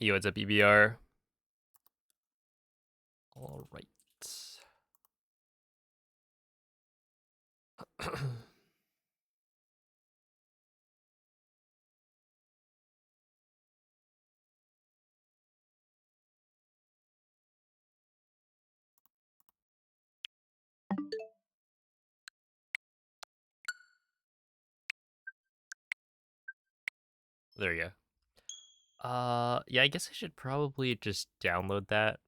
Yo, what's up, EBR? All right. There you go. Yeah, I guess I should probably just download that.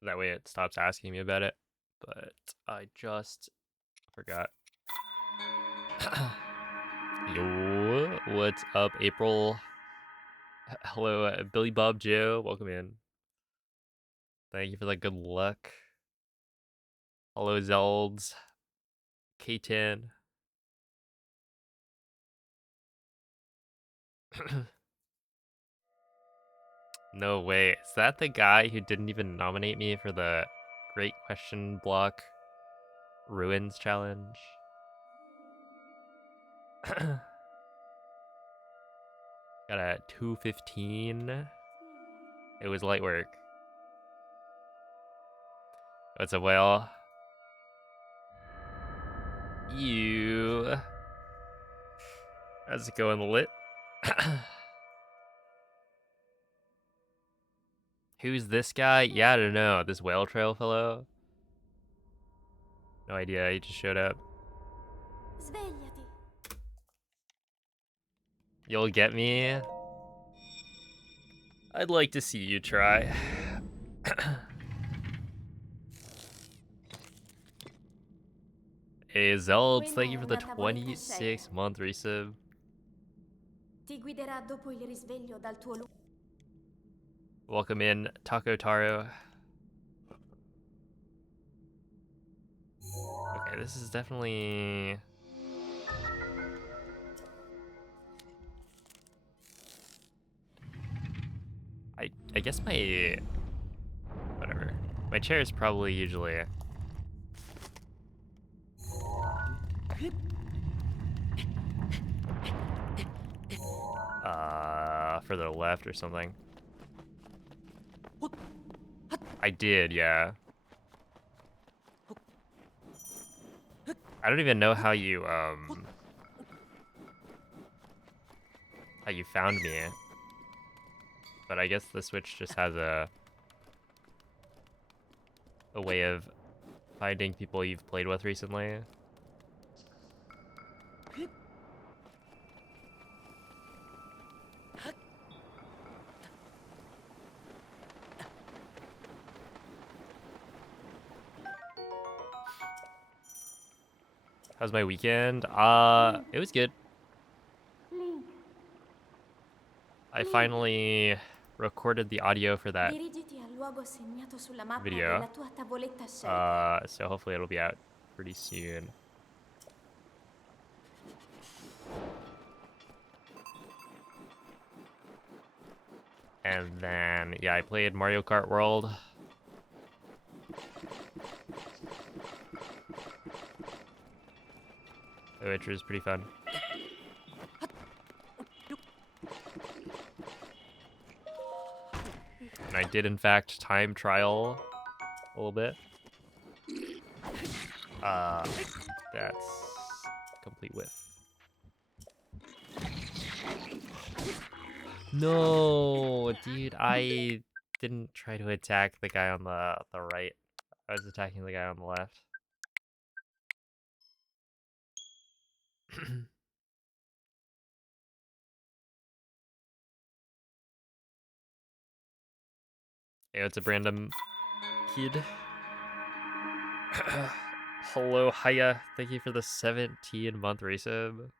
That way it stops asking me about it. But I just forgot. Yo, what's up, April? Hello, Billy Bob Joe. Welcome in. Thank you for the good luck. Hello, Zelds. K10. No way. Is that the guy who didn't even nominate me for the Great Question Block Ruins Challenge? Got a 215. It was light work. What's up, whale? You. How's it going, lit? Who's this guy? Yeah, I don't know. This whale trail fellow? No idea. He just showed up. Svegliati. You'll get me? I'd like to see you try. Hey, Zelds, Quella thank è you for the una tavoletta a scegliere. 26-month resub. Ti guiderà dopo il risveglio dal tuo luogo. Welcome in, Taco Taro. Okay, this is definitely... I guess my... Whatever. My chair is probably usually... further left or something. I did, yeah. I don't even know how you found me. But I guess the Switch just has a way of finding people you've played with recently. How's my weekend? It was good. Link, I Link, finally recorded the audio for that dirigiti al luogo segnato sulla mappa video. della tua tavoletta a scegliere. So hopefully it'll be out pretty soon. And then, yeah, I played Mario Kart World. Which was pretty fun. And I did, in fact, time trial a little bit. That's complete whiff. No, dude, I didn't try to attack the guy on the right. I was attacking the guy on the left. Hey, it's a random kid. Hello, Haya. Thank you for the 17-month resub.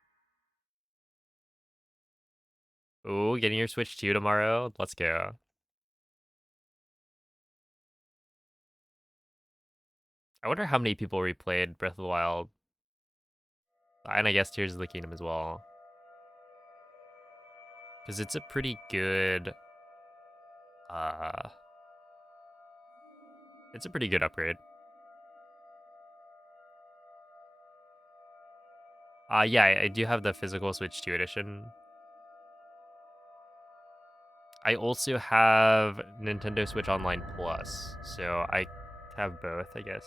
Ooh, getting your Switch 2 tomorrow. Let's go. I wonder how many people replayed Breath of the Wild. And I guess Tears of the Kingdom as well. Because it's a pretty good... Uh, it's a pretty good upgrade. Yeah, I do have the physical Switch 2 edition. I also have Nintendo Switch Online Plus, so I have both, I guess.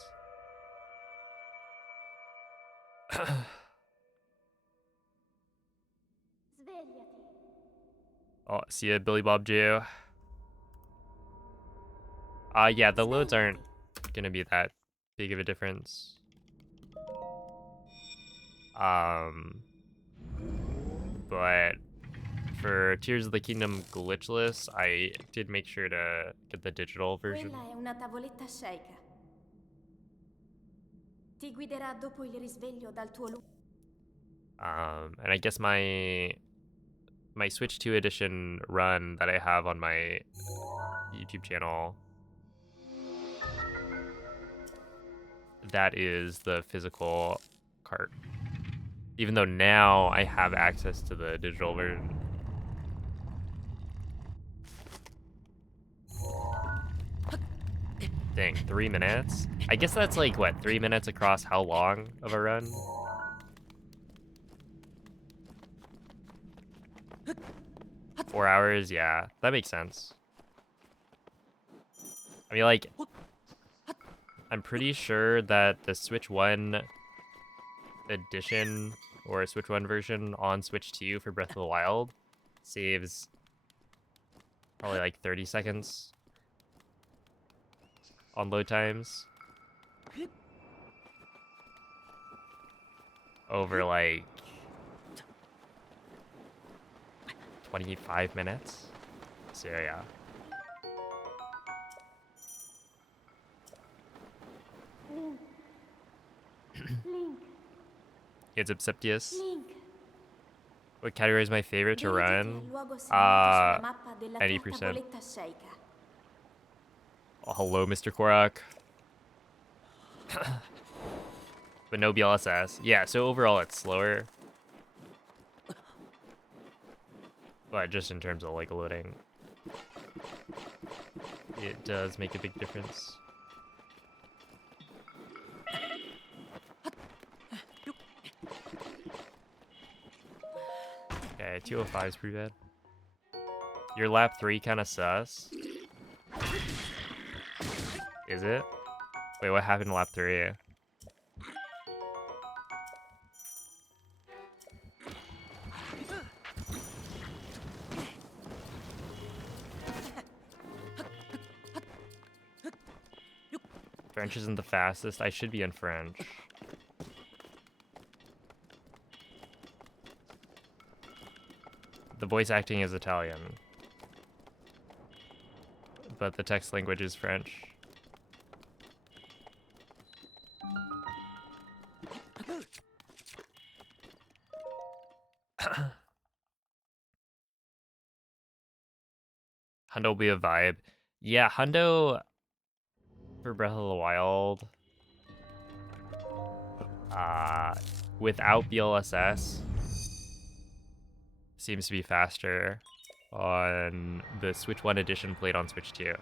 Svegliati. Oh, see ya, Billy Bob Jew. Yeah, the loads aren't gonna be that big of a difference. But for Tears of the Kingdom glitchless, I did make sure to get the digital version. Quella è una tavoletta Sheikah. Ti guiderà dopo il risveglio dal tuo And I guess my Switch 2 edition run that I have on my YouTube channel, that is the physical cart. Even though now I have access to the digital version. Dang, 3 minutes? I guess that's like, what, 3 minutes across how long of a run? Four hours? Yeah, that makes sense. I mean, like, I'm pretty sure that the Switch 1 edition or Switch 1 version on Switch 2 for Breath of the Wild saves probably like 30 seconds on load times over like 25 minutes. So yeah. Link. It's Obseptius. Link. What category is my favorite to Dirigiti run? al luogo segnato sulla mappa della Any tua percent. tavoletta Sheikah. Oh, hello, Mr. Korak. But no BLSS. Yeah, so overall it's slower. But just in terms of like loading, it does make a big difference. Okay, 205 is pretty bad. Your lap 3 kind of sus. Is it? Wait, what happened in lap 3? French isn't the fastest. I should be in French. The voice acting is Italian, but the text language is French. Hundo will be a vibe. Yeah, Hundo for Breath of the Wild, without BLSS, seems to be faster on the Switch 1 edition played on Switch 2.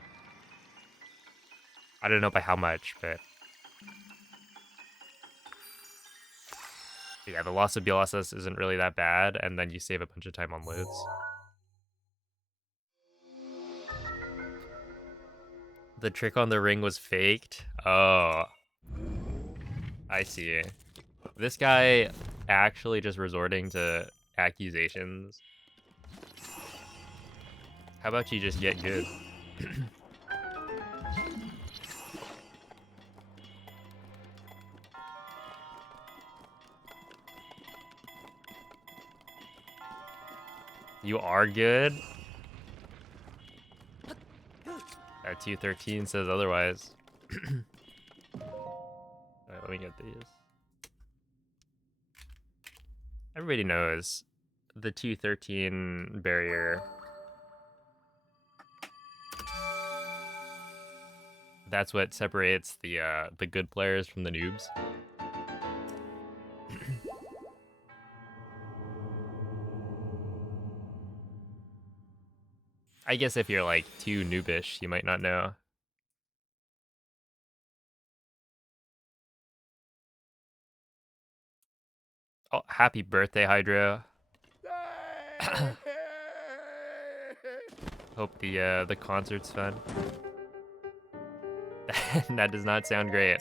I don't know by how much, but yeah, the loss of BLSS isn't really that bad, and then you save a bunch of time on loads. The trick on the ring was faked? Oh. I see. This guy actually just resorting to accusations. How about you just get good? You are good? 213 says otherwise. Alright, let me get these. Everybody knows the 213 barrier. That's what separates the good players from the noobs. I guess if you're like too noobish, you might not know. Oh, happy birthday, Hydro. Hope the concert's fun. That does not sound great.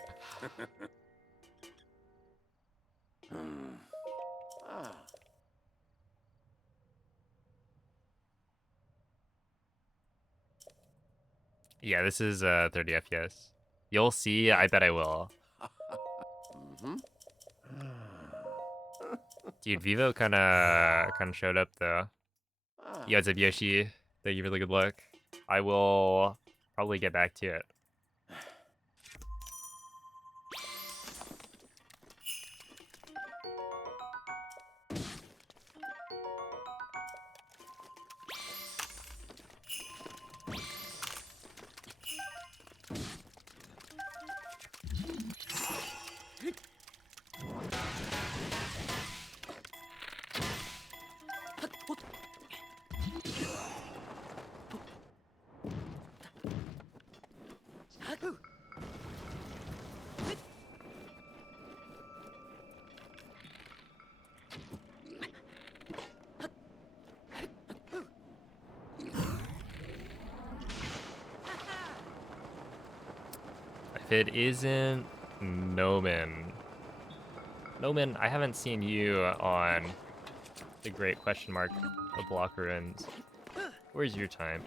Yeah, this is 30 FPS. You'll see. I bet I will. Dude, Vivo kind of showed up though. Yo, what's up, Yoshi? Thank you for the good luck. I will probably get back to it. If it isn't Noman. Noman, I haven't seen you on the great question mark of Block Ruins. Where's your time?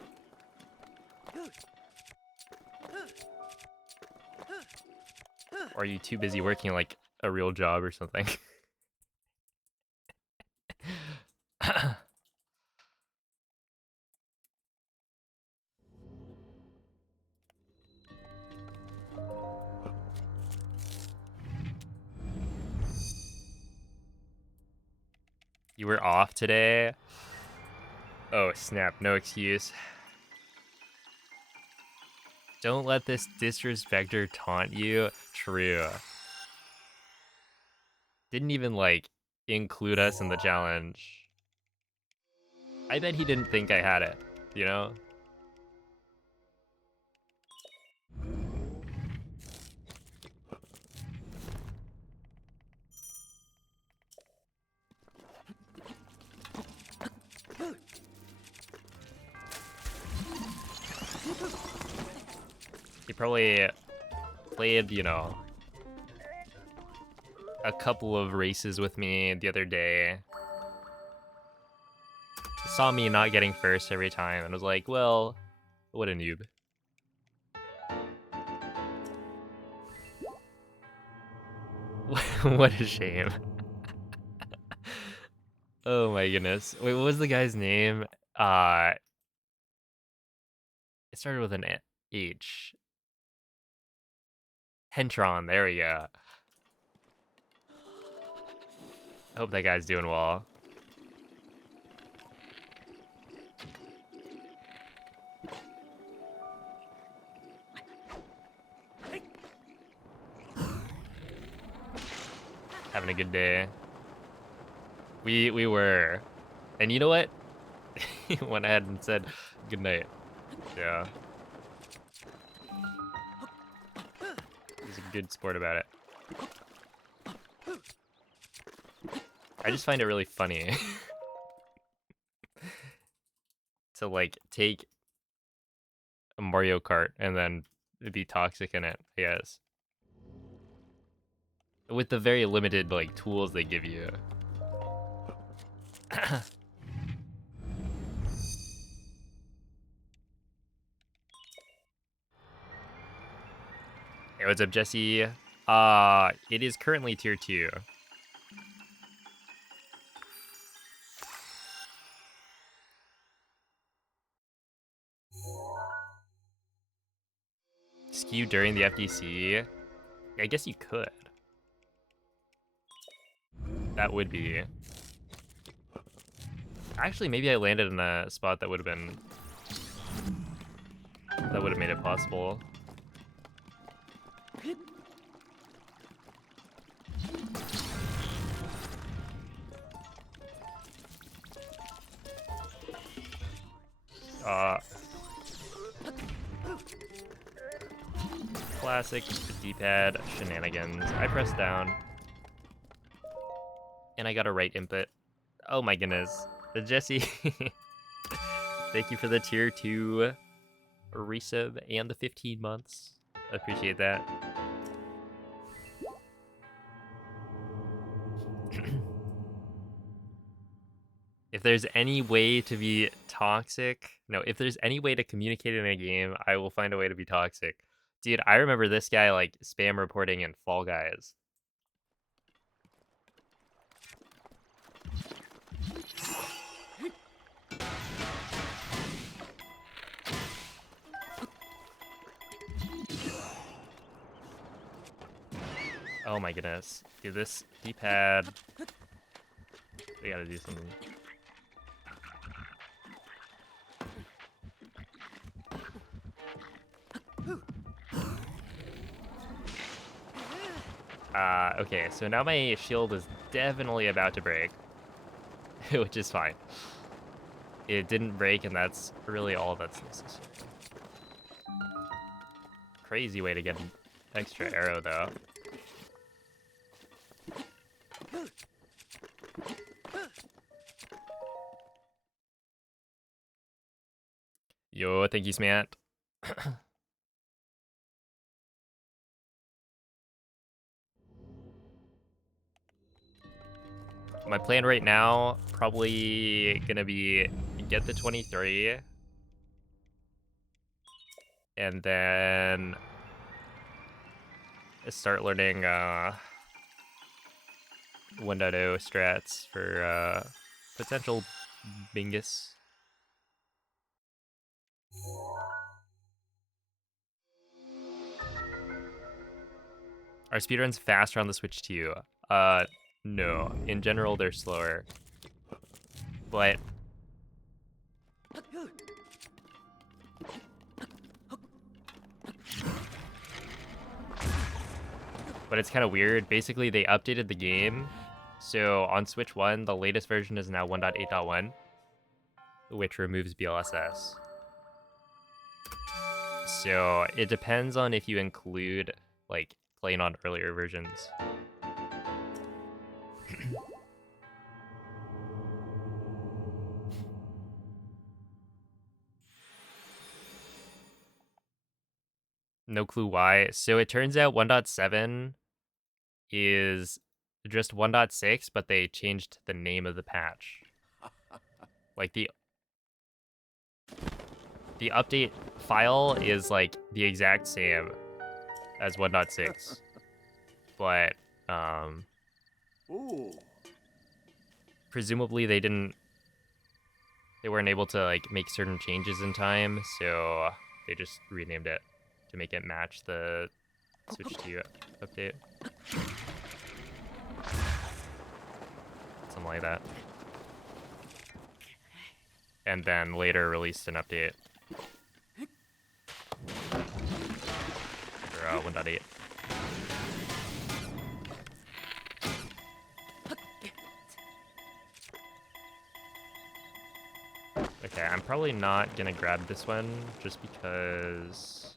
Or are you too busy working like a real job or something? You were off today? Oh, snap. No excuse. Don't let this disrespecter taunt you. True. Didn't even, like, include us in the challenge. I bet he didn't think I had it, you know? He probably played, you know, a couple of races with me the other day. Saw me not getting first every time and was like, well, what a noob. What a shame. Oh my goodness. Wait, what was the guy's name? It started with an H. Hentron, there we go. I hope that guy's doing well. Having a good day. We were. And you know what? He went ahead and said good night. Yeah. He's a good sport about it. I just find it really funny to like take a Mario Kart and then be toxic in it, I guess. With the very limited like tools they give you. Hey, what's up, Jesse? It is currently tier 2. Skew during the FDC? I guess you could. That would be. Actually, maybe I landed in a spot that would have been. That would have made it possible. Classic D-pad shenanigans. I pressed down. And I got a right input. Oh my goodness. The Jesse Thank you for the tier 2 resub and the 15 months. Appreciate that. If there's any way to be toxic, no, if there's any way to communicate in a game, I will find a way to be toxic. Dude, I remember this guy like spam reporting in Fall Guys. Oh my goodness. Dude, this D-pad... We gotta do something. Okay, so now my shield is definitely about to break. Which is fine. It didn't break, and that's really all that's necessary. Crazy way to get an extra arrow, though. Yo, thank you, Smant. My plan right now, probably gonna be get the 23. And then start learning 1.0 strats for potential Bingus. Are speedruns faster on the Switch too? No. In general, they're slower. But it's kind of weird. Basically, they updated the game. So on Switch 1, the latest version is now 1.8.1, which removes BLSS. So it depends on if you include, like, playing on earlier versions. No clue why. So it turns out 1.7 is just 1.6, but they changed the name of the patch. Like the update file is like the exact same as 1.6, but presumably they weren't able to like make certain changes in time, so they just renamed it to make it match the Switch 2 update. Something like that. And then later released an update for 1.8. Okay, I'm probably not gonna grab this one just because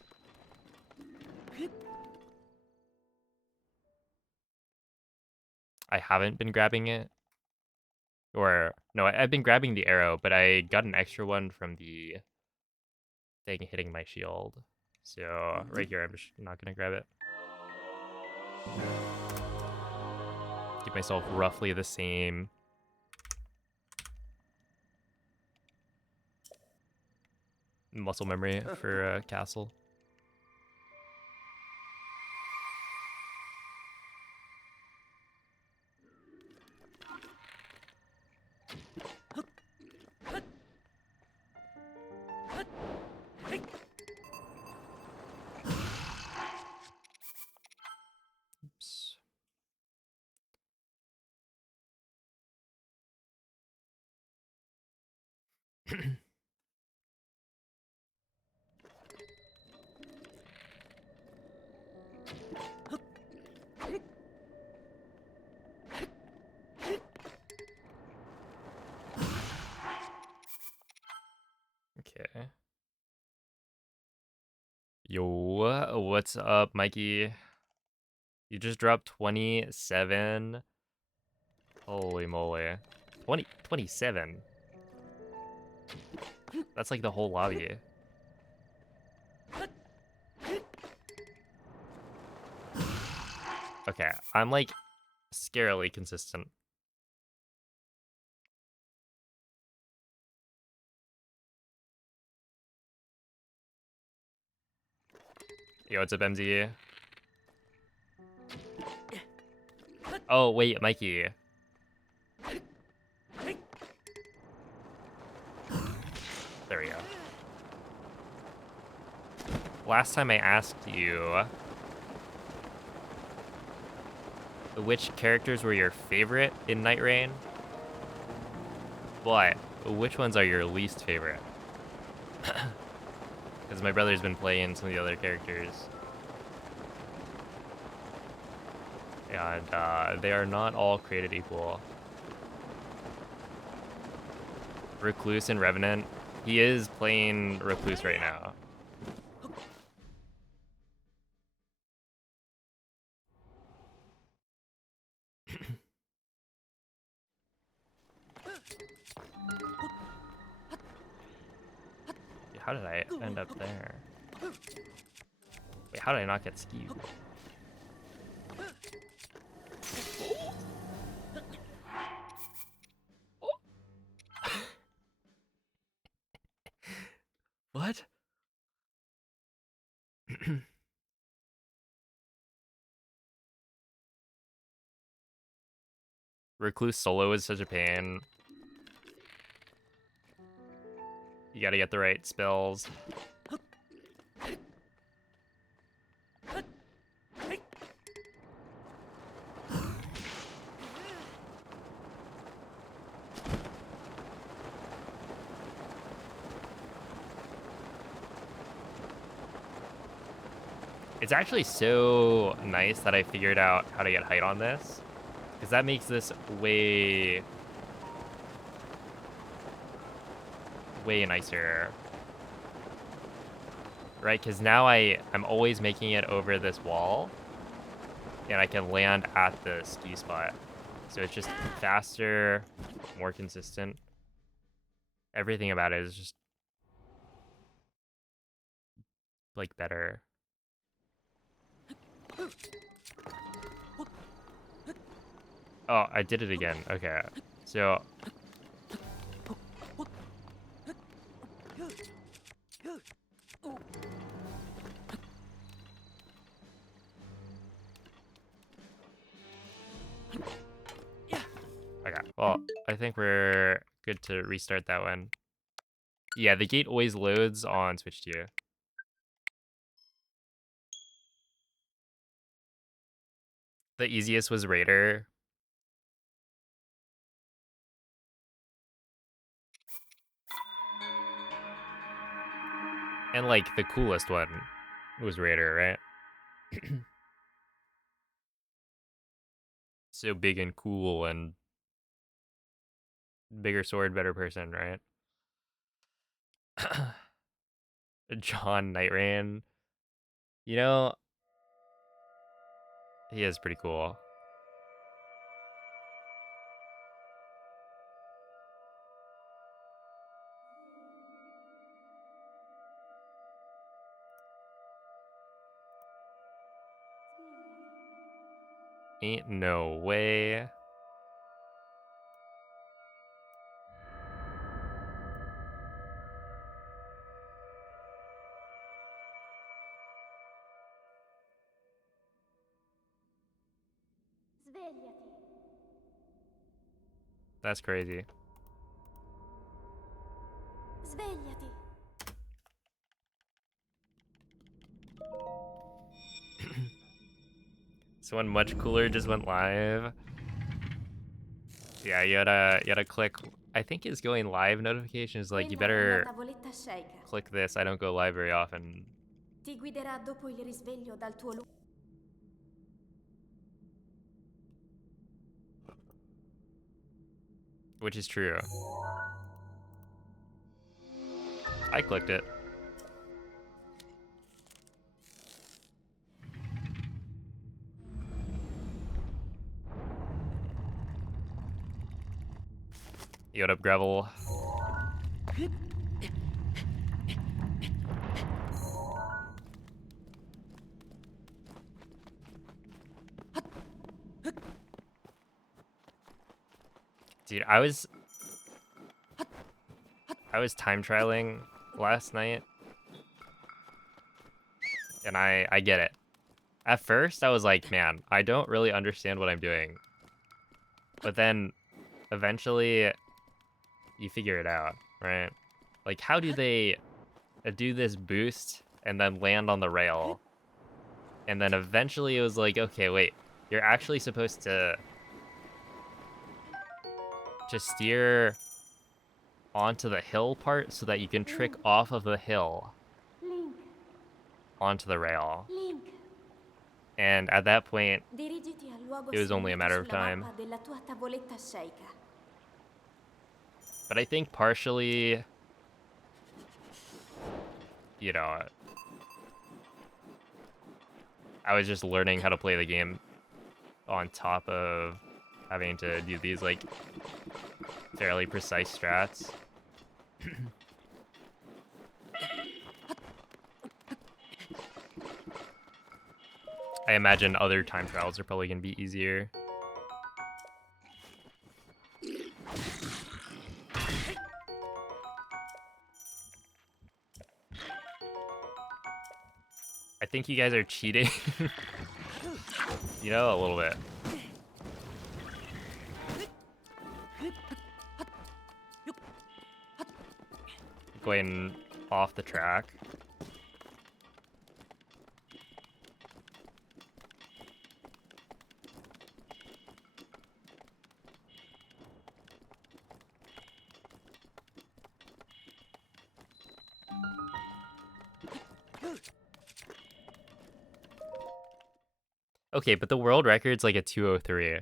I haven't been grabbing it. Or, no, I've been grabbing the arrow, but I got an extra one from the thing hitting my shield. So, right here, I'm just not gonna grab it. Keep myself roughly the same. Muscle memory for Castle. Oops. Okay. Yo, what's up, Mikey? You just dropped 27. Holy moly. 27. That's like the whole lobby. Okay, I'm like scarily consistent. Yo, what's up, MZ? Oh, wait, Mikey. There we go. Last time I asked you which characters were your favorite in Night Rain, but which ones are your least favorite? Because my brother's been playing some of the other characters. And they are not all created equal. Recluse and Revenant. He is playing Recluse right now. How did I end up there? Wait, how did I not get skewed? What? Recluse solo is such a pain. You gotta get the right spells. It's actually so nice that I figured out how to get height on this, because that makes this way nicer, right? Because now I'm always making it over this wall, and I can land at the ski spot, so it's just faster, more consistent. Everything about it is just like better. Oh, I did it again. Okay, so okay, well, I think we're good to restart that one. Yeah, the gate always loads on Switch 2. The easiest was Raider. And like the coolest one was Raider, right? So big and cool and bigger sword, better person, right? John Nightrain. You know, he is pretty cool. Ain't no way. Svegliati. That's crazy. Svegliati. Someone much cooler just went live. Yeah, you gotta click. I think it's going live notifications. Like, you Quella è la better tavoletta Sheikah. click this. I don't go live very often. Ti guiderà dopo il risveglio dal tuo luogo. Which is true. I clicked it. Yo, what up, Gravel? Dude, I was time trialing last night, and I get it. At first, I was like, man, I don't really understand what I'm doing. But then, eventually, you figure it out, right? Like, how do they do this boost and then land on the rail? And then eventually it was like, okay, wait, you're actually supposed to steer onto the hill part so that you can trick off of the hill Link, onto the rail. Link, And at that point, dirigiti al luogo it was only a segnalato matter of sulla time. mappa della tua tavoletta sceicca. But I think partially, you know, I was just learning how to play the game on top of having to do these, like, fairly precise strats. I imagine other time trials are probably going to be easier. I think you guys are cheating. You know, a little bit. Going off the track. Okay, but the world record's like a 2:03.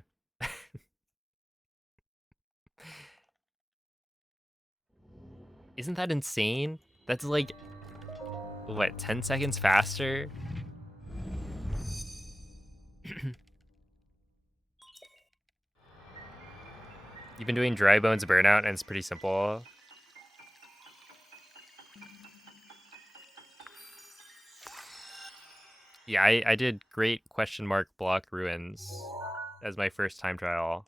Isn't that insane? That's like, what, 10 seconds faster? You've been doing Dry Bones Burnout and it's pretty simple. Yeah, I did Great Question Mark Block Ruins as my first time trial.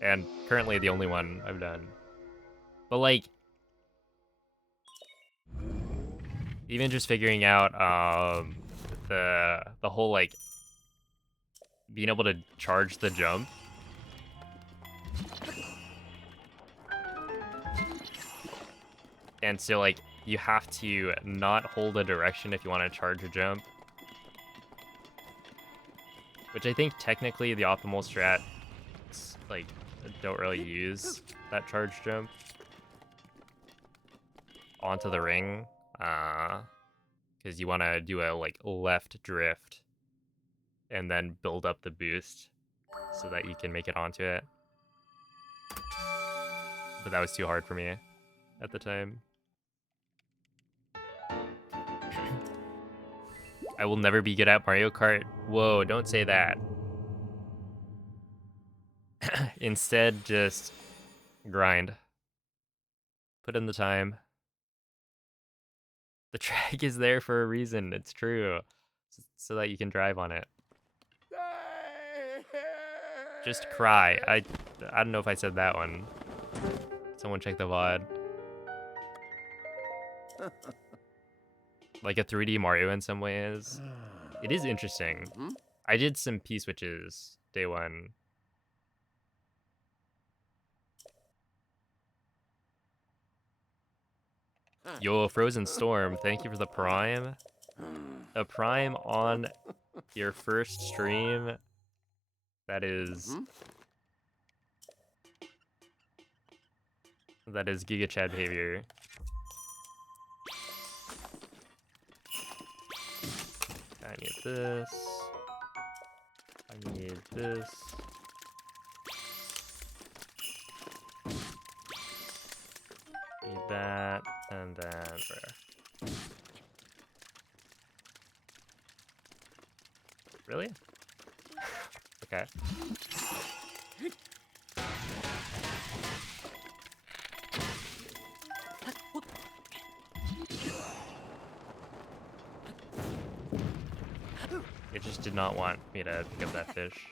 And currently the only one I've done. But like, even just figuring out the whole, like, being able to charge the jump. And so, like, you have to not hold a direction if you want to charge a jump. Which I think technically the optimal strat, like, don't really use that charge jump onto the ring. Because you want to do a, like, left drift and then build up the boost so that you can make it onto it. But that was too hard for me at the time. I will never be good at Mario Kart. Whoa, don't say that. Instead, just grind. Put in the time. The track is there for a reason. It's true. So that you can drive on it. Just cry. I don't know if I said that one. Someone check the VOD. Like a 3D Mario in some ways. It is interesting. I did some P-switches day one. Yo, Frozen Storm, thank you for the Prime. A Prime on your first stream. That is Giga Chad behavior. I need this. I need this. Need that, and then rare. Really? Okay. It just did not want me to pick up that fish.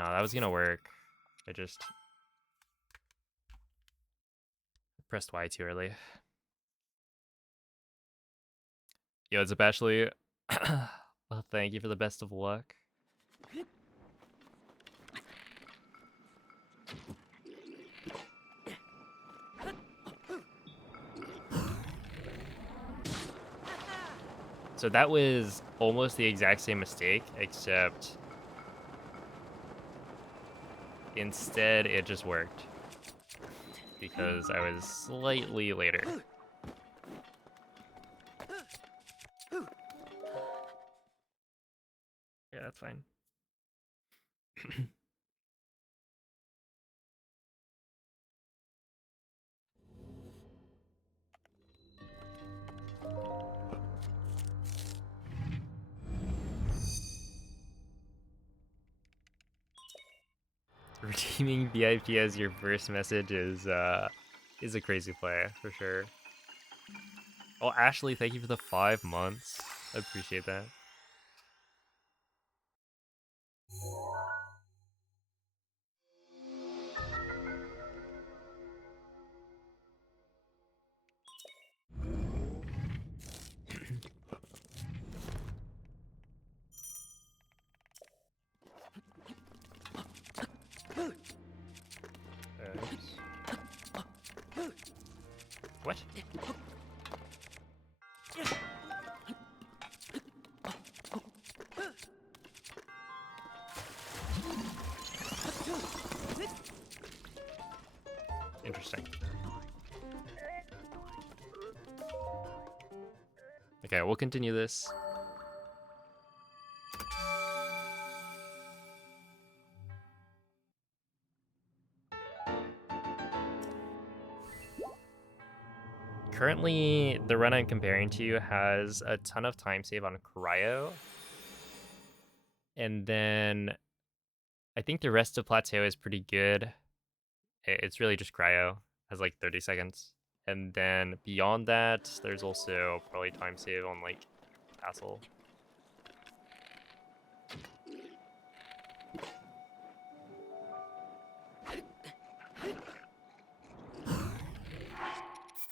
No, that was gonna work. I just pressed Y too early. Yo, it's Ashley. Well, thank you for the best of luck. So that was almost the exact same mistake, except instead it just worked because I was slightly later. Yeah, that's fine. Redeeming VIP as your first message is a crazy play for sure. Oh, Ashley, thank you for the 5 months. I appreciate that. Oops. What? Interesting. Okay, we'll continue this. Currently, the run I'm comparing to has a ton of time save on Cryo. And then I think the rest of Plateau is pretty good. It's really just Cryo. Has like 30 seconds. And then beyond that, there's also probably time save on like Castle.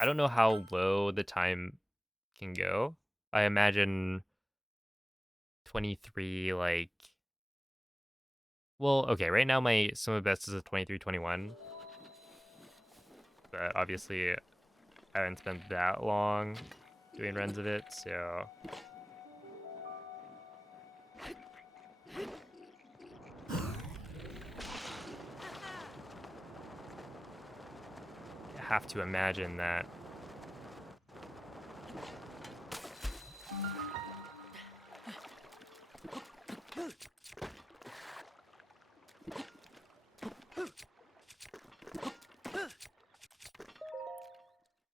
I don't know how low the time can go. I imagine 23, like... Well, okay, right now my sum of best is a 23-21. But obviously, I haven't spent that long doing runs of it, so... I have to imagine that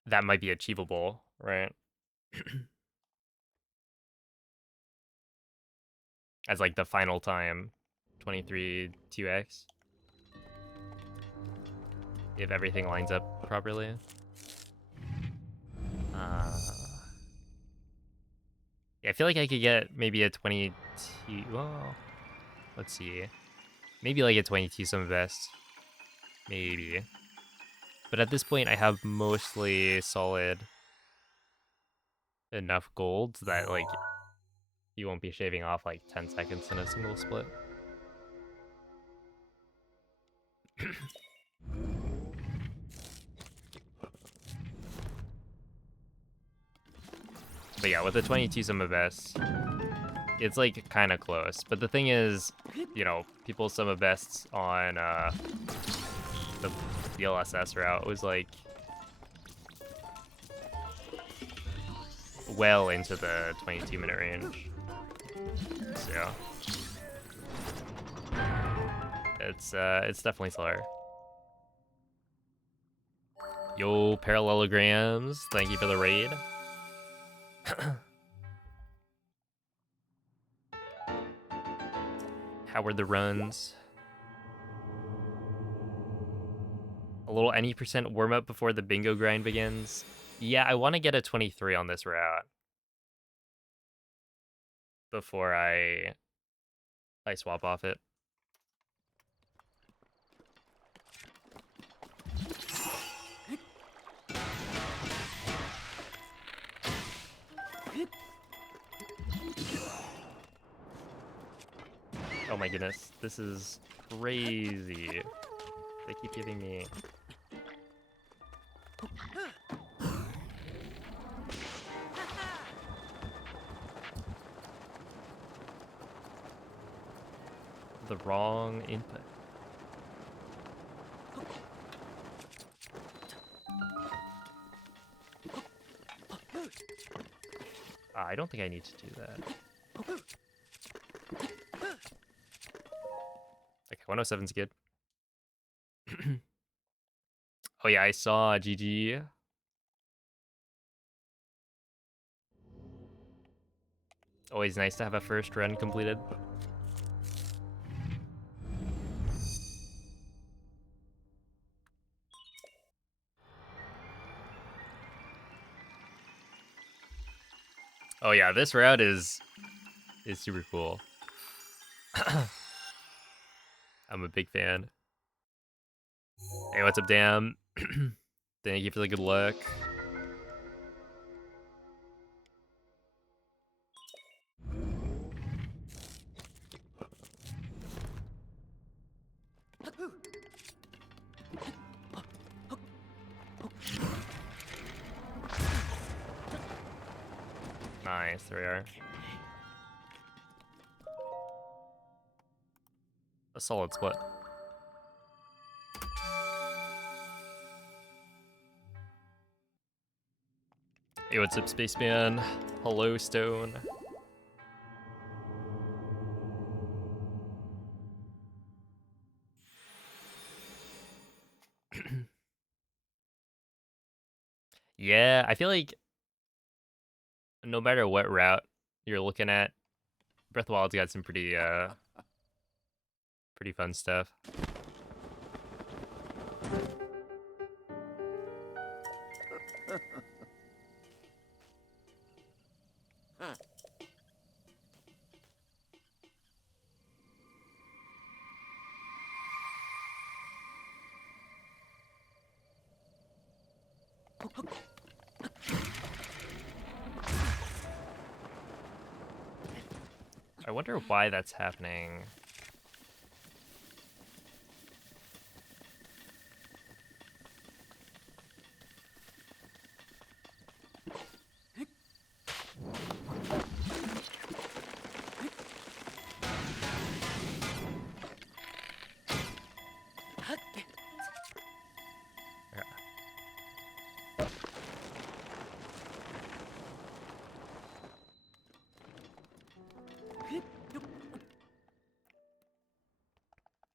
that might be achievable, right? As like the final time, 23 2x. If everything lines up properly. Yeah, I feel like I could get maybe a 22. Well, let's see. Maybe like a 22 some best. Maybe. But at this point, I have mostly solid enough gold that like you won't be shaving off like 10 seconds in a single split. But yeah, with the 22 summa best, it's like kind of close. But the thing is, you know, people's summa bests on the DLSS route was like well into the 22-minute range. So it's definitely slower. Yo, parallelograms, thank you for the raid. How were the runs? A little any percent warm up before the bingo grind begins. Yeah, I want to get a 23 on this route before I swap off it. Oh my goodness, this is crazy. They keep giving me... the wrong input. I don't think I need to do that. Okay, 107's good. Oh yeah, I saw GG. Always nice to have a first run completed. Oh yeah, this route is super cool. I'm a big fan. Hey, what's up, Dan? Thank you for the good luck. Nice, there we are. A solid split. Hey, what's up, Spaceman? Hello, Stone. Yeah, I feel like no matter what route you're looking at, Breath of the Wild's got some pretty fun stuff. I wonder why that's happening.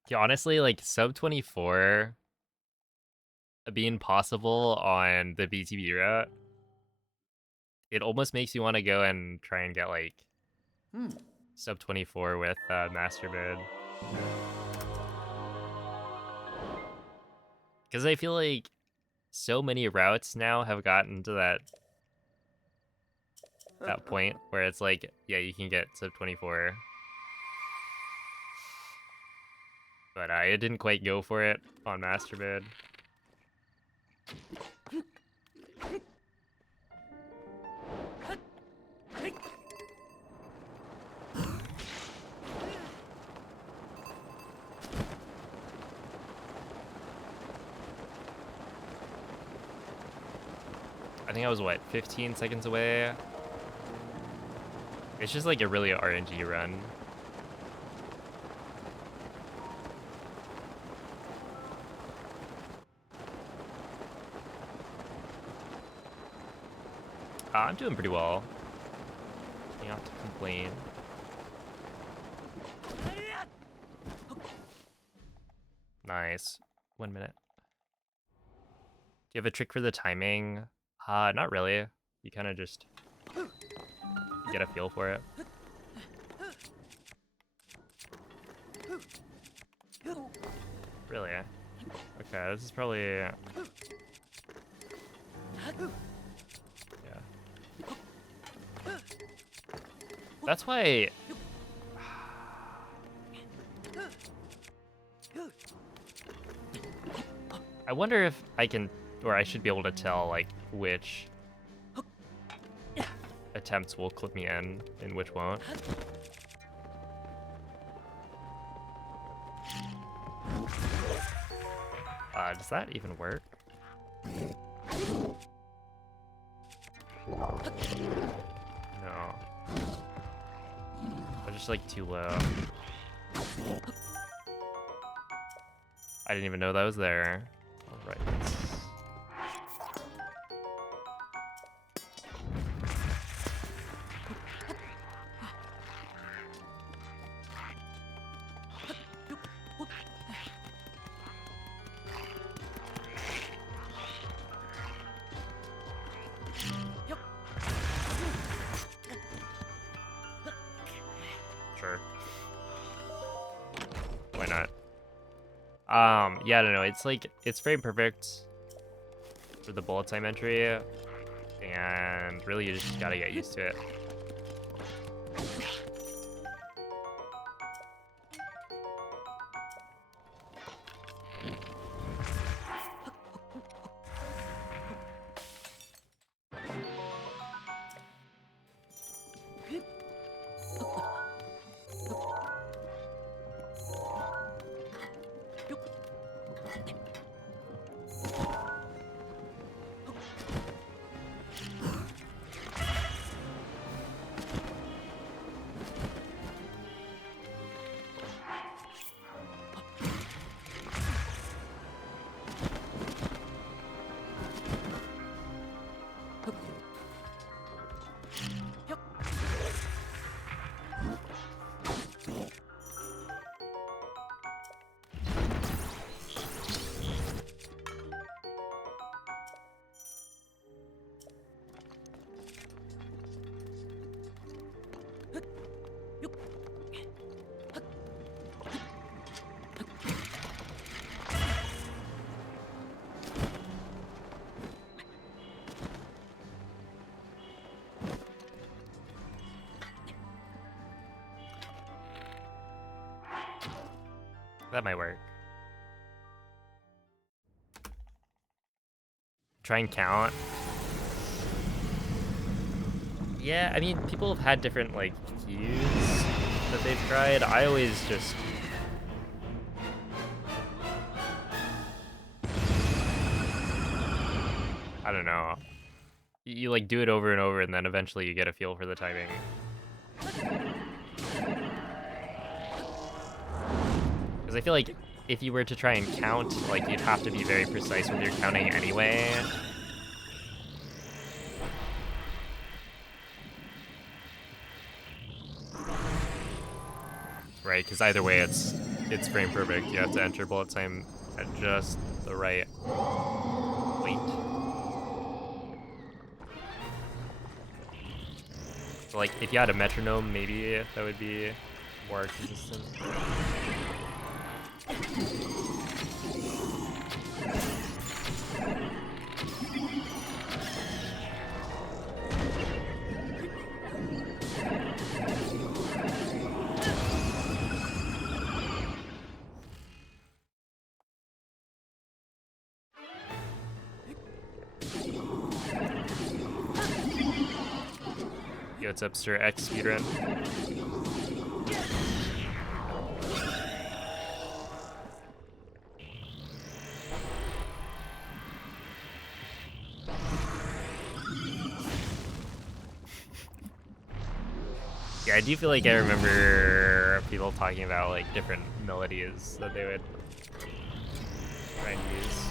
Yeah, honestly, like sub 24 being possible on the BTB route, it almost makes you want to go and try and get like sub 24 with Master Mode. Because I feel like so many routes now have gotten to that point where it's like, yeah, you can get sub 24. But I didn't quite go for it on Master Mode. I think I was, what, 15 seconds away? It's just like a really RNG run. I'm doing pretty well. You don't have to complain. Nice. 1 minute. Do you have a trick for the timing? Not really. You kind of just get a feel for it. Really? Okay, this is probably... Yeah. That's why... I wonder if I can, or I should be able to tell, like, which attempts will clip me in and which won't. Does that even work? No. I'm just like too low. I didn't even know that was there. Alright. Sure. Why not? Yeah, I don't know. It's like, it's very perfect for the bullet time entry, and really you just gotta get used to it. That might work. Try and count. Yeah, I mean, people have had different, like, cues that they've tried. I always just... I don't know. You, like, do it over and over, and then eventually you get a feel for the timing. Because I feel like if you were to try and count, like, you'd have to be very precise with your counting anyway. Right, because either way it's frame perfect. You have to enter bullet time at just the right point. So, like, if you had a metronome, maybe that would be more consistent. Yo, what's up, Sir X Speedrun? Yeah, I do feel like I remember people talking about, like, different melodies that they would try and use.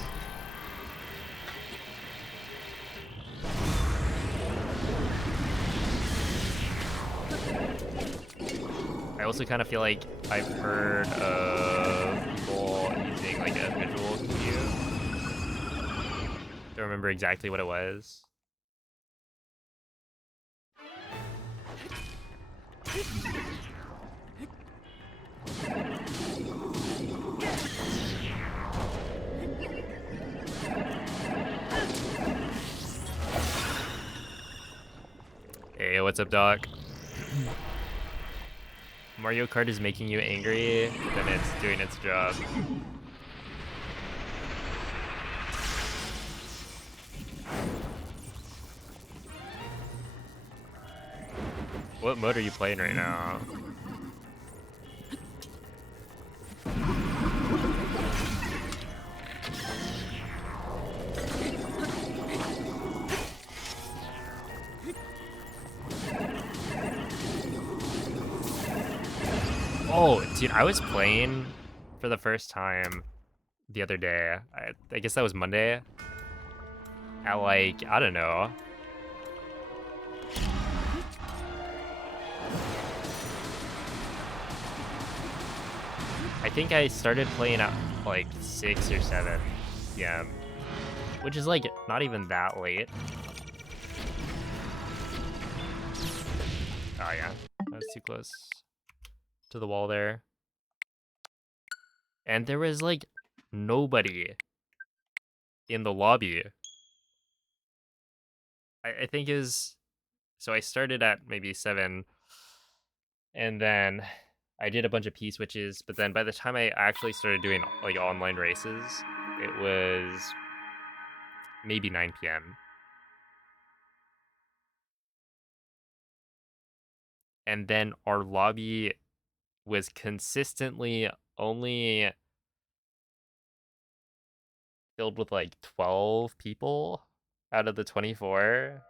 I also kind of feel like I've heard of people using, like, a visual cue. Don't remember exactly what it was. Hey, what's up, Doc? Mario Kart is making you angry, then it's doing its job. What mode are you playing right now? Oh, dude, I was playing for the first time the other day. I guess that was Monday. At like, I don't know. I think I started playing at like 6 or 7 p.m. Which is like not even that late. Oh yeah, I was too close to the wall there. And there was like nobody in the lobby. I think is so I started at maybe 7, and then I did a bunch of P switches, but then by the time I actually started doing like online races, it was maybe 9 p.m. And then our lobby was consistently only filled with like 12 people out of the 24.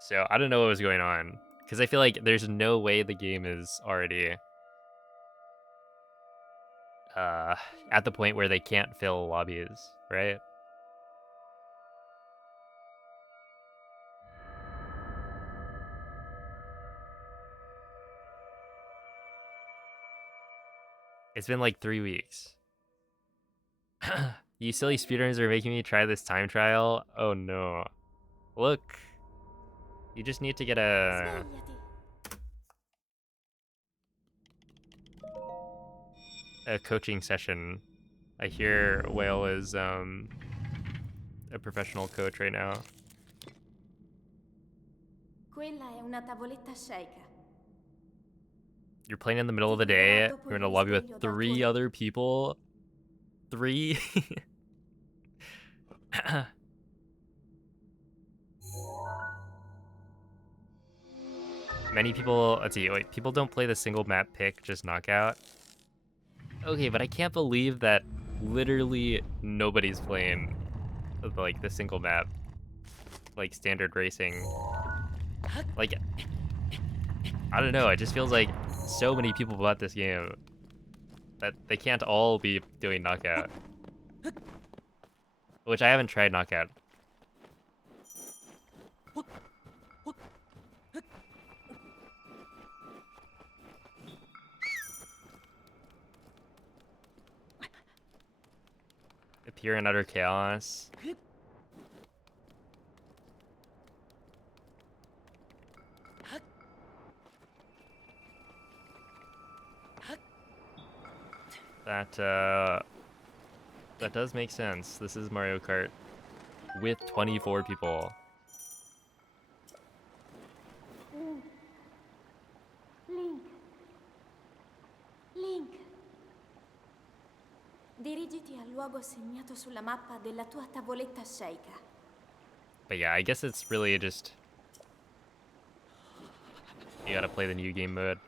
So I don't know what was going on, because I feel like there's no way the game is already at the point where they can't fill lobbies, right? It's been like 3 weeks. You silly speedrunners are making me try this time trial. Oh no. Look. You just need to get Svegliati. a coaching session. I hear Whale is a professional coach right now. Quella è una tavoletta sceika. You're playing in the middle of the Ti guiderà day. dopo You're in il a lobby with risveglio dal 3 tuo other people. 3? Many people, let's see, wait, people don't play the single map pick, just knockout. Okay, but I can't believe that literally nobody's playing like the single map, like standard racing. Like, I don't know, it just feels like so many people bought this game that they can't all be doing knockout. Which I haven't tried knockout. Appear in utter chaos. That does make sense. This is Mario Kart with 24 people. Link. Link. Dirigiti al luogo segnato sulla mappa della tua tavoletta sceika. But yeah, I guess it's really just you gotta play the new game mode.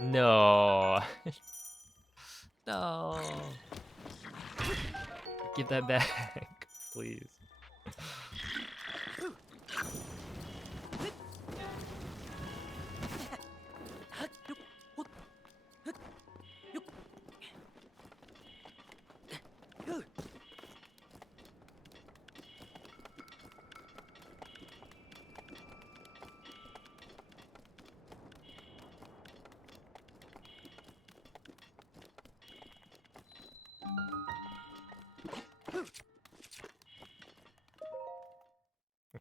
No. No. Give that back, please.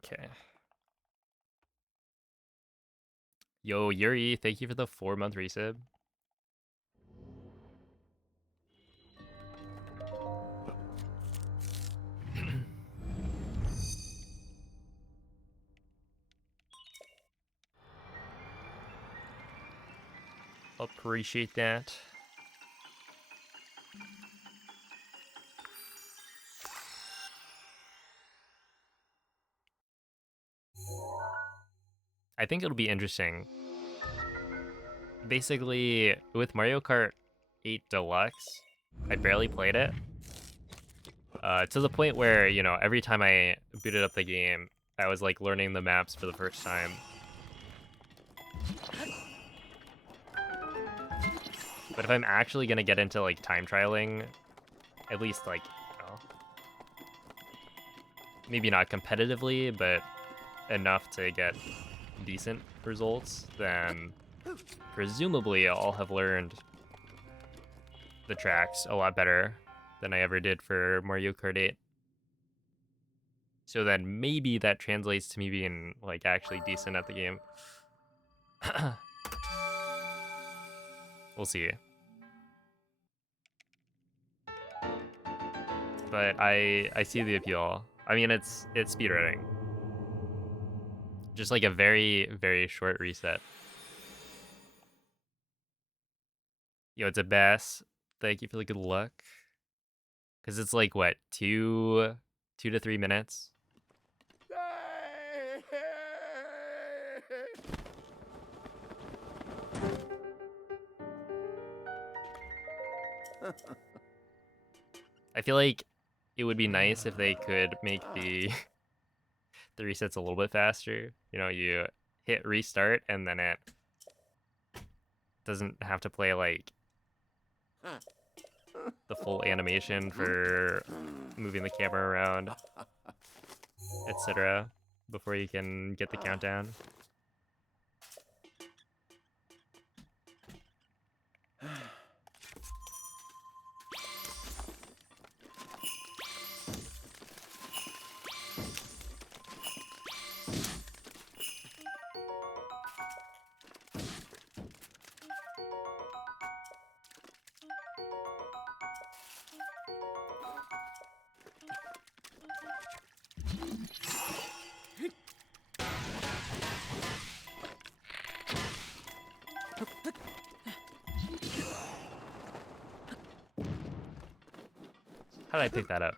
Okay. Yo, Yuri, thank you for the 4-month resub. Appreciate that. I think it'll be interesting. Basically, with Mario Kart 8 Deluxe, I barely played it. To the point where, you know, every time I booted up the game, I was like learning the maps for the first time. But if I'm actually gonna get into like time trialing, at least like, you know, maybe not competitively, but enough to get decent results, then presumably I'll have learned the tracks a lot better than I ever did for Mario Kart 8. So then maybe that translates to me being like actually decent at the game. We'll see. But I see the appeal. I mean, it's speedrunning. Just like a very, very short reset. Yo, it's a bass. Thank you for the good luck. Because it's like, what, 2 to 3 minutes? I feel like it would be nice if they could make the the resets a little bit faster. You know, you hit restart and then it doesn't have to play like the full animation for moving the camera around, etc. before you can get the countdown. 'How did I pick that up?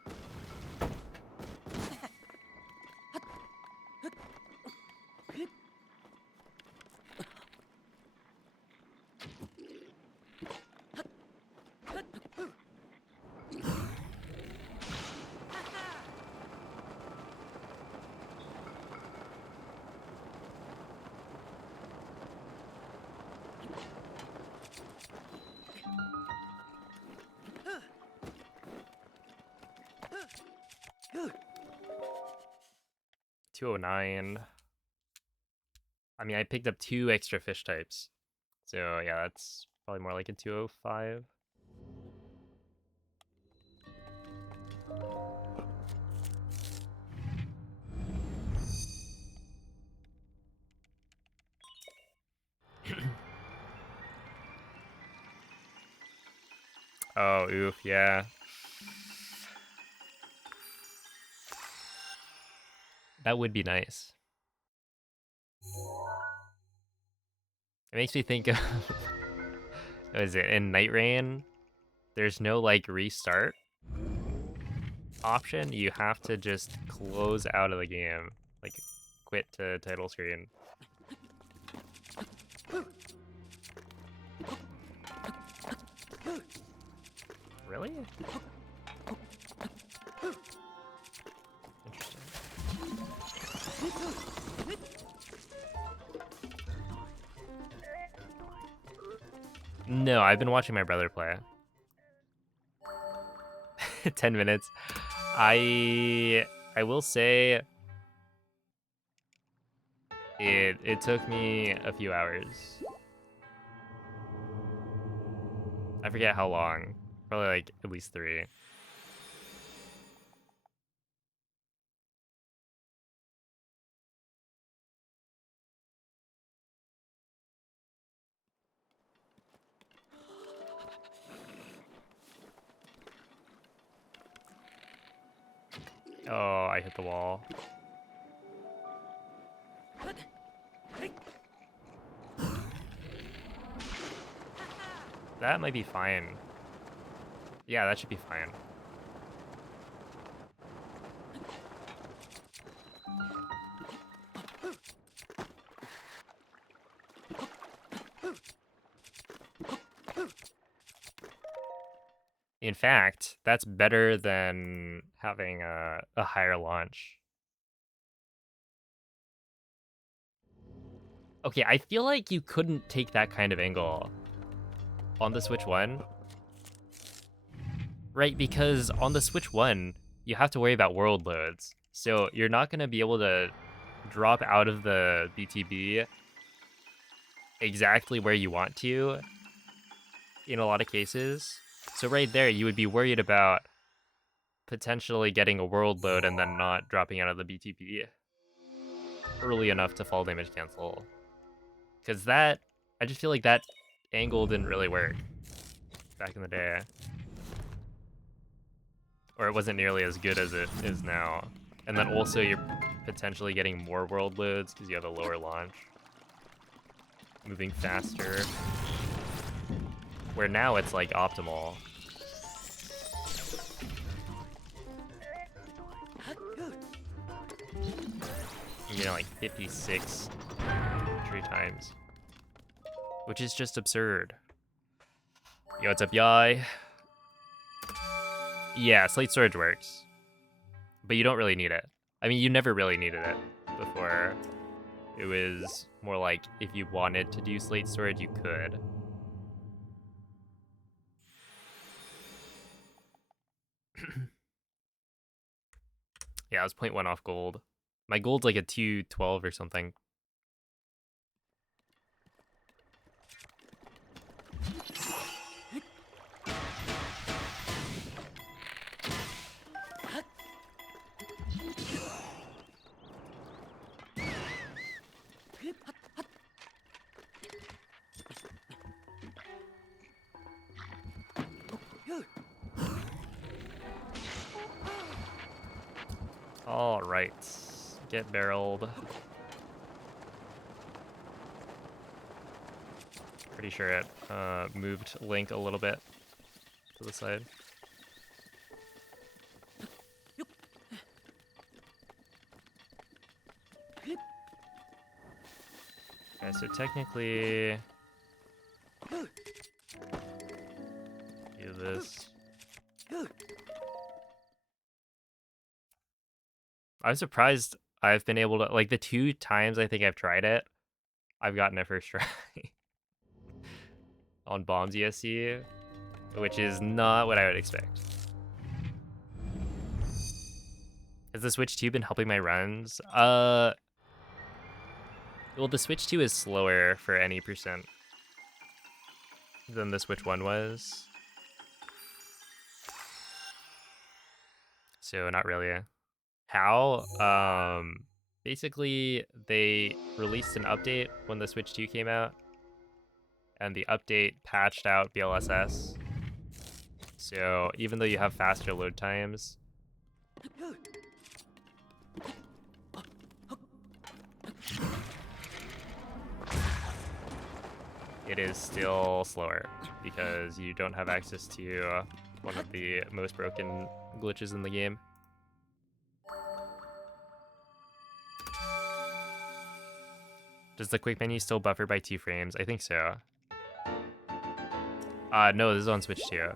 $209. I mean, I picked up 2 extra fish types. So yeah, that's probably more like a 205. Oh, oof, yeah. That would be nice. It makes me think of what is it, in Night Rain, there's no like restart option. You have to just close out of the game. Like quit to title screen. Really? Interesting. No, I've been watching my brother play. 10 minutes. I will say it took me a few hours. I forget how long. Probably like at least 3. Oh, I hit the wall. That might be fine. Yeah, that should be fine. In fact, that's better than having a higher launch. Okay, I feel like you couldn't take that kind of angle on the Switch 1. Right, because on the Switch 1, you have to worry about world loads. So you're not going to be able to drop out of the BTB exactly where you want to in a lot of cases. So right there, you would be worried about potentially getting a world load and then not dropping out of the BTB early enough to fall damage cancel. Because that, I just feel like that angle didn't really work back in the day. Or it wasn't nearly as good as it is now. And then also you're potentially getting more world loads because you have a lower launch. Moving faster. Where now it's like optimal. You get like 56 entry times. Which is just absurd. Yo, what's up, Yai? Yeah, Slate Storage works. But you don't really need it. I mean, you never really needed it before. It was more like if you wanted to do Slate Storage, you could. Yeah, I was 0.1 off gold. My gold's like a 212 or something. All right, get barreled. Pretty sure it moved Link a little bit to the side. Okay, so technically, do this. I'm surprised I've been able to, like, the 2 times I think I've tried it, I've gotten it first try on Bombs ESC, which is not what I would expect. Has the Switch 2 been helping my runs? Well, the Switch 2 is slower for any percent than the Switch 1 was. So not really. How? Basically, they released an update when the Switch 2 came out, and the update patched out BLSS. So even though you have faster load times, it is still slower because you don't have access to one of the most broken glitches in the game. Does the quick menu still buffer by 2 frames? I think so. No, this is on Switch 2.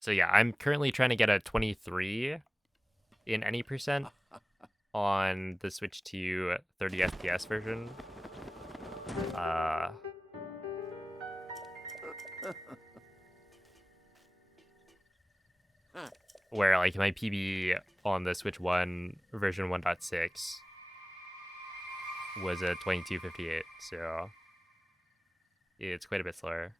So yeah, I'm currently trying to get a 23 in any percent on the Switch 2 30 FPS version. Where like my PB on the Switch 1 version 1.6 was a 2258, so it's quite a bit slower.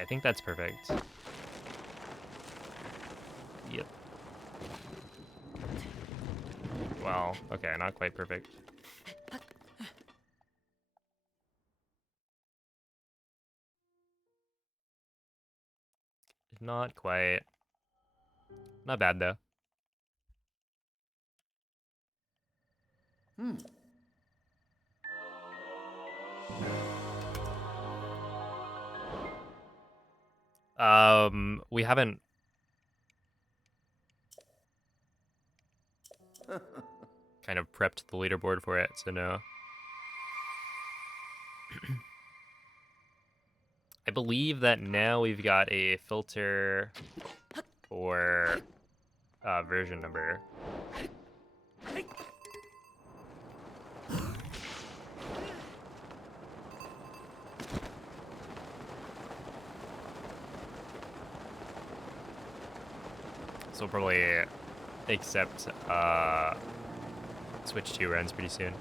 I think that's perfect. Yep. Well, okay, not quite perfect. Not quite. Not bad though. We haven't kind of prepped the leaderboard for it, so no. I believe that now we've got a filter for version number. So we'll probably accept Switch 2 runs pretty soon.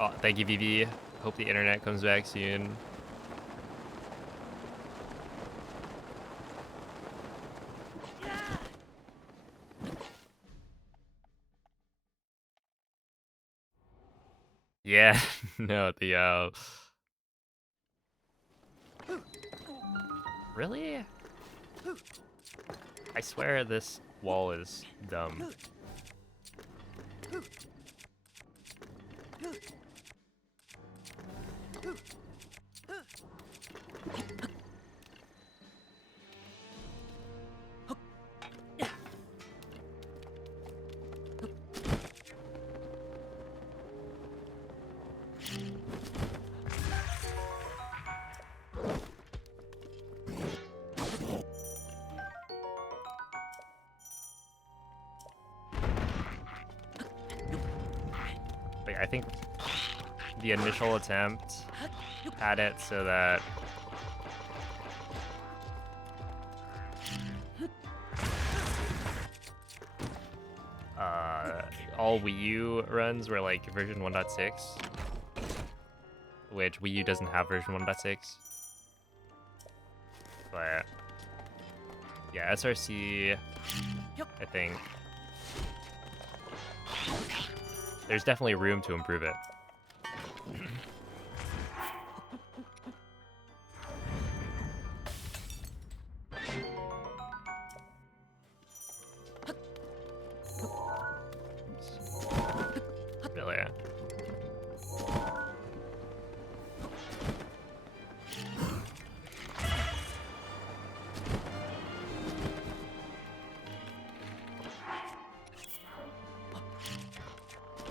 Oh, thank you, Vivi. Hope the internet comes back soon. Yeah, no, the really? I swear this wall is dumb. Like, I think the initial attempt had it so that all Wii U runs were like version 1.6, which Wii U doesn't have version 1.6. But yeah, SRC, I think there's definitely room to improve it. Really?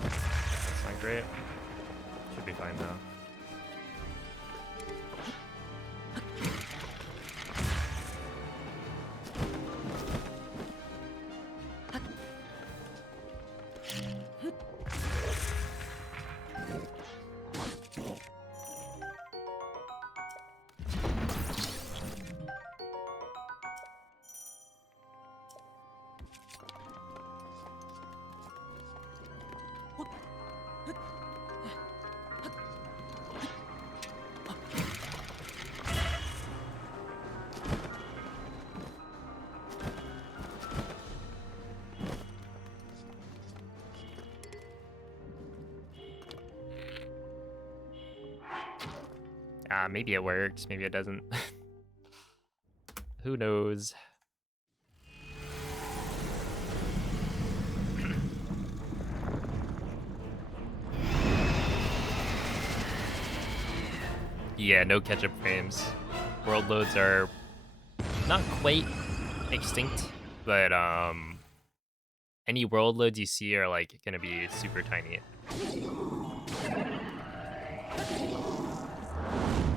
That's not great. Should be fine though. Maybe it works, maybe it doesn't. Who knows? Yeah, no catch-up frames. World loads are not quite extinct, but any world loads you see are like gonna be super tiny.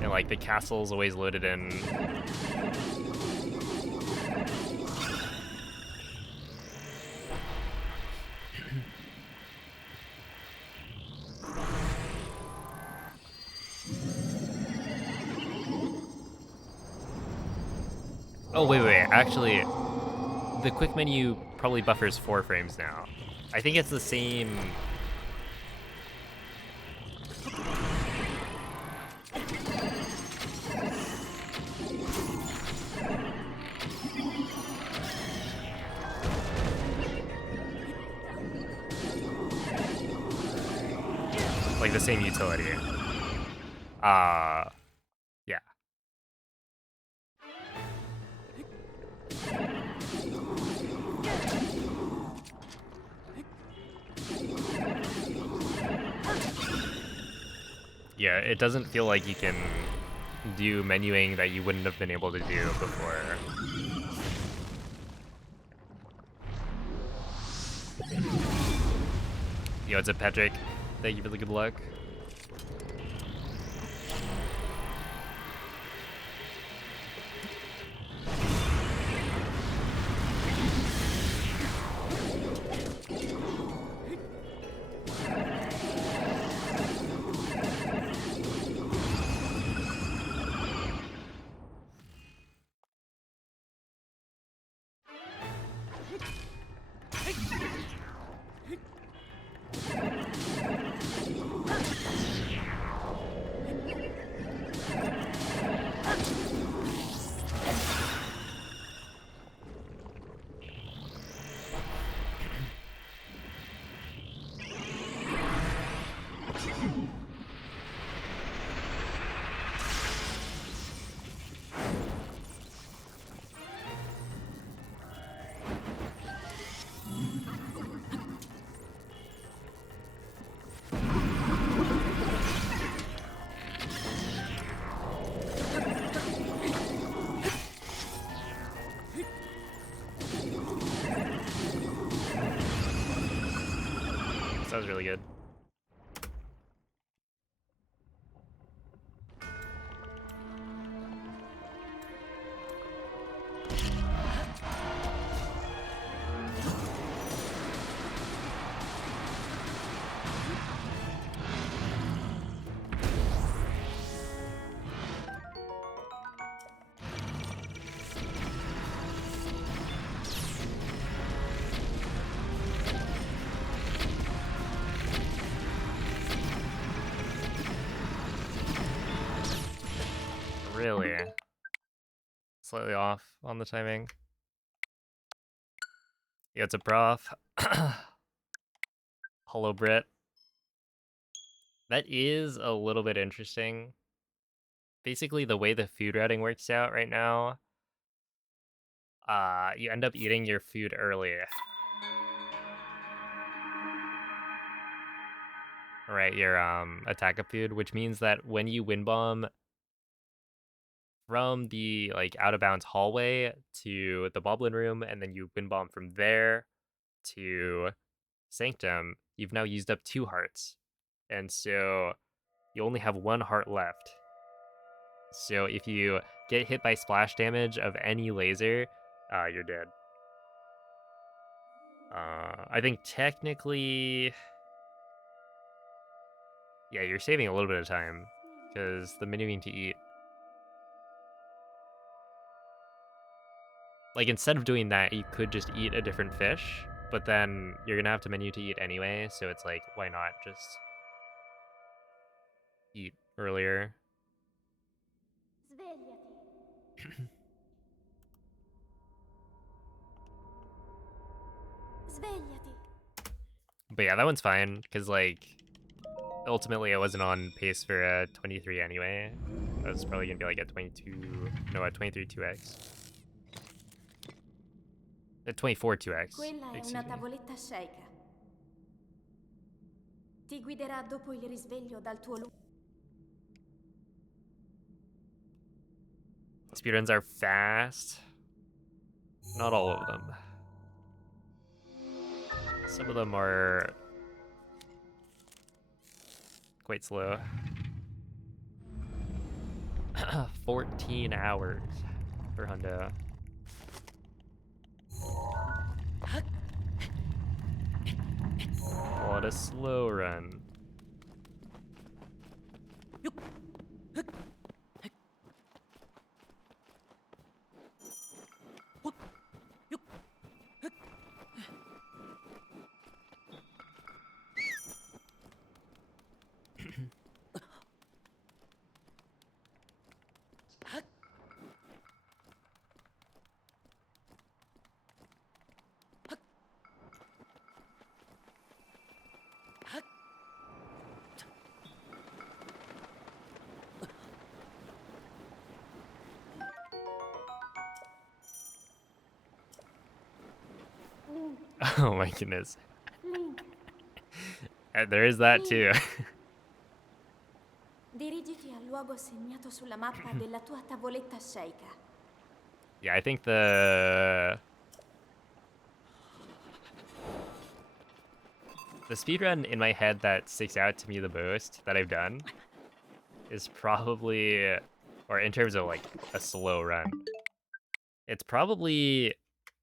And like the castle's always loaded in. Oh, wait. Actually, the quick menu probably buffers 4 frames now. I think it's the same. Like the same utility. Yeah. Yeah, it doesn't feel like you can do menuing that you wouldn't have been able to do before. Yo, what's up, Patrick? Thank you for the good luck. That was really good. Really? Slightly off on the timing. Yeah, it's a prof. Hello, Brit. That is a little bit interesting. Basically, the way the food routing works out right now, you end up eating your food early. Right, your attack of food, which means that when you win bomb from the like out of bounds hallway to the Boblin room, and then you win bomb from there to Sanctum, you've now used up 2 hearts. And so you only have 1 heart left. So if you get hit by splash damage of any laser, you're dead. I think technically, yeah, you're saving a little bit of time because the menuing to eat. Like instead of doing that, you could just eat a different fish, but then you're gonna have to menu to eat anyway. So it's like, why not just eat earlier? Svegliati. Svegliati. But yeah, that one's fine because like ultimately I wasn't on pace for a 23 anyway. I was probably gonna be like a 22, no, a 23 2x. A 24 2x. Quella è una tavoletta sceicca. Ti guiderà dopo il risveglio dal tuo lungo. Speedruns are fast. Not all of them. Some of them are quite slow. 14 hours for Hundo. What a slow run. Oh my goodness. Link, And there is that too. dirigiti al luogo segnato sulla mappa della tua tavoletta sceicca. Yeah, I think the speedrun in my head that sticks out to me the most that I've done is probably, or in terms of like a slow run, it's probably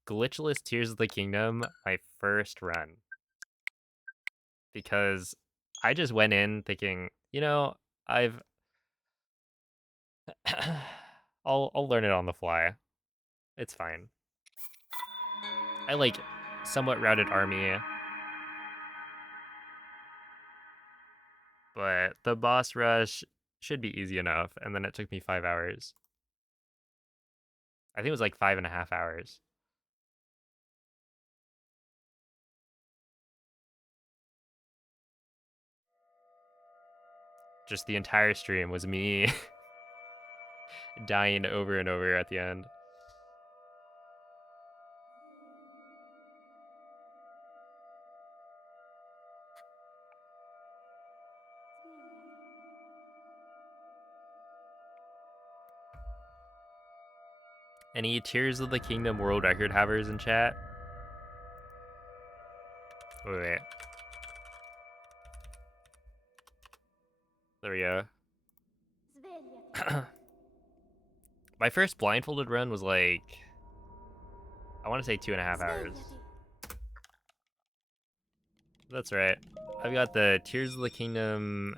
Glitchless Tears of the Kingdom, my first run. Because I just went in thinking, I've I'll learn it on the fly. It's fine. I like somewhat routed army, but the boss rush should be easy enough, and then it took me 5 hours. I think it was like 5.5 hours. Just the entire stream was me dying over and over at the end. Any Tears of the Kingdom world record havers in chat? Wait. There we go. Svegliati. My first blindfolded run was like, I want to say 2.5 hours. Svegliati. That's right. I've got the Tears of the Kingdom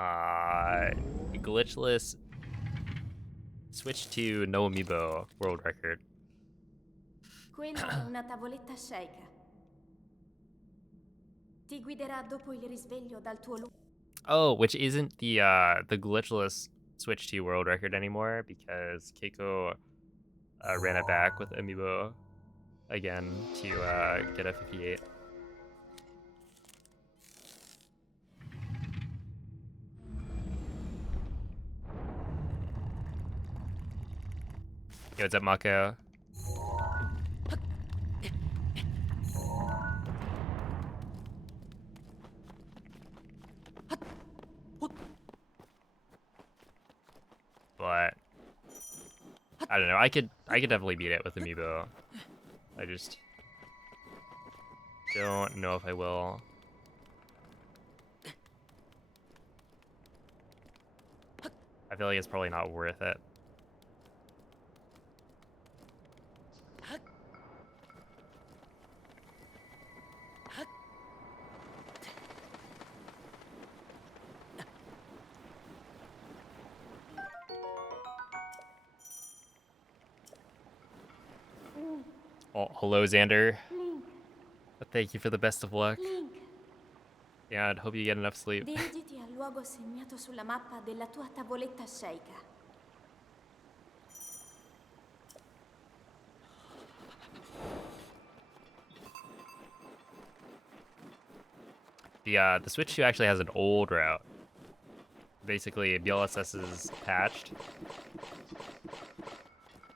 glitchless switch to no amiibo world record. Quella è una tavoletta sceicca. Ti guiderà dopo il risveglio dal tuo luogo. Oh, which isn't the glitchless switch to world record anymore because Keiko ran it back with amiibo again to get a 58. Yo, what's up, Mako? But I don't know. I could definitely beat it with amiibo. I just don't know if I will. I feel like it's probably not worth it. Oh, hello, Xander. Link, Thank you for the best of luck. Link, Yeah, I'd hope you get enough sleep. dirigiti al luogo segnato sulla mappa della tua tavoletta sceicca. The Switch 2 actually has an old route. Basically, BLSS is patched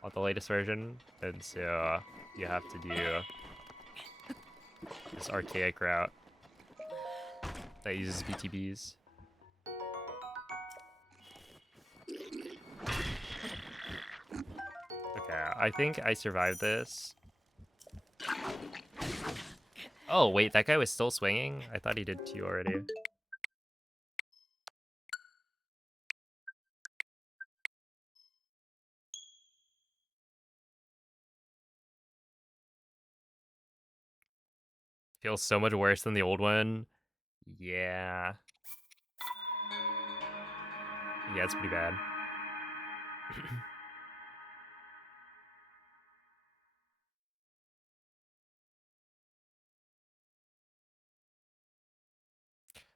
on the latest version, and so you have to do this archaic route that uses BTBs. Okay, I think I survived this. Oh, wait, that guy was still swinging? I thought he did 2 already. Feels so much worse than the old one. Yeah. Yeah, it's pretty bad.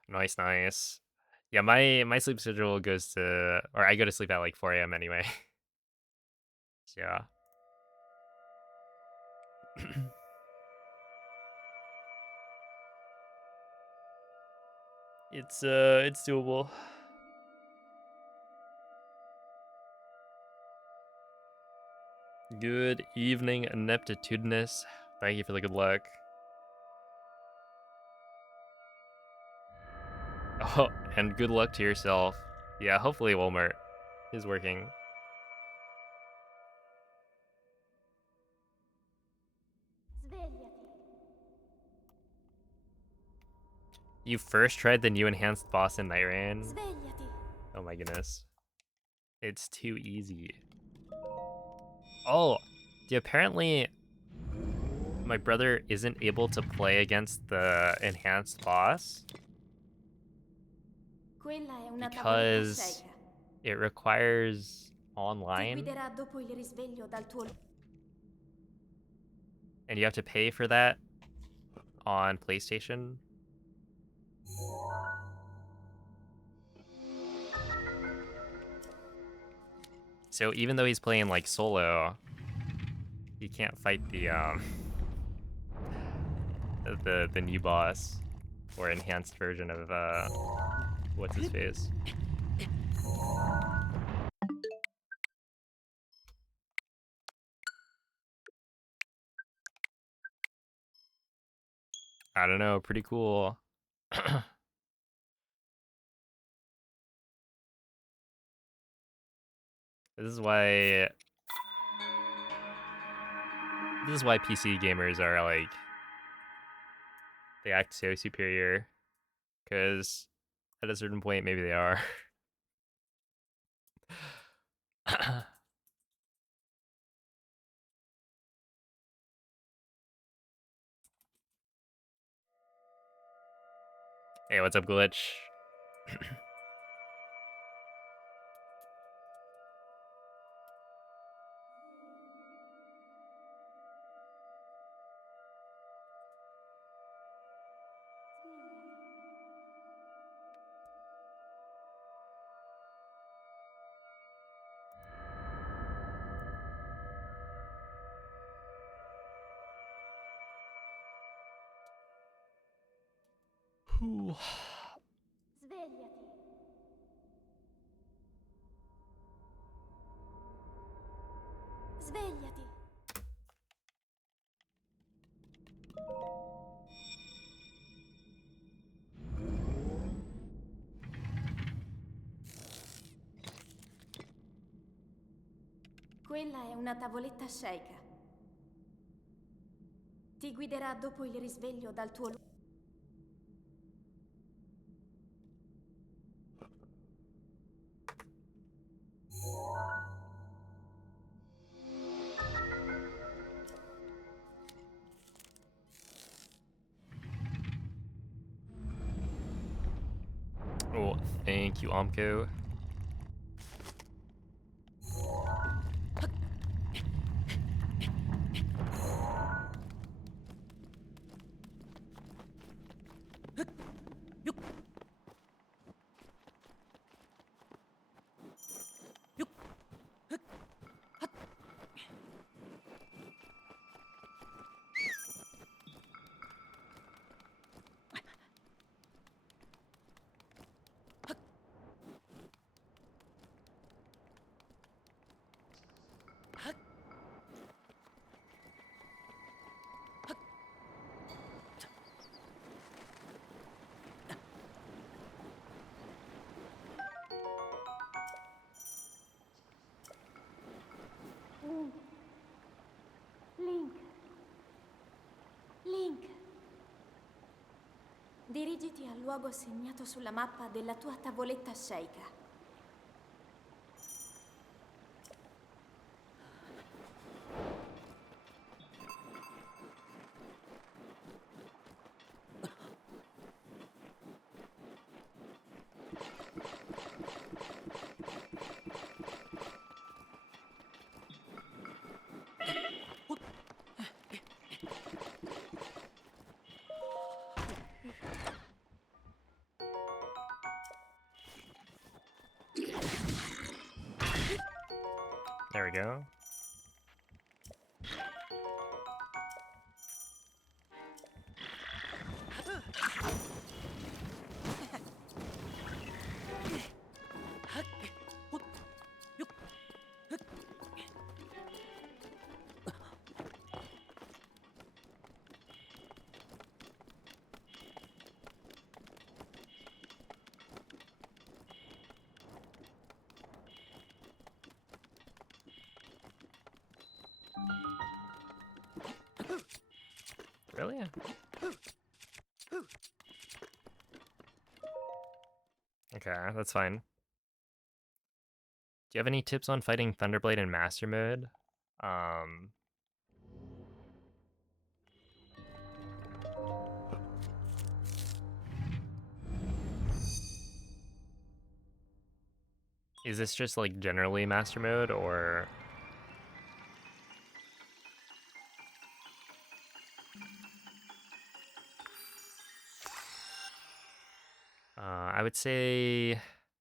Nice, nice. Yeah, my sleep schedule goes to, or I go to sleep at like 4 a.m. anyway. So, yeah. It's doable. Good evening, Ineptitudinous. Thank you for the good luck. Oh, and good luck to yourself. Yeah, hopefully Walmart is working. Svegliati. You first tried the new enhanced boss in Night Rain? Svegliati. Oh my goodness. It's too easy. Oh, apparently my brother isn't able to play against the enhanced boss Quella è una tavoletta because sceicca. it requires Ti online guiderà dopo il risveglio dal tuo... and you have to pay for that on PlayStation. So even though he's playing like solo, he can't fight the the new boss or enhanced version of what's his face. I don't know, pretty cool. This is why PC gamers are like they act so superior, because at a certain point maybe they are. Hey, what's up, Glitch? Svegliati. Svegliati. Quella è una tavoletta sceicca. Ti guiderà dopo il risveglio dal tuo... Oh, thank you, Omko. Link. Link. Dirigiti al luogo segnato sulla mappa della tua tavoletta sceicca. There we go. Okay, that's fine. Do you have any tips on fighting Thunderblade in Master Mode? Um, is this just like generally Master Mode, or I would say,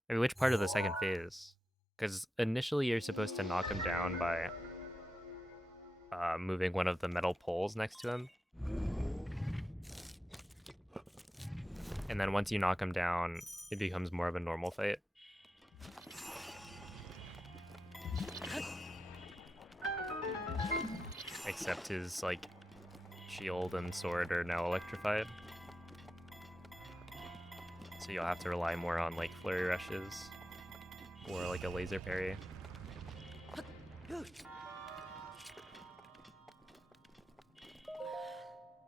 I mean, which part of the second phase? Because initially you're supposed to knock him down by moving one of the metal poles next to him. And then once you knock him down, it becomes more of a normal fight. Except his, like, shield and sword are now electrified. So you'll have to rely more on, like, flurry rushes or, like, a laser parry.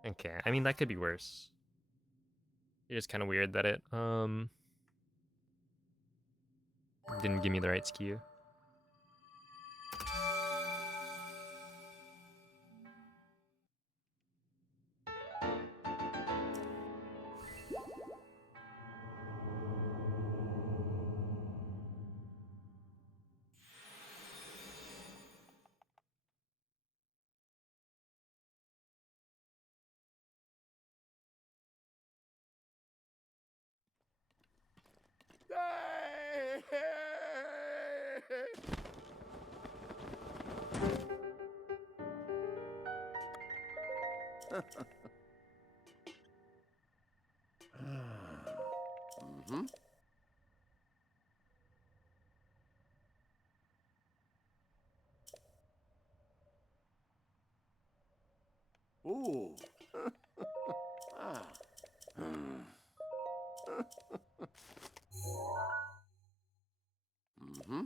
Okay, I mean, that could be worse. It's just kind of weird that it, didn't give me the right skew. Mm-hmm. Ooh. Ah. Mm-hmm.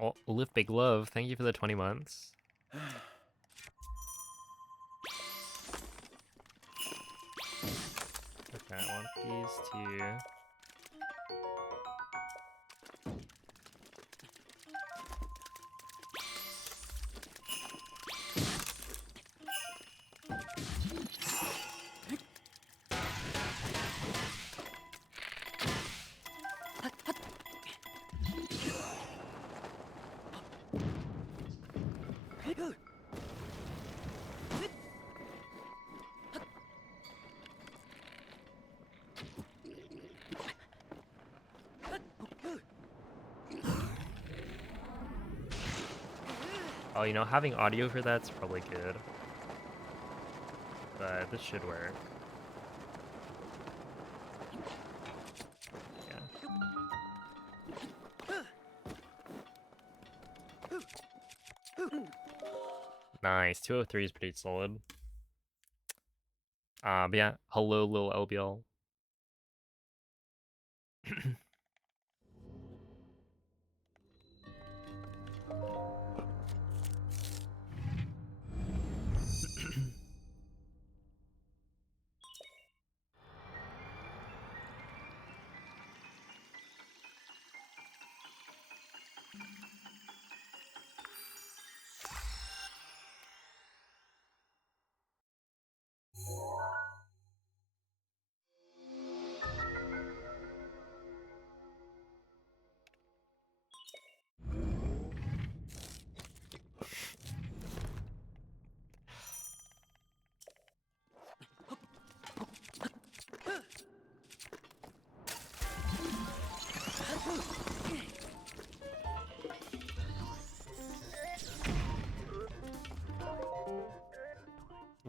Oh, Live Big Love, thank you for the 20 months. Okay, I want these two. Oh, you know, having audio for that's probably good. But this should work. Yeah. Nice. 203 is pretty solid. But yeah, hello, little LBL.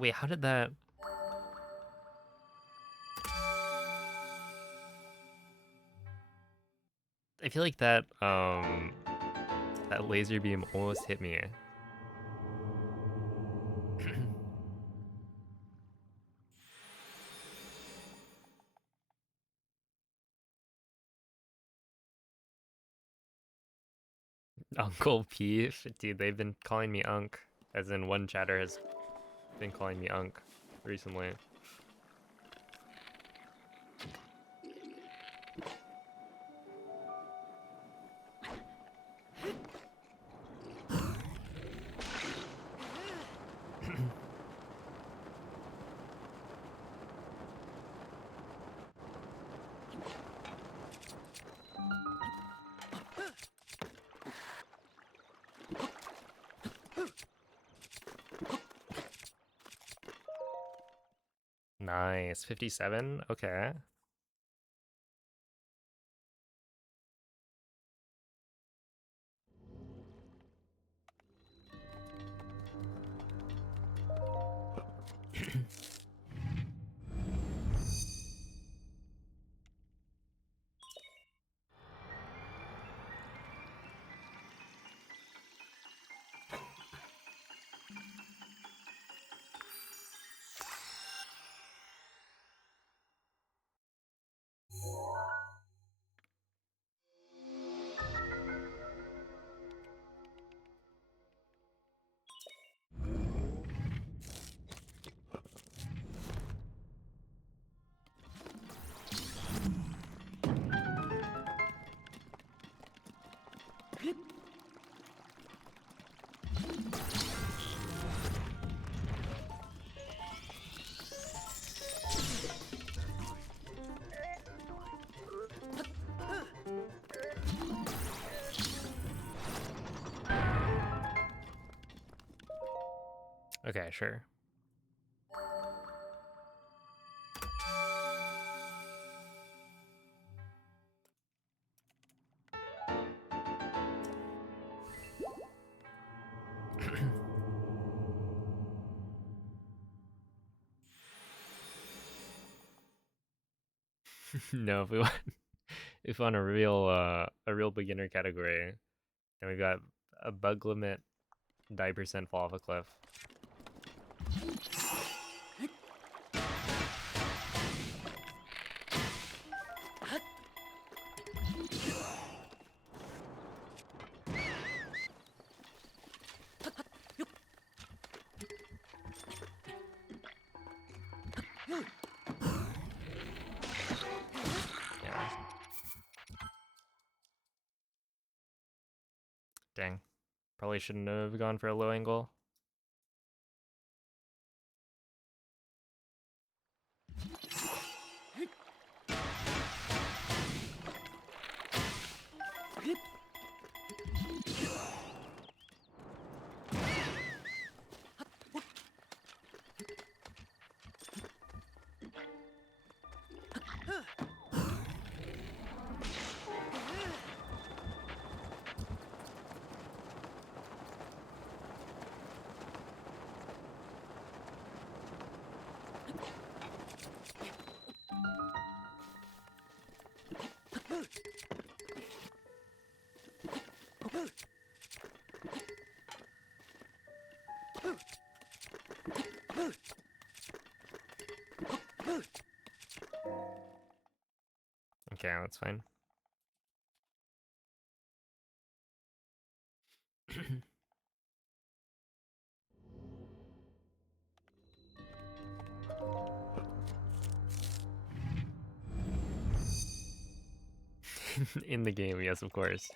Wait, how did that... I feel like that, that laser beam almost hit me. Uncle Peef? Dude, they've been calling me Unk. As in one chatter has been calling me Unk recently. Nice, 57. Okay. Okay, sure. No, if we want a real beginner category, then we've got a bug limit, die percent fall off a cliff. Yeah. Dang. Probably shouldn't have gone for a low angle. Okay, that's fine. In the game, yes, of course.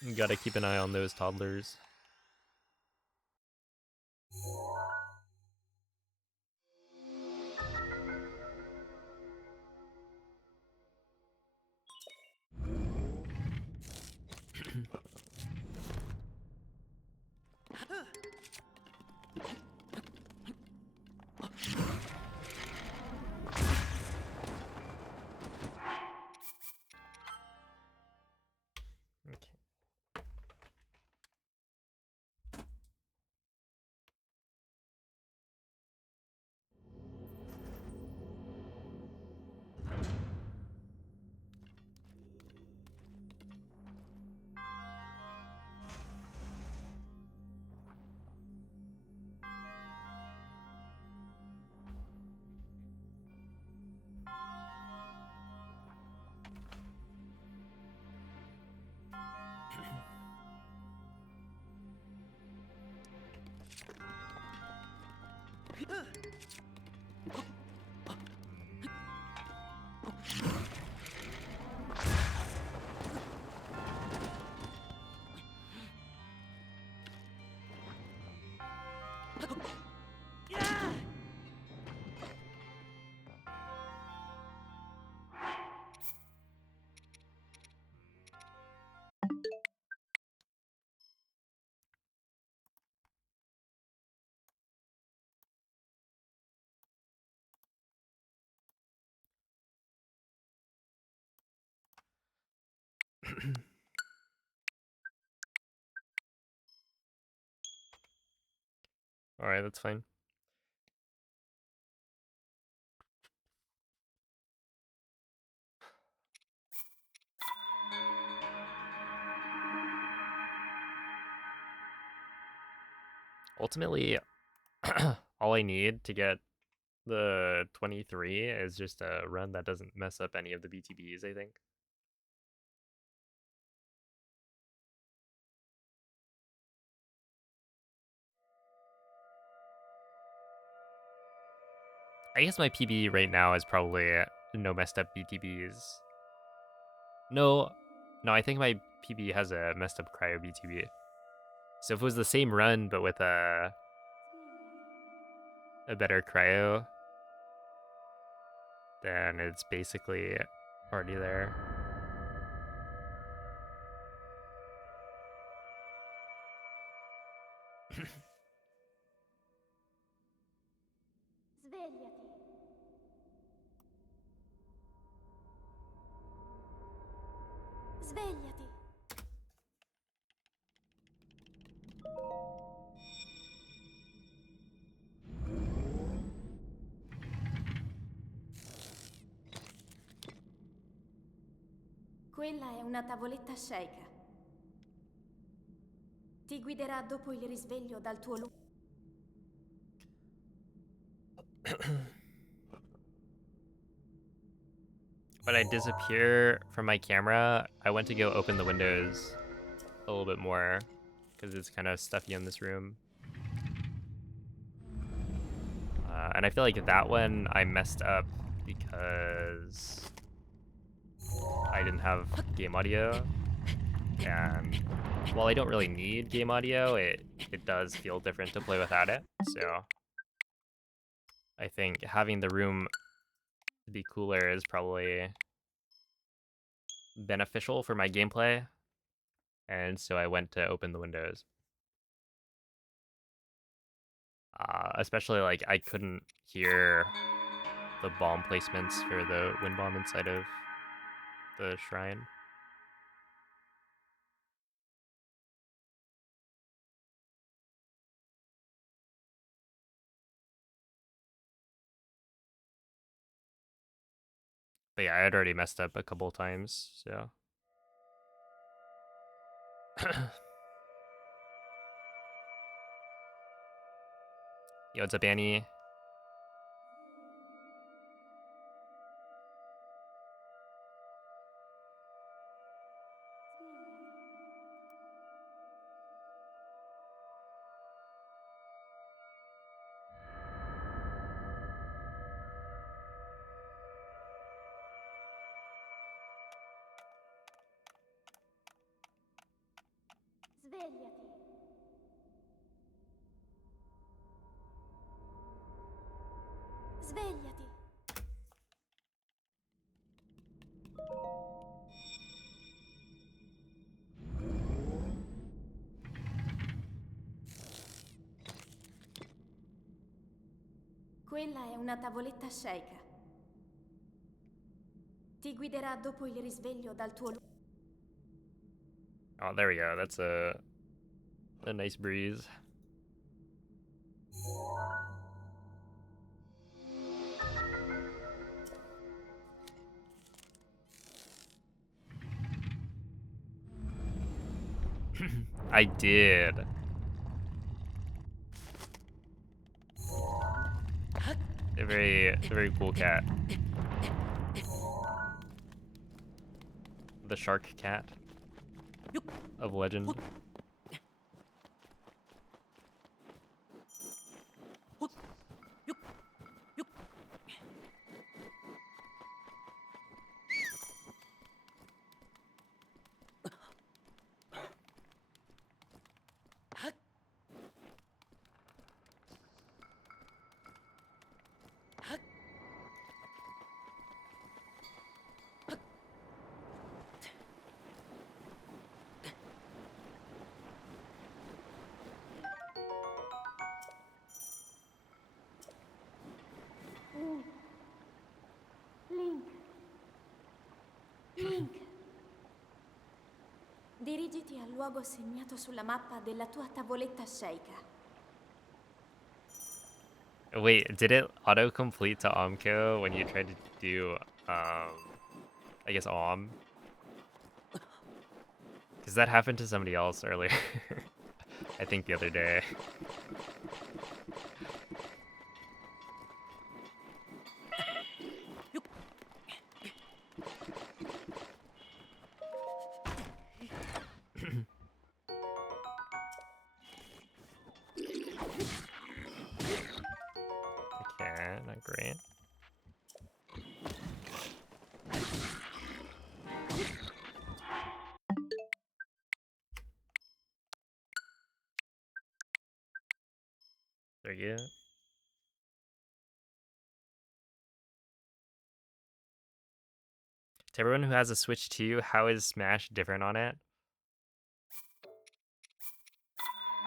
You gotta keep an eye on those toddlers. Alright, that's fine. Ultimately, all I need to get the 23 is just a run that doesn't mess up any of the BTBs, I think. I guess my PB right now is probably no messed up BTBs. No, I think my PB has a messed up cryo BTB. So if it was the same run but with a better cryo, then it's basically already there. Svegliati. Svegliati. Quella è una tavoletta sceicca. Ti guiderà dopo il risveglio dal tuo luogo. When I disappear from my camera, I went to go open the windows a little bit more because it's kind of stuffy in this room. And I feel like that one I messed up because I didn't have game audio. And while I don't really need game audio, it does feel different to play without it. So I think having the room be cooler is probably beneficial for my gameplay. And so I went to open the windows. Especially like I couldn't hear the bomb placements for the wind bomb inside of the shrine. But yeah, I had already messed up a couple times, so. Yo, what's up, Annie? Svegliati. Svegliati. Quella è una tavoletta sceicca. Ti guiderà dopo il risveglio dal tuo luogo. Oh, there we go. That's a nice breeze. I did. A very cool cat. The shark cat of legend. Dirigiti al luogo segnato sulla mappa della tua tavoletta sceicca. Wait, did it autocomplete to Omco when you tried to do, I guess Om? Because that happened to somebody else earlier. I think the other day. Okay, not great. There you go. To everyone who has a Switch 2, how is Smash different on it?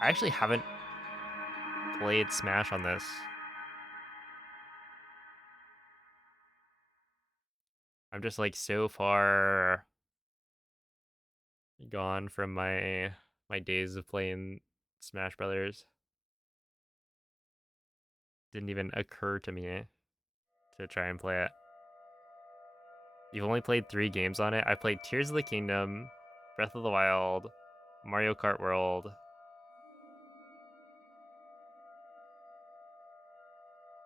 I actually haven't played Smash on this. I'm just like so far gone from my days of playing Smash Brothers. Didn't even occur to me to try and play it. You've only played 3 games on it. I played Tears of the Kingdom, Breath of the Wild, Mario Kart World,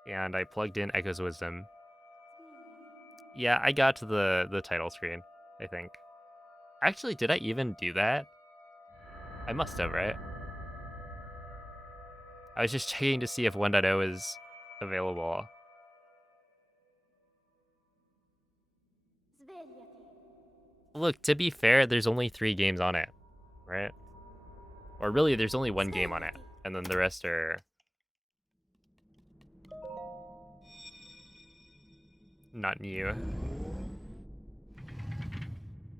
and I plugged in Echo's Wisdom. Yeah, I got to the title screen, I think. Actually, did I even do that? I must have, right? I was just checking to see if 1.0 is available. Look, to be fair, there's only 3 games on it, right? Or really, there's only 1 game on it, and then the rest are not new.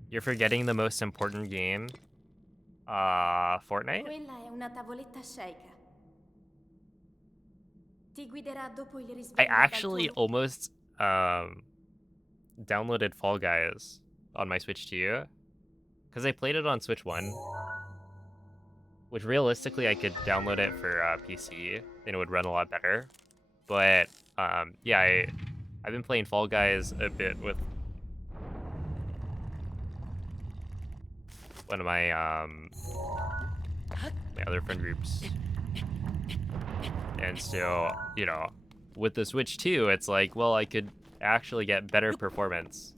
You're forgetting the most important game. Fortnite? Quella è una tavoletta sceicca. Ti guiderà dopo il I risveglio dal tuo actually almost downloaded Fall Guys on my Switch 2 because I played it on Switch 1, which realistically I could download it for PC and it would run a lot better. But yeah, I've been playing Fall Guys a bit with one of my my other friend groups, and so with the Switch 2, it's like, well, I could actually get better performance.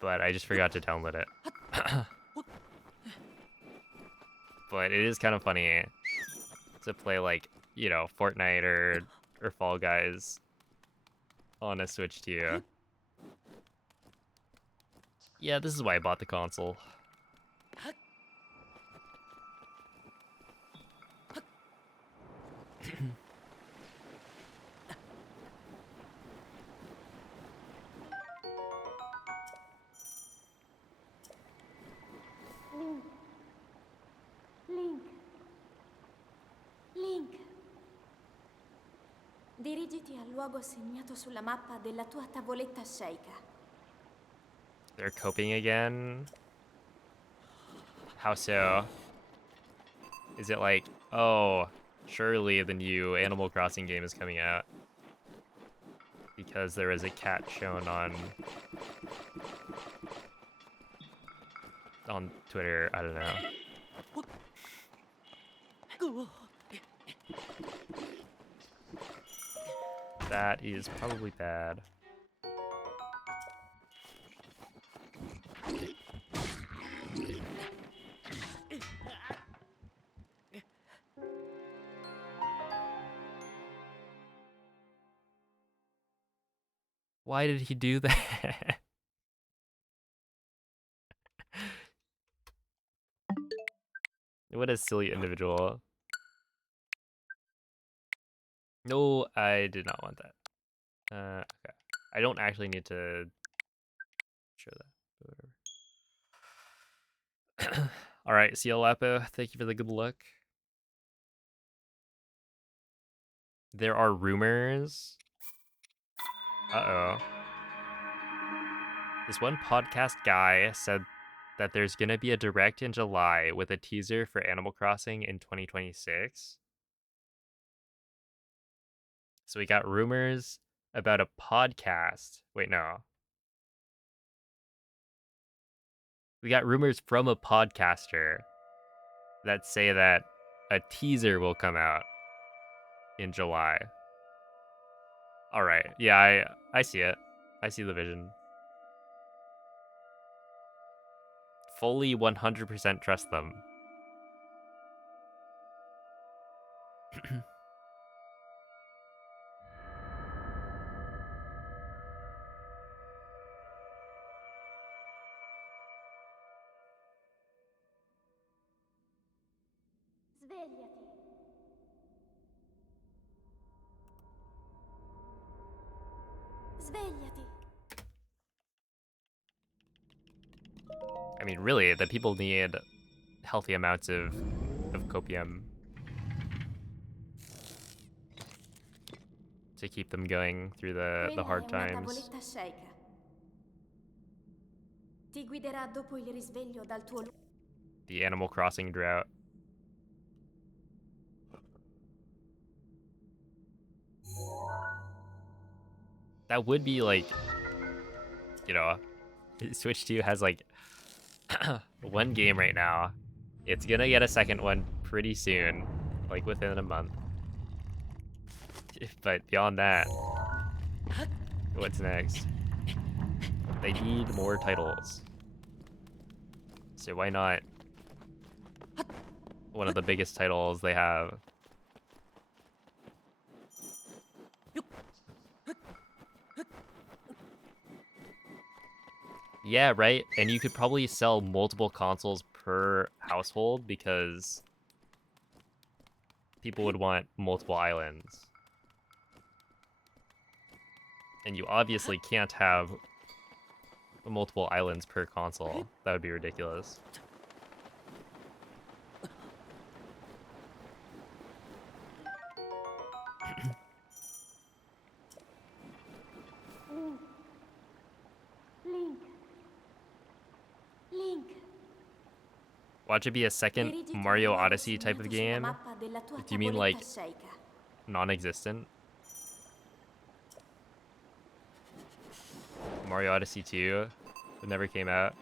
But I just forgot to download it. But it is kind of funny to play like, Fortnite or Fall Guys on a Switch 2. Yeah, this is why I bought the console. Link. Link. Dirigiti al luogo segnato sulla mappa della tua tavoletta sceicca. They're coping again. How so? Is it like, oh, surely the new Animal Crossing game is coming out because there is a cat shown on Twitter? I don't know. That is probably bad. Why did he do that? What a silly individual. No, I did not want that. Okay. I don't actually need to show that. Whatever. All right, CL Lapo, thank you for the good luck. There are rumors. Uh-oh. This one podcast guy said that there's going to be a direct in July with a teaser for Animal Crossing in 2026. So we got rumors about a podcast. Wait, no. We got rumors from a podcaster that say that a teaser will come out in July. All right. Yeah, I see it. I see the vision. Fully 100% trust them. Svegliati. Svegliati. I mean, really, the people need healthy amounts of copium to keep them going through the Quella hard è una times. tavoletta Sheikah. Ti guiderà dopo il risveglio dal tuo The Animal Crossing drought. That would be like, you know, Switch 2 has like one game right now. It's gonna get a second one pretty soon, like within a month. But beyond that, what's next? They need more titles. So why not one of the biggest titles they have? Yeah, right? And you could probably sell multiple consoles per household because people would want multiple islands. And you obviously can't have multiple islands per console. That would be ridiculous. Link. Link. Watch it be a second Dirigiti al Mario luogo Odyssey type of segnato sulla game? mappa della tua Do you mean tavoletta like Sheikah. non-existent? Mario Odyssey 2 that never came out.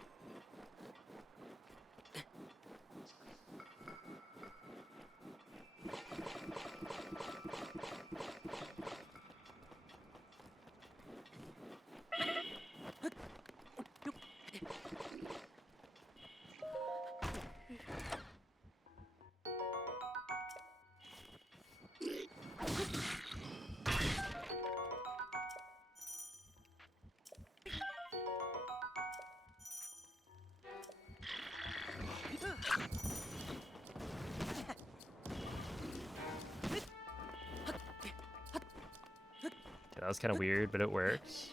Okay, that was kind of weird, but it works.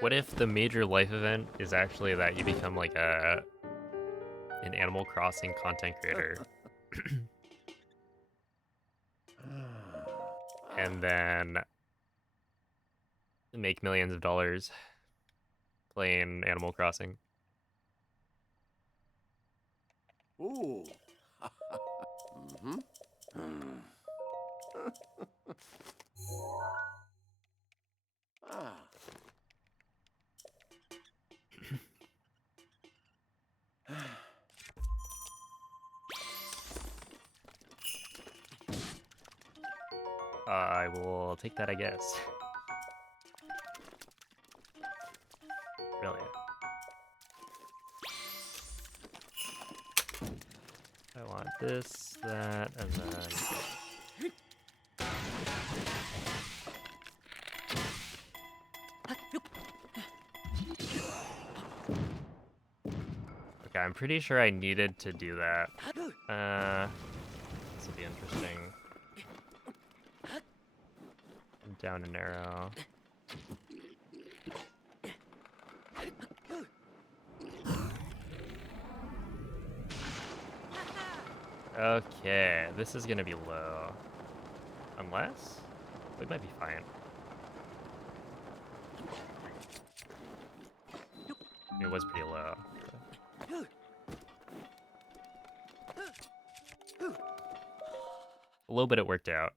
What if the major life event is actually that you become like an Animal Crossing content creator, and then make millions of dollars playing Animal Crossing? Ooh. Mm-hmm. Hmm. Ah. I will take that, I guess. Really? I want this, that, and then... Okay, I'm pretty sure I needed to do that. This will be interesting. Down an arrow. Okay, this is gonna be low. Unless? We might be fine. It was pretty low. A little bit it worked out.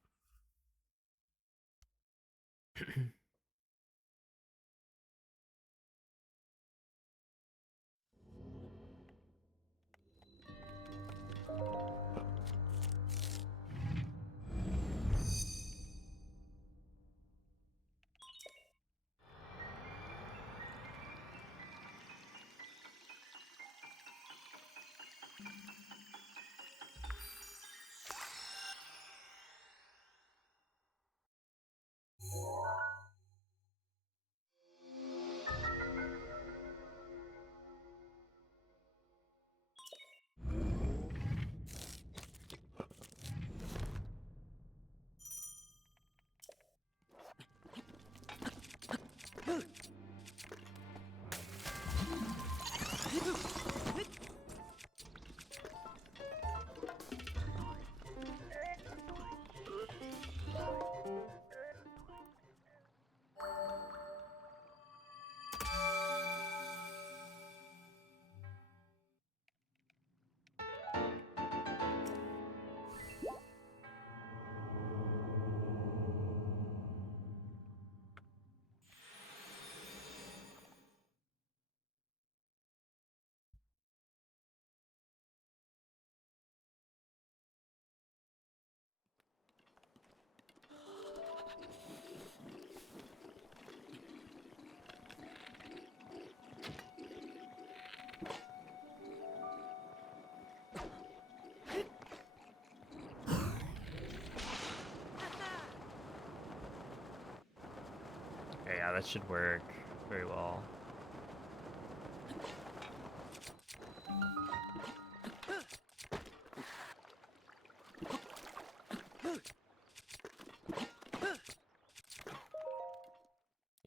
Okay, yeah, that should work very well.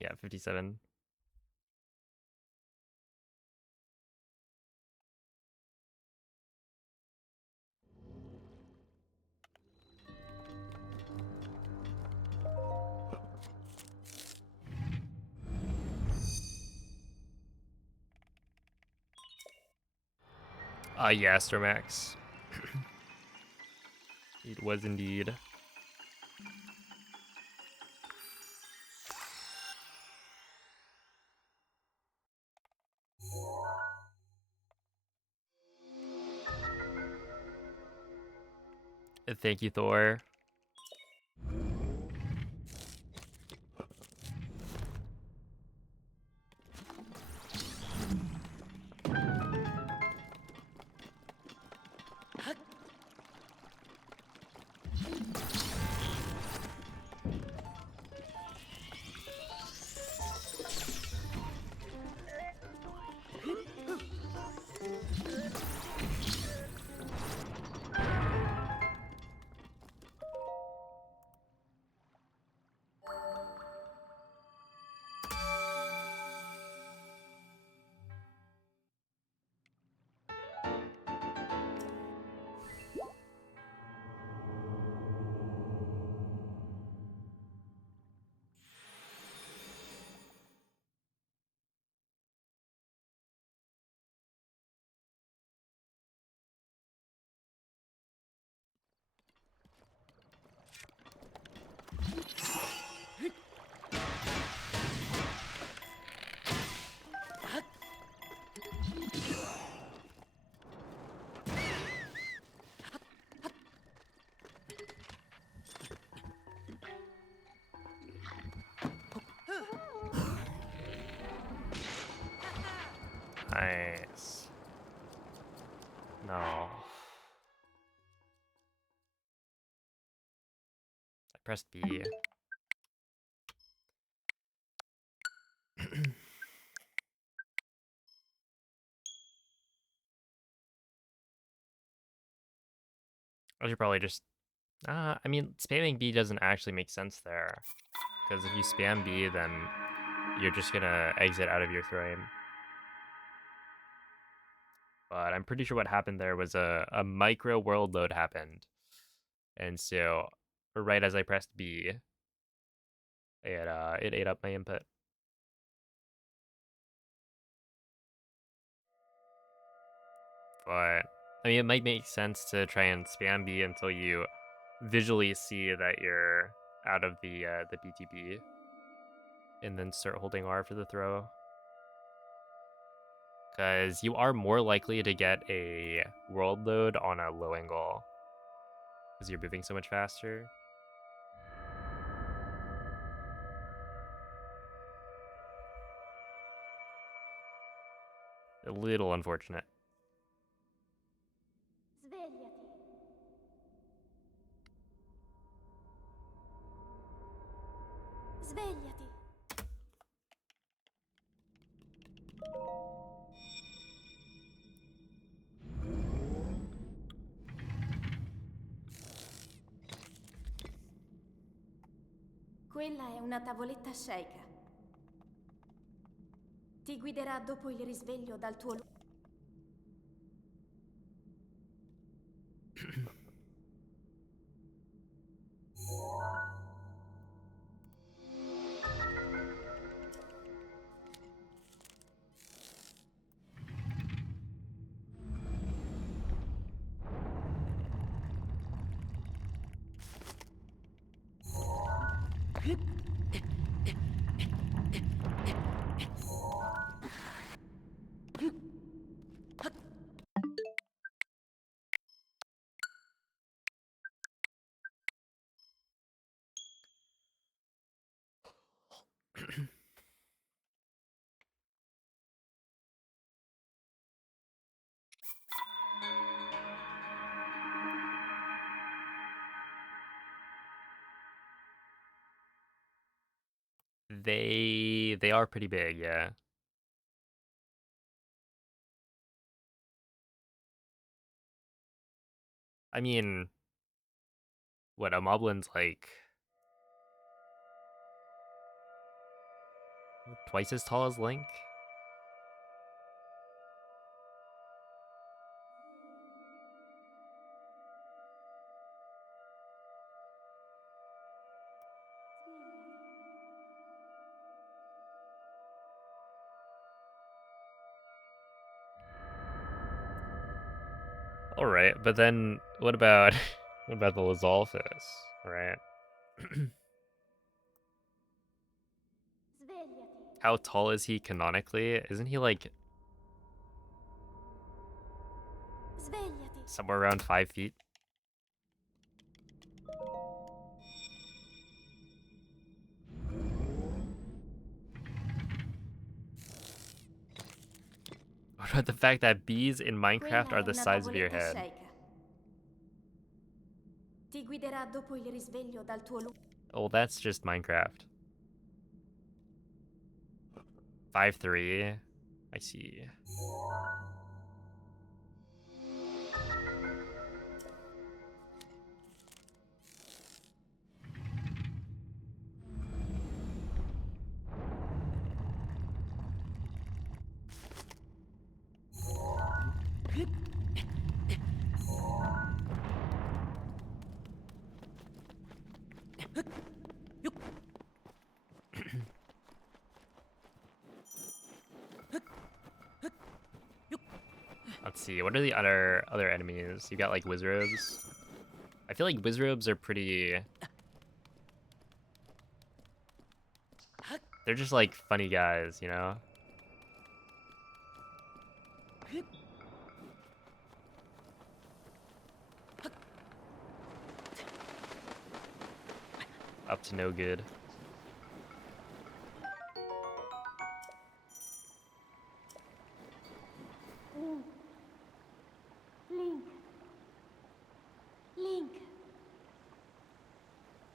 Yeah, 57. Yeah, Astromax. It was indeed. Thank you, Thor. Nice. No. I pressed B. I should probably just... I mean, spamming B doesn't actually make sense there. Because if you spam B, then you're just gonna exit out of your frame. But I'm pretty sure what happened there was a micro world load happened. And so, right as I pressed B, it ate up my input. But, I mean, it might make sense to try and spam B until you visually see that you're out of the BTB. And then start holding R for the throw. Because you are more likely to get a world load on a low angle. Because you're moving so much faster. A little unfortunate. Svegliati. Svegliati. Quella è una tavoletta Sheikah. Ti guiderà dopo il risveglio dal tuo luogo. They are pretty big, yeah. I mean, what, a Moblin's like twice as tall as Link? Alright, but then what about what about the Lizalfos, right? Svegliati. How tall is he canonically? Isn't he like Svegliati. somewhere around 5 feet? What about the fact that bees in Minecraft Quella are è the una size of your tavoletta head? Sheikah. Ti guiderà dopo il risveglio dal tuo luogo. Oh, that's just Minecraft. 5'3". I see. Let's see. What are the other enemies? You got like Wizrobes. I feel like Wizrobes are pretty. They're just like funny guys, you know. Up to no good.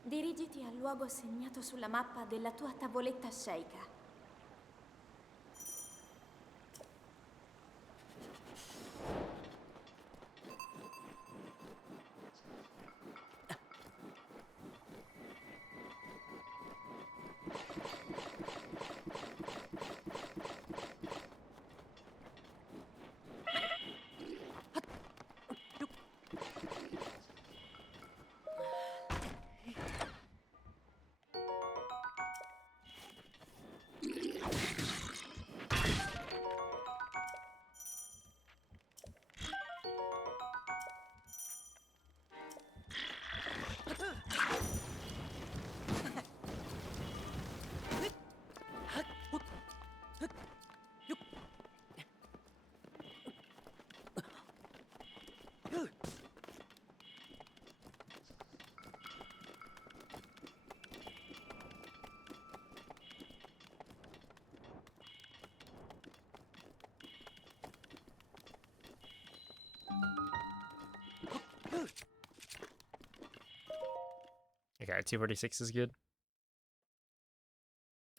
Dirigiti al luogo segnato sulla mappa della tua tavoletta sceicca. Okay, 246 is good.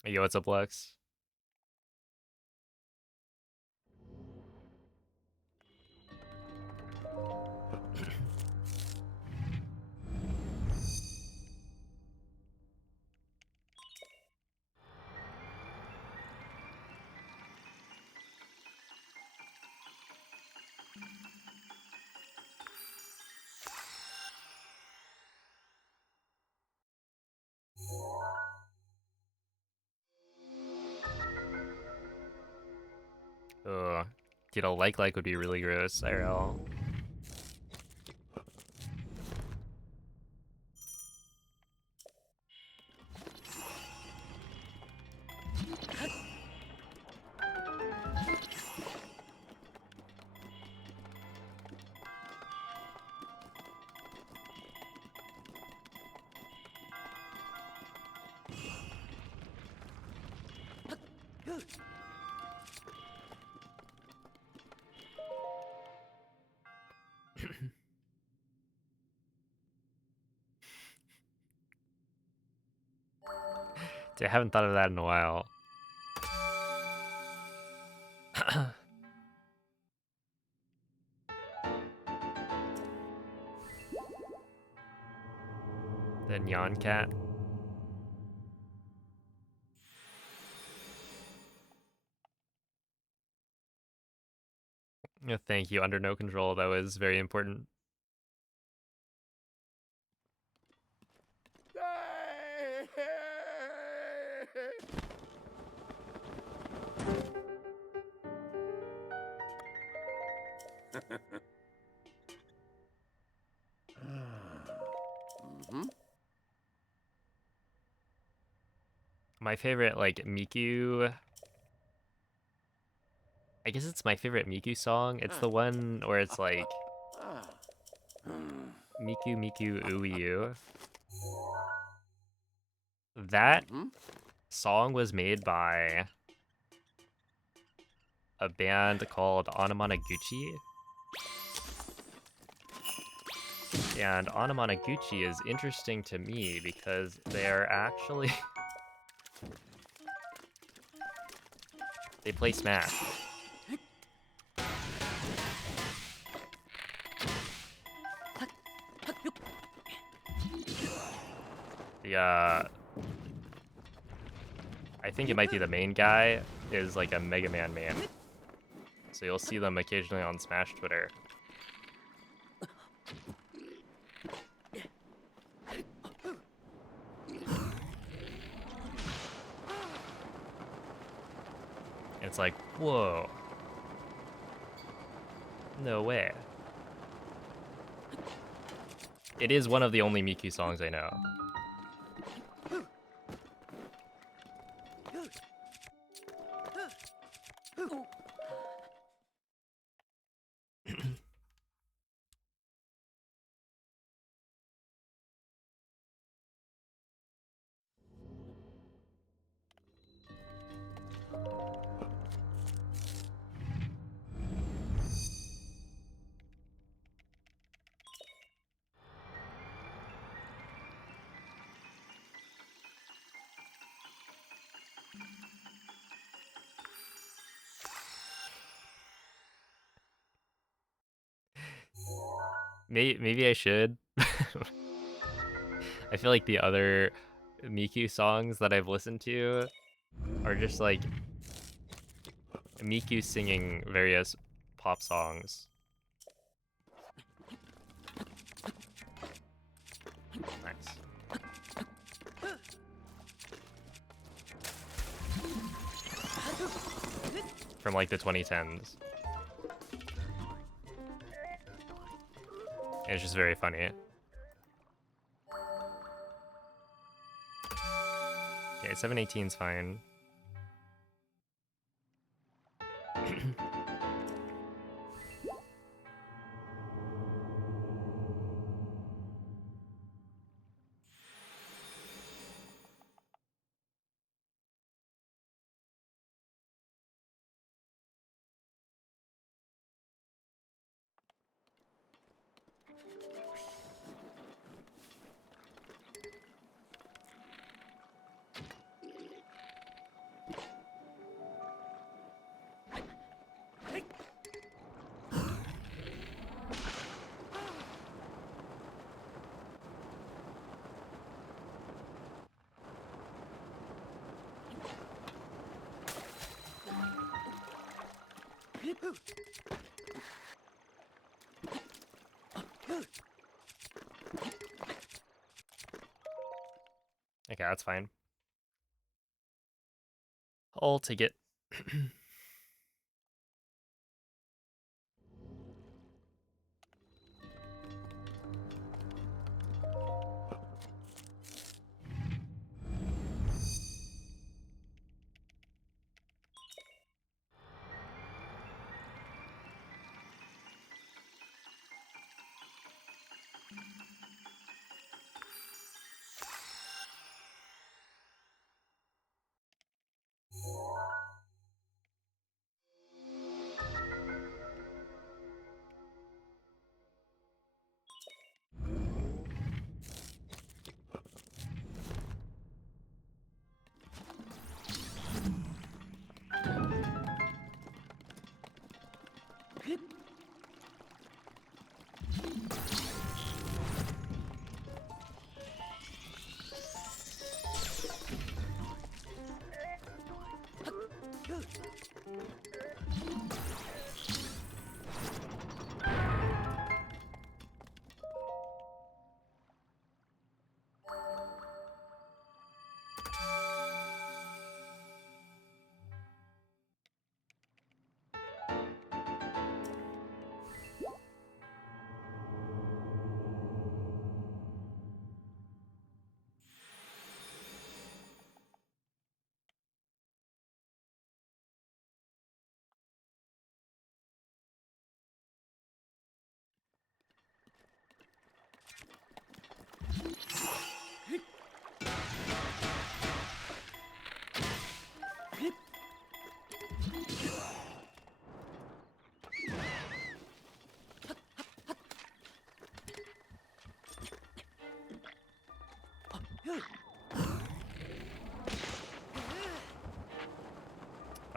Yo, what's up, Lex? Ugh. Dude, a like would be really gross, IRL. Dude, I haven't thought of that in a while. The Nyan Cat. Yeah, thank you. Under no control. That was very important. Mm-hmm. My favorite, like, Miku. I guess it's my favorite Miku song. It's the one where it's like Miku Miku Uyu. That Mm-hmm. song was made by a band called Anamanaguchi. And Anamanaguchi is interesting to me because they're actually they play Smash. The I think it might be the main guy is like a Mega Man main. So you'll see them occasionally on Smash Twitter. It's like, whoa. No way. It is one of the only Miku songs I know. Maybe I should. I feel like the other Miku songs that I've listened to are just like Miku singing various pop songs. Nice. From like the 2010s. And it's just very funny. Okay, 718 is fine. Okay, that's fine. I'll take it.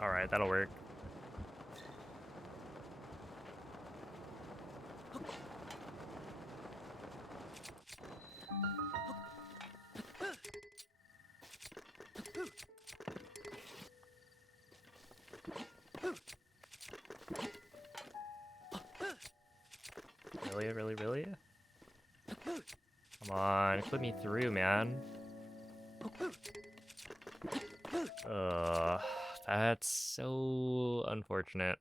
Alright, that'll work. Really? Come on, put me through, man. That's so unfortunate.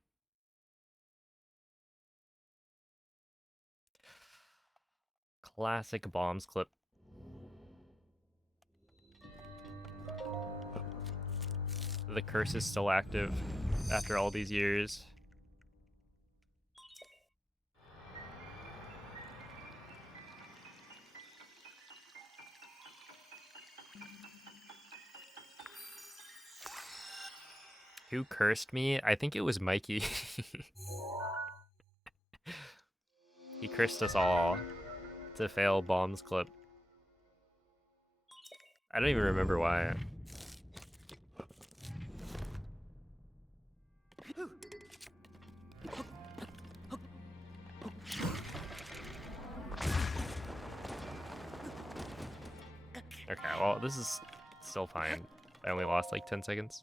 Classic bombs clip. The curse is still active after all these years. Who cursed me? I think it was Mikey. He cursed us all to fail bombs clip. I don't even remember why. well, this is still fine. I only lost like 10 seconds.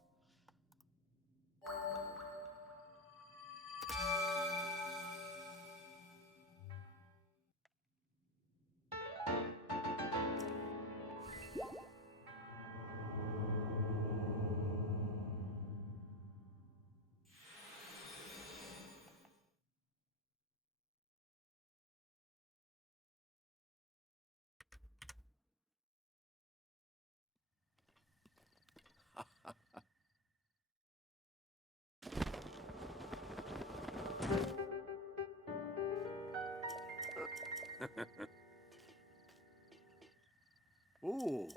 Ooh.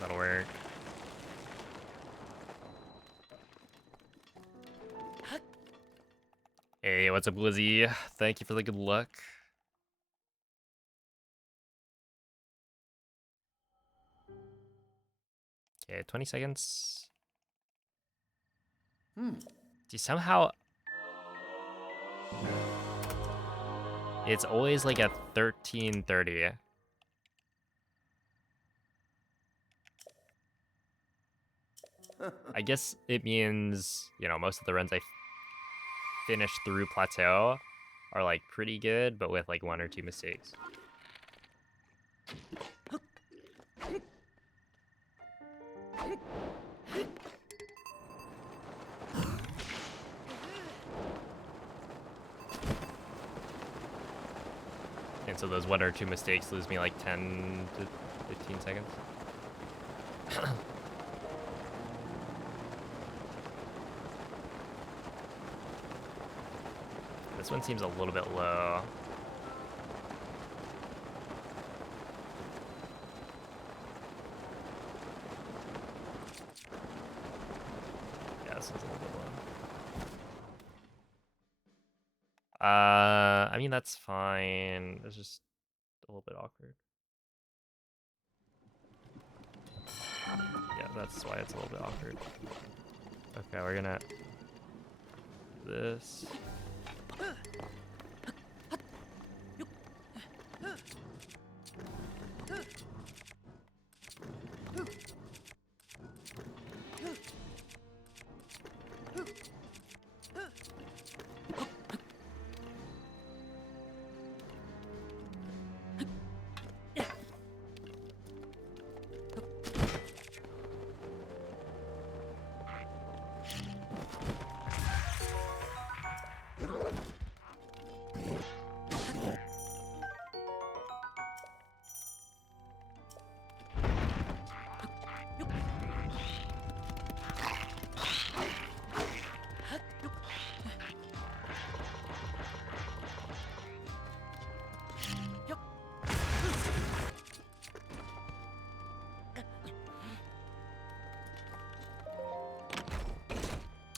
That'll work. Hey, what's up, Lizzie? Thank you for the good luck. Okay, 20 seconds. See, somehow it's always like a 13:30. I guess it means, you know, most of the runs I finish through plateau are like pretty good, but with like 1 or 2 mistakes. And so those 1 or 2 mistakes lose me like 10 to 15 seconds. This one seems a little bit low. Yeah, this one's a little bit low. I mean, that's fine. It's just a little bit awkward. Yeah, that's why it's a little bit awkward. Okay, we're gonna do this.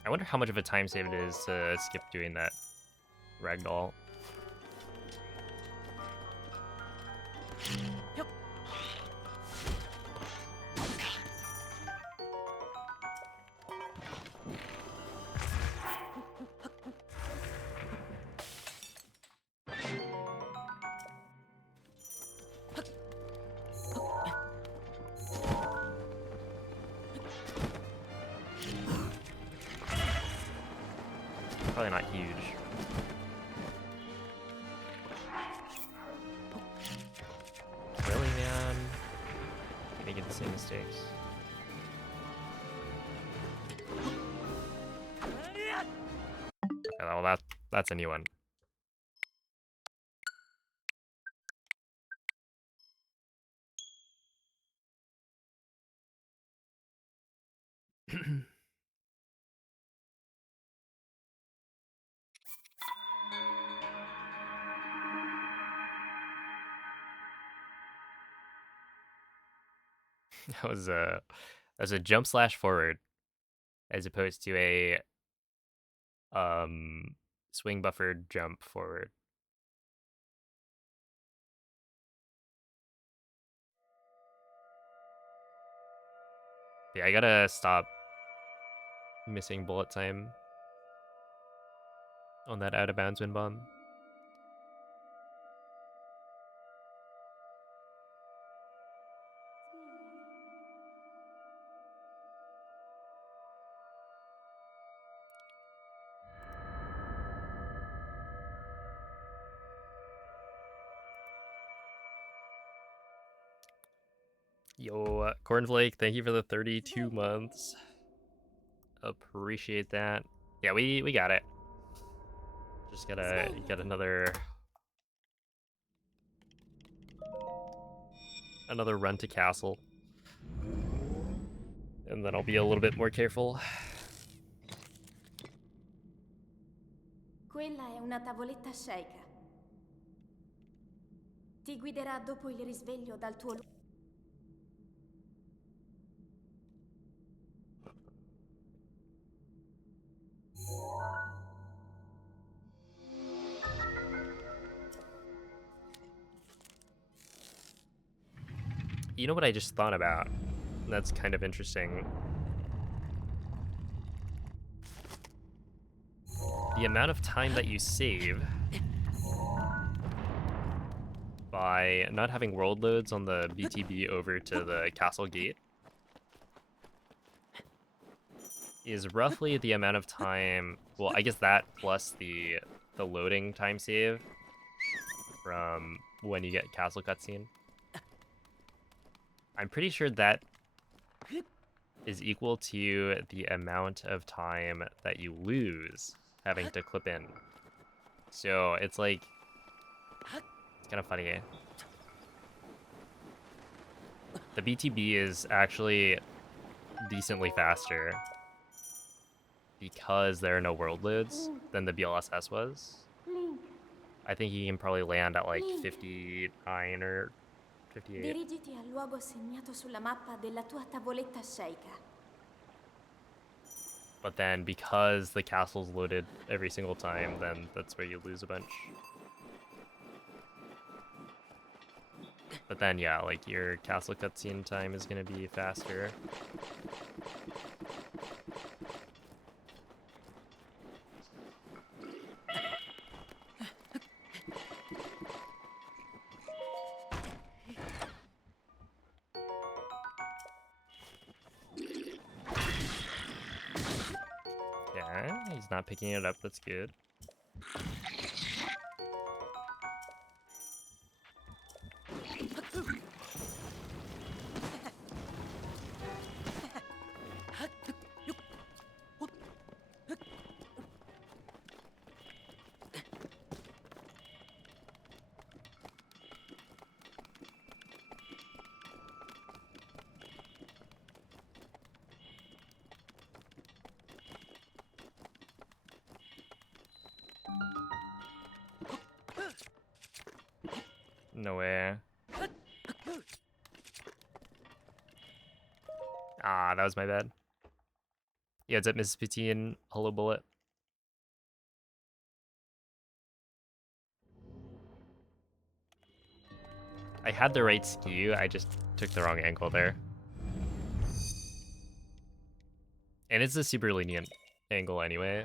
I wonder how much of a time save it is to skip doing that ragdoll. Probably not huge. Really, man? Keep making the same mistakes. Okay, well that's a new one. That was a jump slash forward as opposed to a swing buffered jump forward. Yeah, I gotta stop missing bullet time on that out of bounds wind bomb. Yo, Cornflake, thank you for the 32 months. Appreciate that. Yeah, we got it. Just gotta get another run to castle. And then I'll be a little bit more careful. Quella è una tavoletta sceicca. Ti guiderà dopo il risveglio dal tuo luogo. You know what I just thought about? That's kind of interesting. The amount of time that you save by not having world loads on the BTB over to the castle gate is roughly the amount of time, well, I guess that plus the loading time save from when you get castle cutscene. I'm pretty sure that is equal to the amount of time that you lose having to clip in. So it's like, it's kind of funny. Eh? The BTB is actually decently faster because there are no world loads than the BLSS was. Link, I think you can probably land at like 59 or 58. dirigiti al luogo segnato sulla mappa della tua tavoletta sceicca. But then because the castle's loaded every single time, then that's where you lose a bunch. But then yeah, like your castle cutscene time is gonna be faster. Yeah, he's not picking it up, that's good. No way. Ah, that was my bad. Yeah, it's at Mrs. Poutine. Hello, Bullet. I had the right skew, I just took the wrong angle there. And it's a super lenient angle anyway.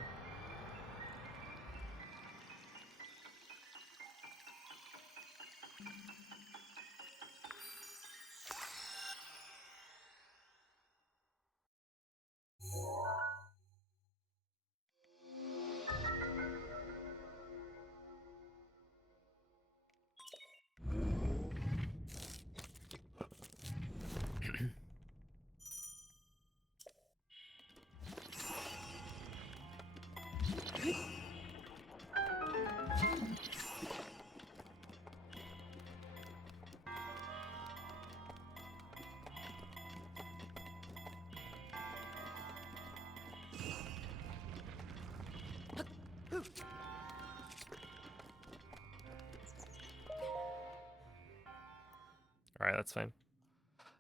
Alright, that's fine.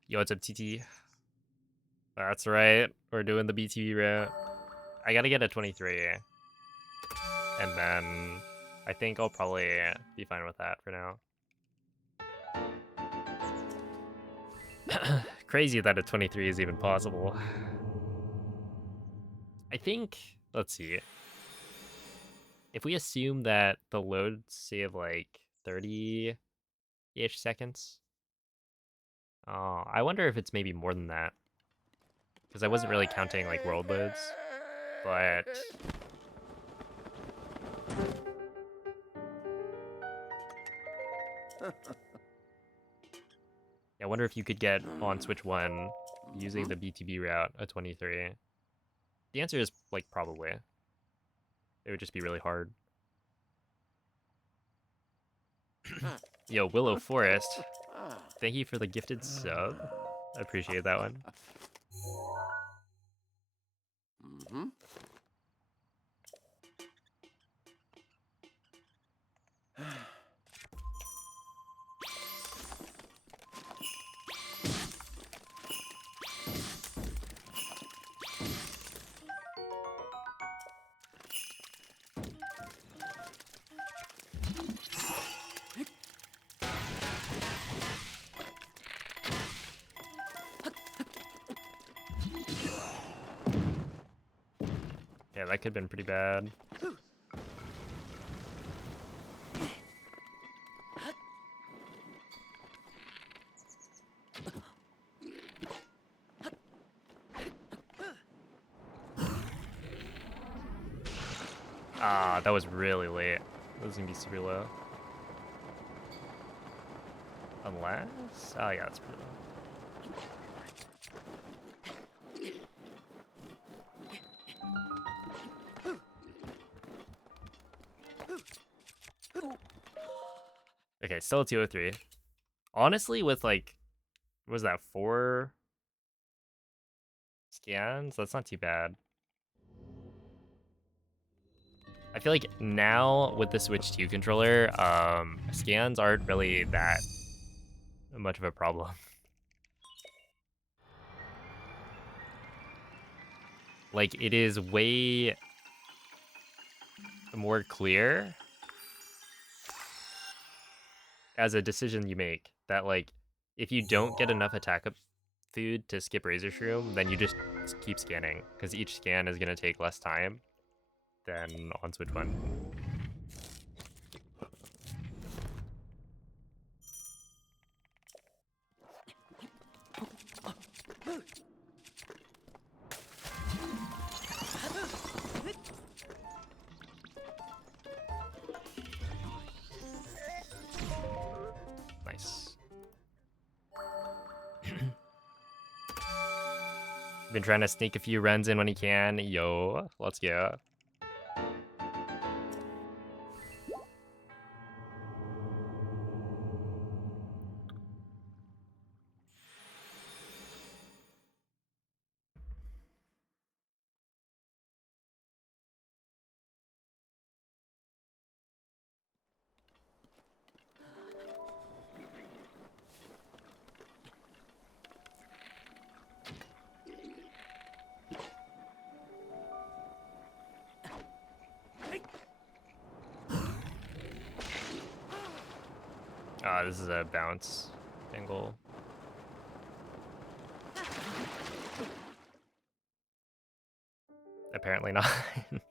Yo, what's up, TT? That's right. We're doing the BTB route. I gotta get a 23. And then I think I'll probably be fine with that for now. Crazy that a 23 is even possible. I think, let's see. If we assume that the loads save like 30-ish seconds. Oh, I wonder if it's maybe more than that. Because I wasn't really counting like world loads. But I wonder if you could get on Switch 1 using the BTB route a 23. The answer is like probably. It would just be really hard. Yo, Willow Forest. Thank you for the gifted sub. I appreciate that one. Mm-hmm. Yeah, that could have been pretty bad. Ah, that was really late. That was gonna be super low. Unless... Oh yeah, it's pretty low. Okay, still a 203. Honestly, with like, what was that, 4 scans? That's not too bad. I feel like now with the Switch 2 controller, scans aren't really that much of a problem. Like, it is way more clear as a decision you make that, like, if you don't get enough attack up food to skip Razor Shroom, then you just keep scanning, because each scan is going to take less time than on Switch 1. Nice. Been trying to sneak a few runs in when he can. Yo, let's go. This is a bounce angle. Apparently not. Yep.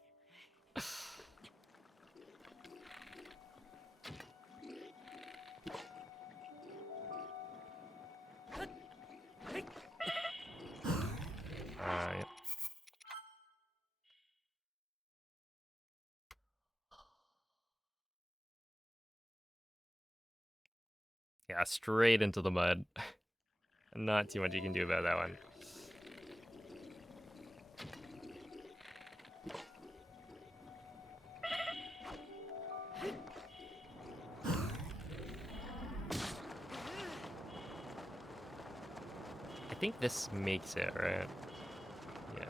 Yeah, straight into the mud. Not too much you can do about that one. I think this makes it, right? Yeah.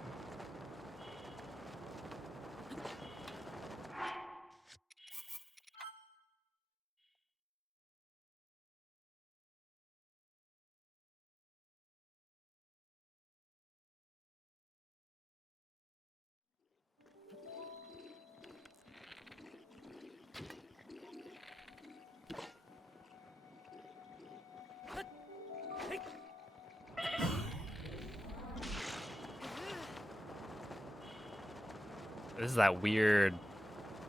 This is that weird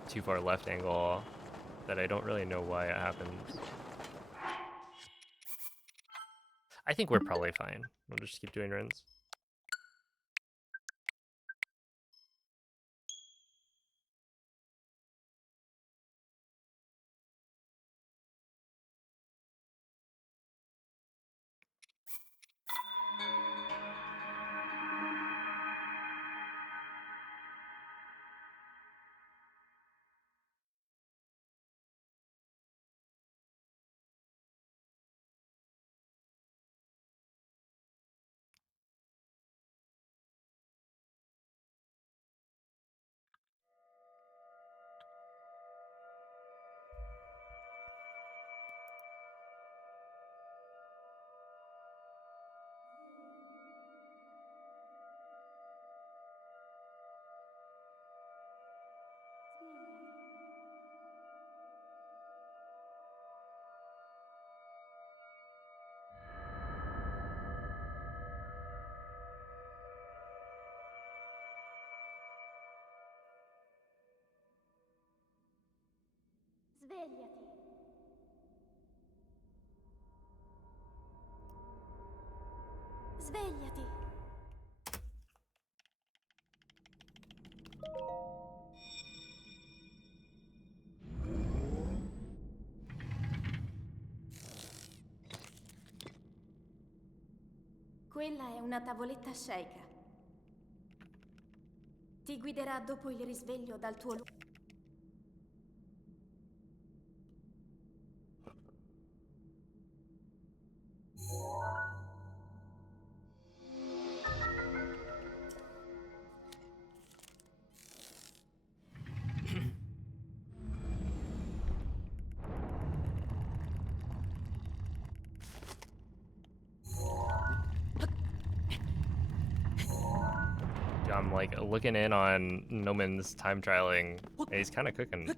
too far left angle that I don't really know why it happens. I think we're probably fine. We'll just keep doing runs. Svegliati. Svegliati. Quella è una tavoletta Sheikah. Ti guiderà dopo il risveglio dal tuo luogo. I'm like looking in on Noman's time trialing. And he's kind of cooking.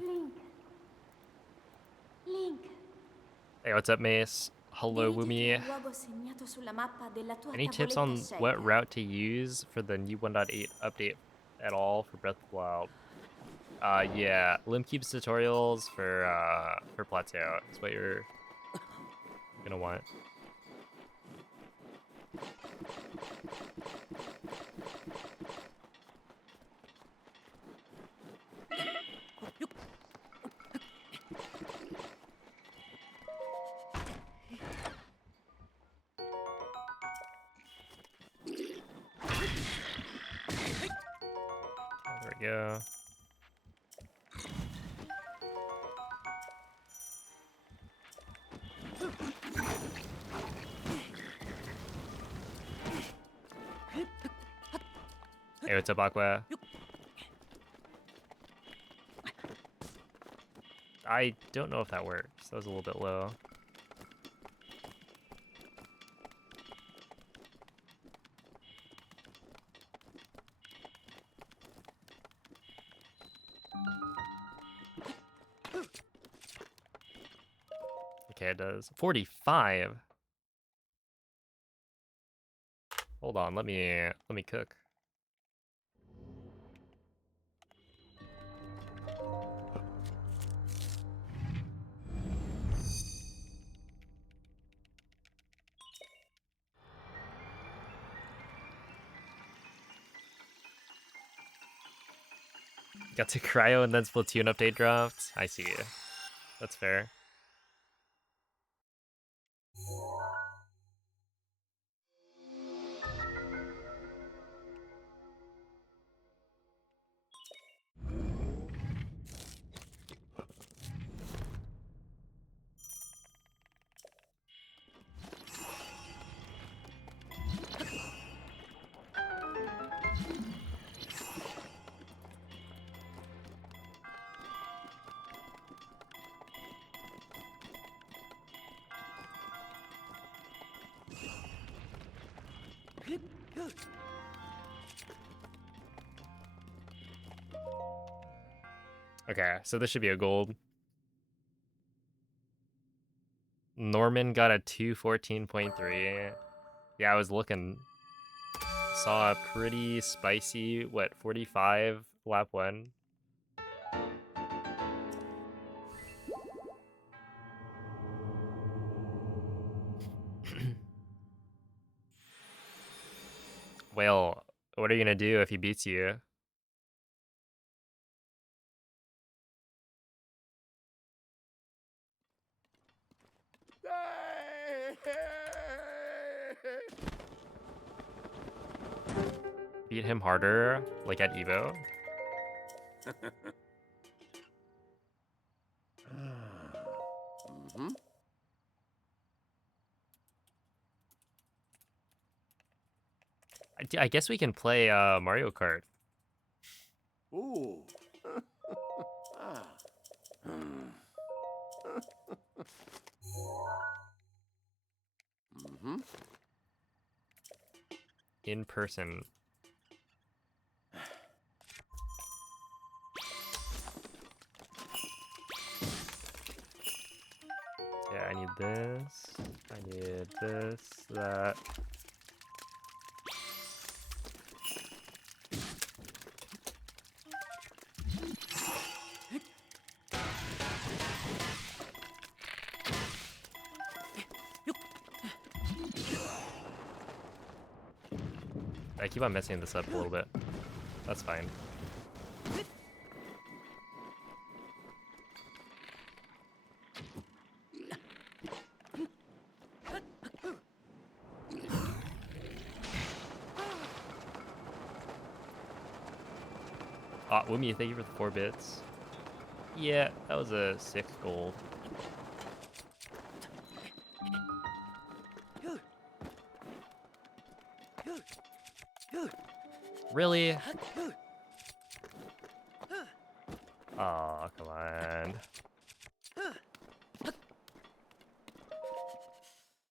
Link. Link. Hey, what's up, Mace? Hello, Dirigiti Wumi. al luogo segnato sulla mappa della tua Any tips tavoletta on what Sheikah. route to use for the new 1.8 update at all for Breath of the Wild? Yeah, Limkeep's tutorials for Plateau is what you're gonna want. There we go. Hey, what's up, Aqua? I don't know if that works. That was a little bit low. Okay, it does. 45. Hold on, let me cook. Got to cryo and then Splatoon update dropped. I see. That's fair. Okay, so this should be a gold. Norman got a 214.3. Yeah, I was looking. Saw a pretty spicy, what, 45 lap 1? Well, what are you gonna do if he beats you? Beat him harder, like at Evo? Mm-hmm. I guess we can play Mario Kart. Ooh. Ah. Hmm. Mm-hmm. In person. Yeah, I need this. I need this, that. I keep on messing this up a little bit. That's fine. Wumi, thank you for the 4 bits. Yeah, that was a 6 gold. Really? Oh, come on.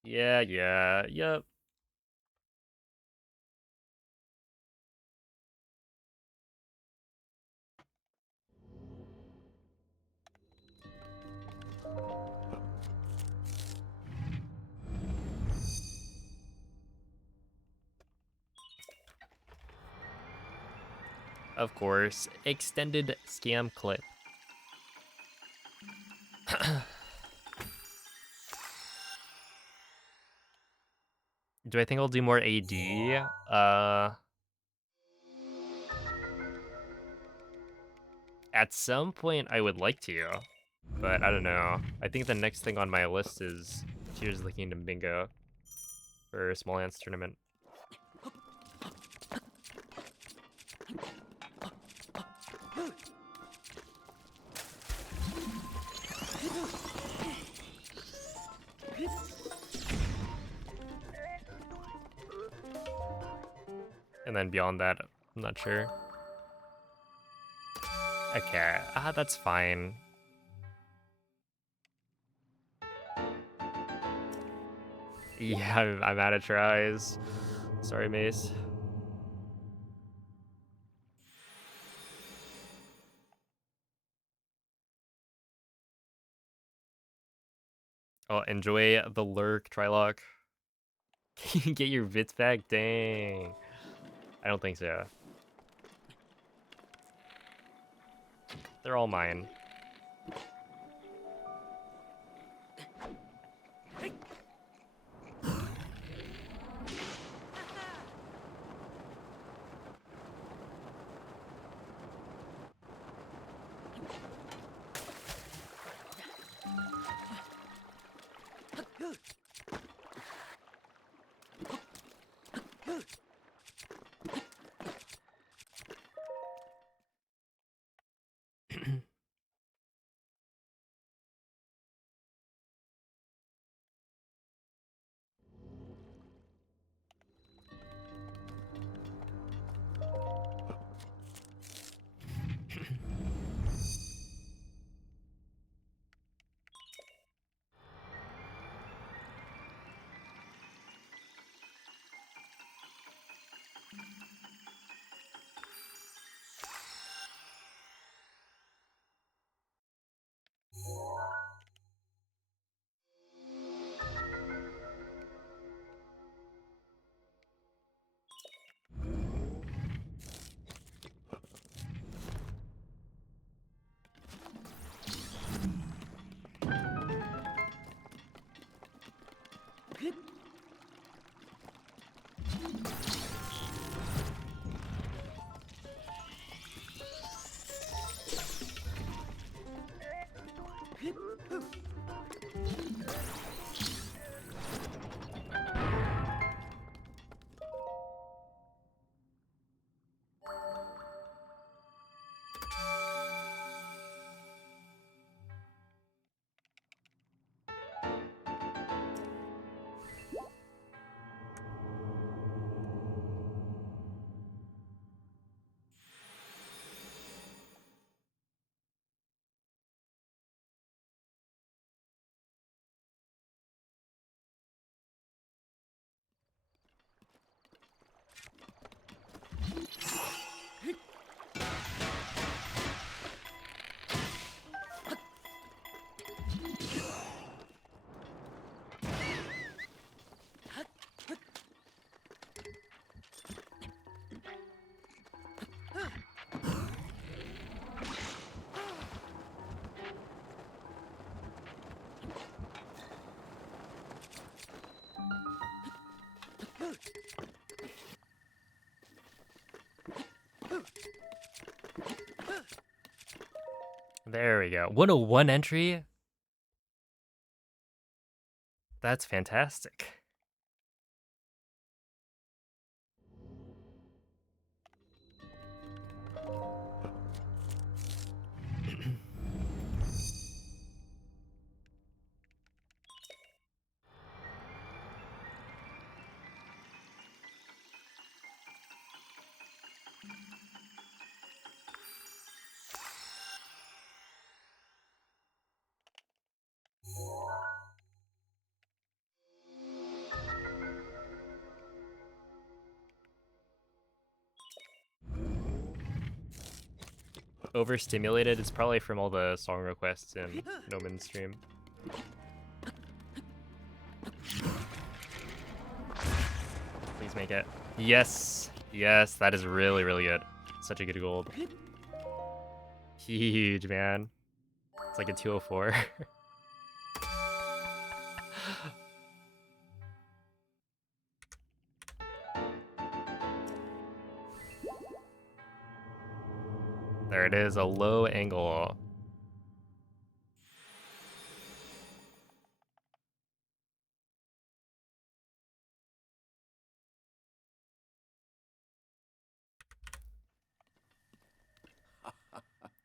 Yeah, yep. Of course, extended scam clip. Do I think I'll do more AD? At some point I would like to, but I don't know. I think the next thing on my list is Tears of the Kingdom Bingo for Small Ants Tournament. And then beyond that, I'm not sure. Okay, that's fine. Yeah, I'm out of tries. Sorry, Mace. Oh, enjoy the lurk, Trylock. Can you get your bits back? Dang. I don't think so. They're all mine. There we go. 101 entry? That's fantastic. Overstimulated is probably from all the song requests in Noman's stream. Please make it. Yes! Yes, that is really, really good. Such a good gold. Huge, man. It's like a 204. There it is, a low angle.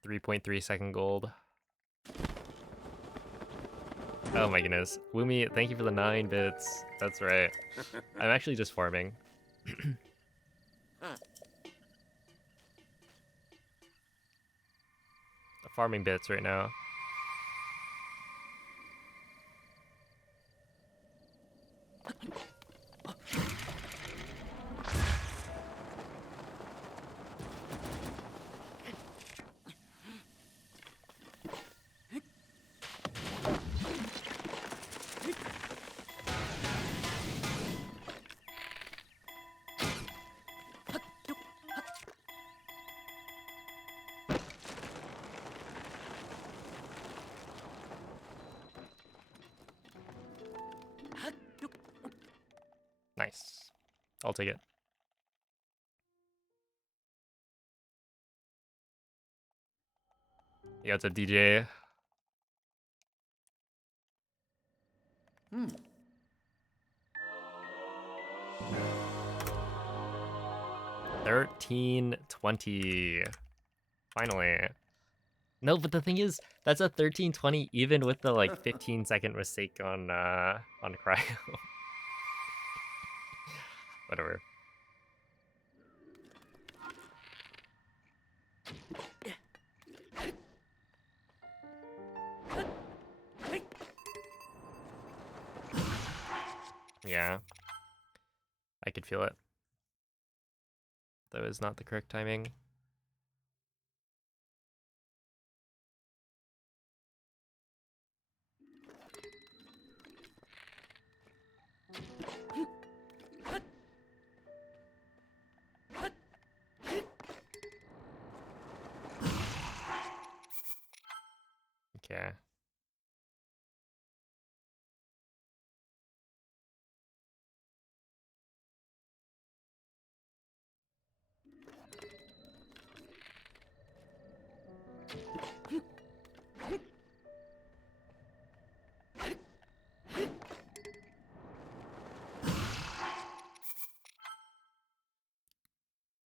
.3 gold. Oh my goodness. Woomy, thank you for the 9 bits. That's right. I'm actually just farming. Farming bits right now. Nice. I'll take it. Yeah, it's a DJ. Hmm. 1320. Finally. No, but the thing is, that's a 1320 even with the like 15-second mistake on cryo. Whatever. Yeah. I could feel it. That was not the correct timing. Okay.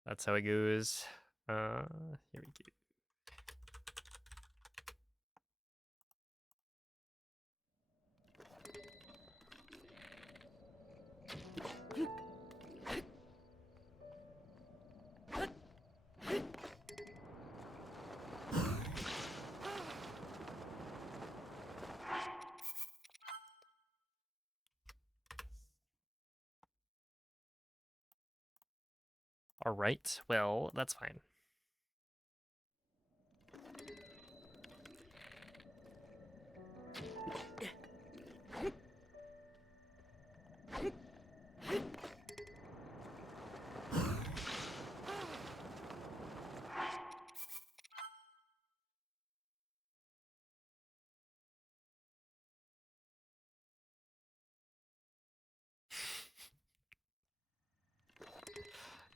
That's how it goes. Here we go. All right. Well, that's fine.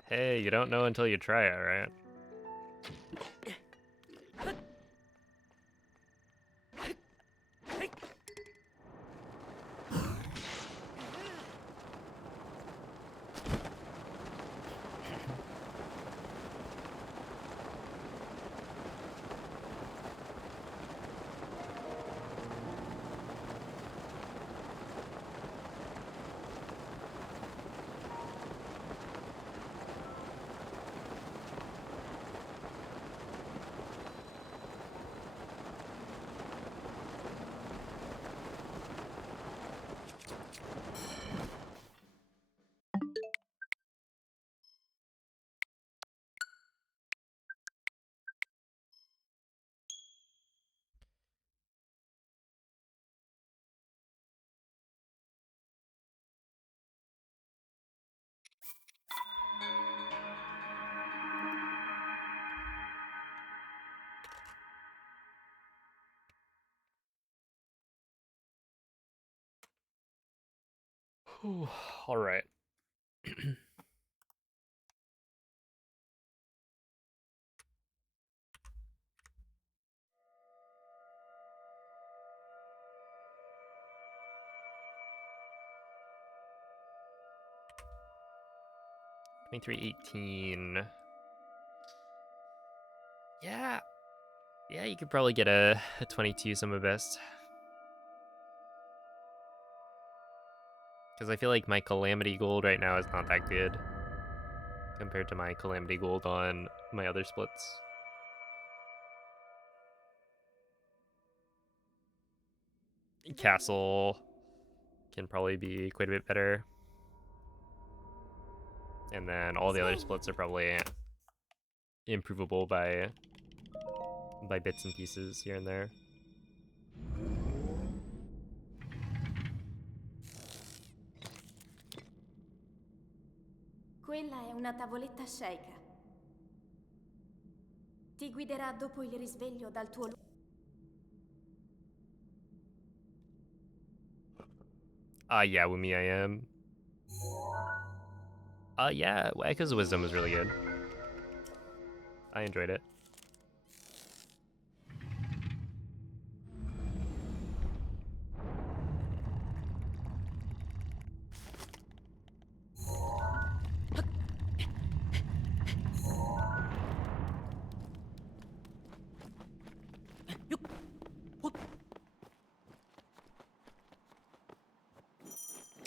Hey, you don't know until you try it, right? All right. $23.18. Yeah. Yeah, you could probably get a 22 Summa Best. Because I feel like my Calamity Gold right now is not that good compared to my Calamity Gold on my other splits. Castle can probably be quite a bit better. And then all the other splits are probably improvable by bits and pieces here and there. Quella è una tavoletta sceicca. Ti guiderà dopo il risveglio dal tuo Yeah, Wumi I am. Yeah, Echo's Wisdom was really good. I enjoyed it.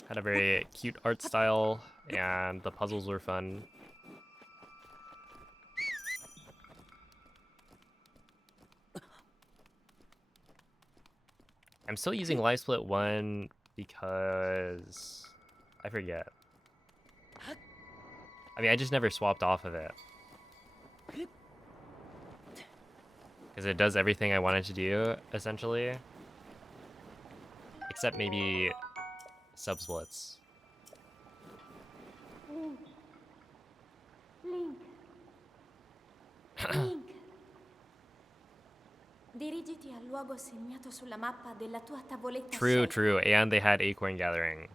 Had a very cute art style, and the puzzles were fun. I'm still using Live Split 1 because I forget. I mean, I just never swapped off of it. Because it does everything I wanted to do, essentially. Except maybe sub-splits. Link. Link. Dirigiti al luogo segnato sulla mappa della tua tavoletta True, sceicca. true. And they had Acorn Gathering.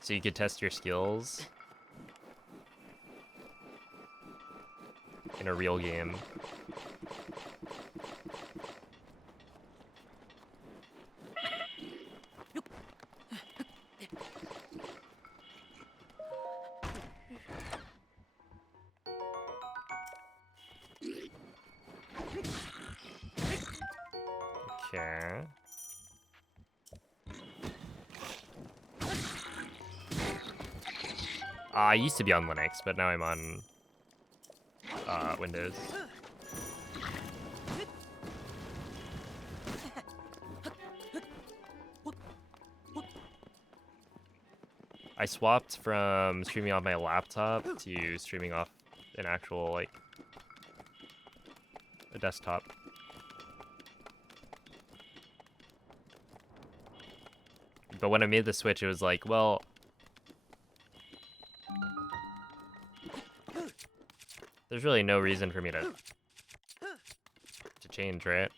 So you could test your skills in a real game. Okay. I used to be on Linux, but now I'm on Windows. I swapped from streaming off my laptop to streaming off an actual, like, a desktop. But when I made the switch, it was like, well, there's really no reason for me to change, right?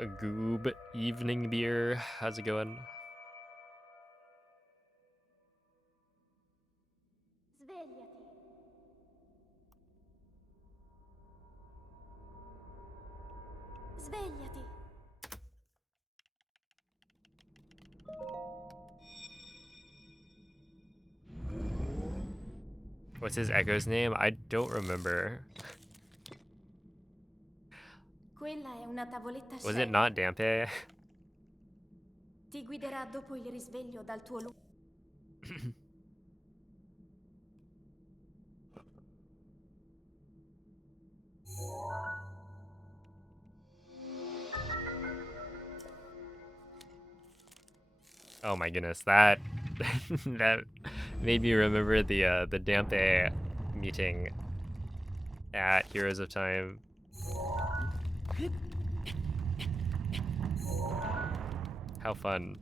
A Goob evening beer. How's it going? Svegliati. Svegliati. What's his echo's name? I don't remember. Quella è una tavoletta Was it Sheikah. not Dampe? Ti guiderà dopo il risveglio dal tuo luogo. Oh my goodness, that that made me remember the Dampe meeting at Heroes of Time. How fun.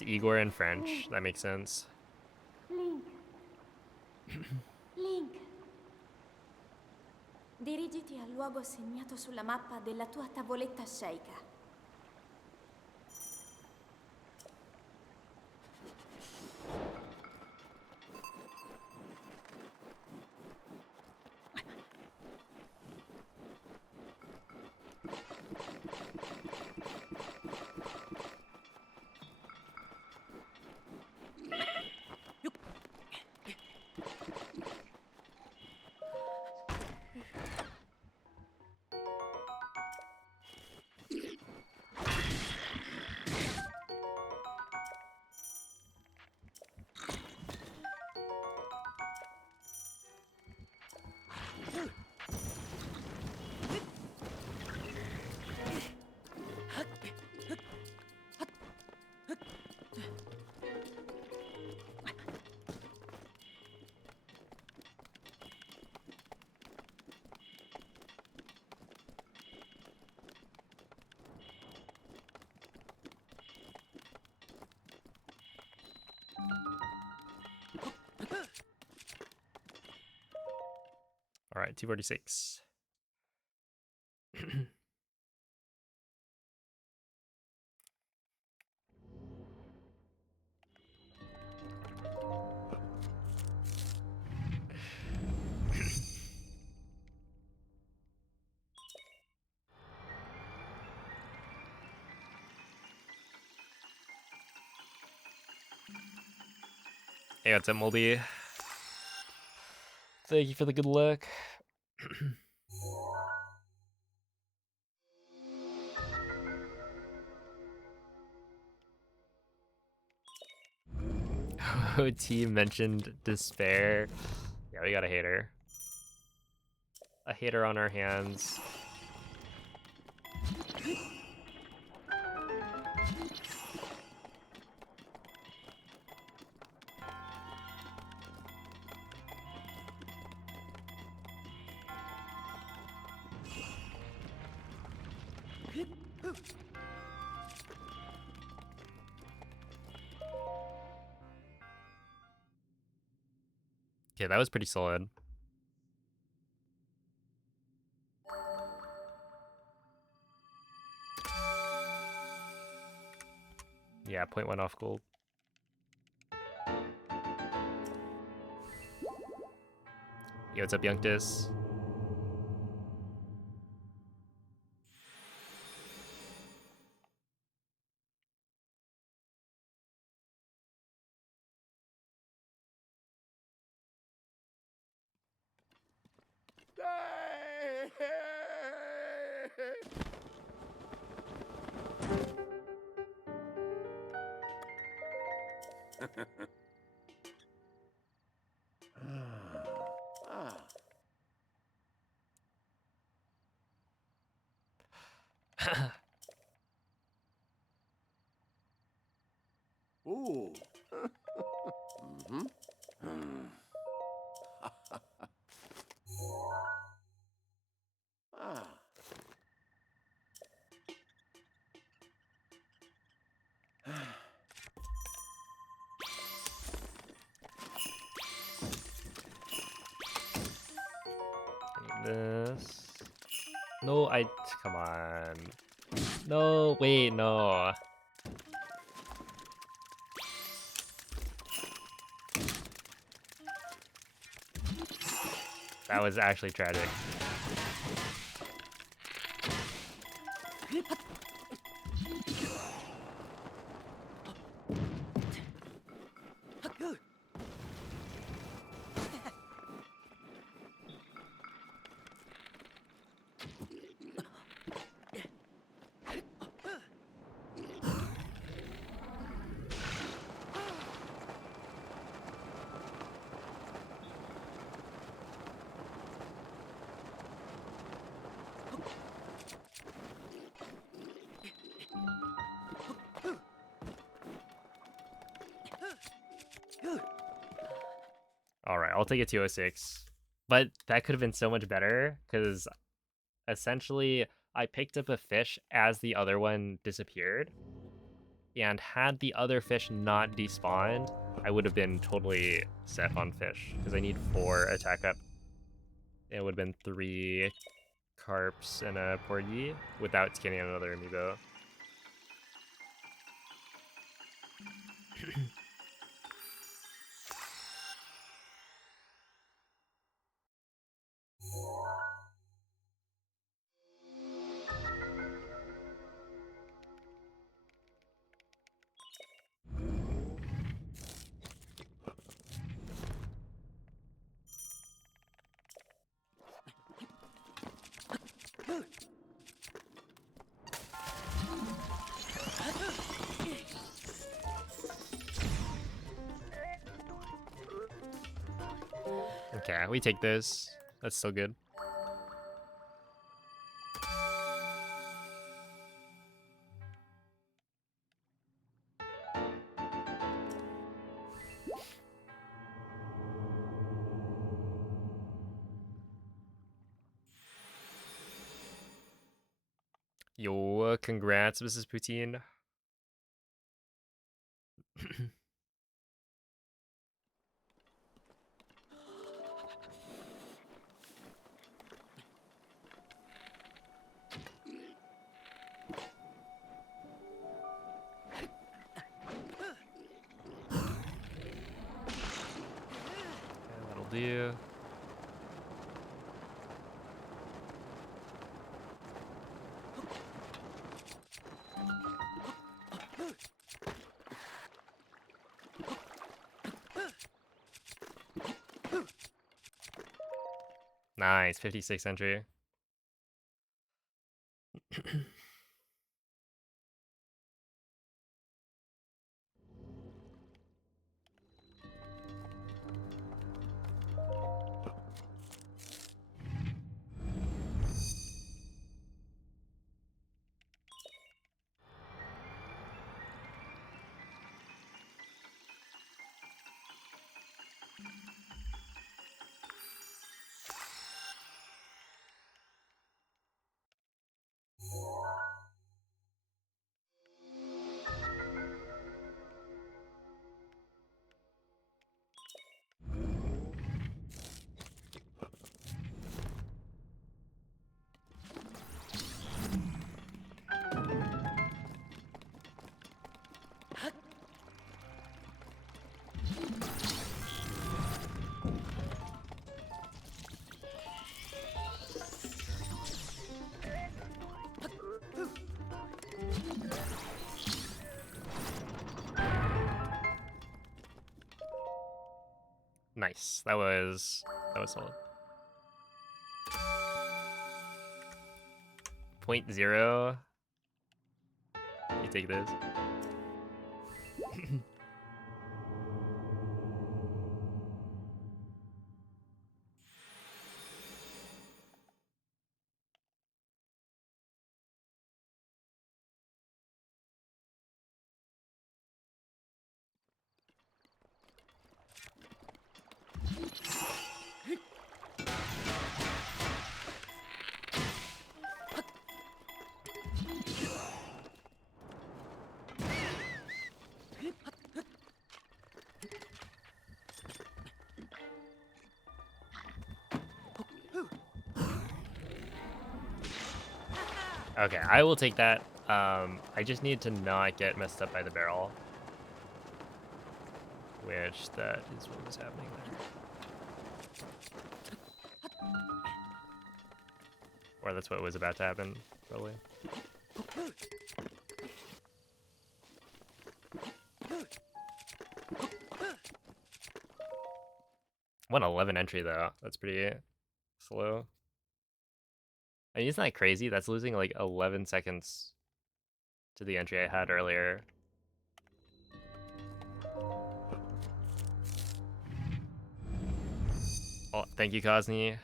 It's Igor in French. That makes sense. Link. Link. Dirigiti al luogo segnato sulla mappa della tua tavoletta Sheikah. All right, 246. Hey, what's up, Moldy? Thank you for the good luck. OT mentioned despair. Yeah, we got a hater. A hater on our hands. Okay, that was pretty solid. Yeah, 0.1 off gold. Yo, what's up, Youngtis? Ah. Ooh. this. No, come on. No, wait, no. That was actually tragic. Alright, I'll take a 206. But that could have been so much better, because essentially I picked up a fish as the other one disappeared. And had the other fish not despawned, I would have been totally set on fish, because I need 4 attack up. It would have been 3 carps and a porgy without skinning another amiibo. Okay, we take this. That's still good. Yo, congrats, Mrs. Poutine. That'll do. Nice, 56 entry. Nice. That was solid. 0.0. You take this. Okay, I will take that. I just need to not get messed up by the barrel. Which, that is what was happening there. Or that's what was about to happen, probably. 111 entry though. That's pretty slow. I mean, isn't that crazy? That's losing like 11 seconds to the entry I had earlier. Oh, thank you, Cosney.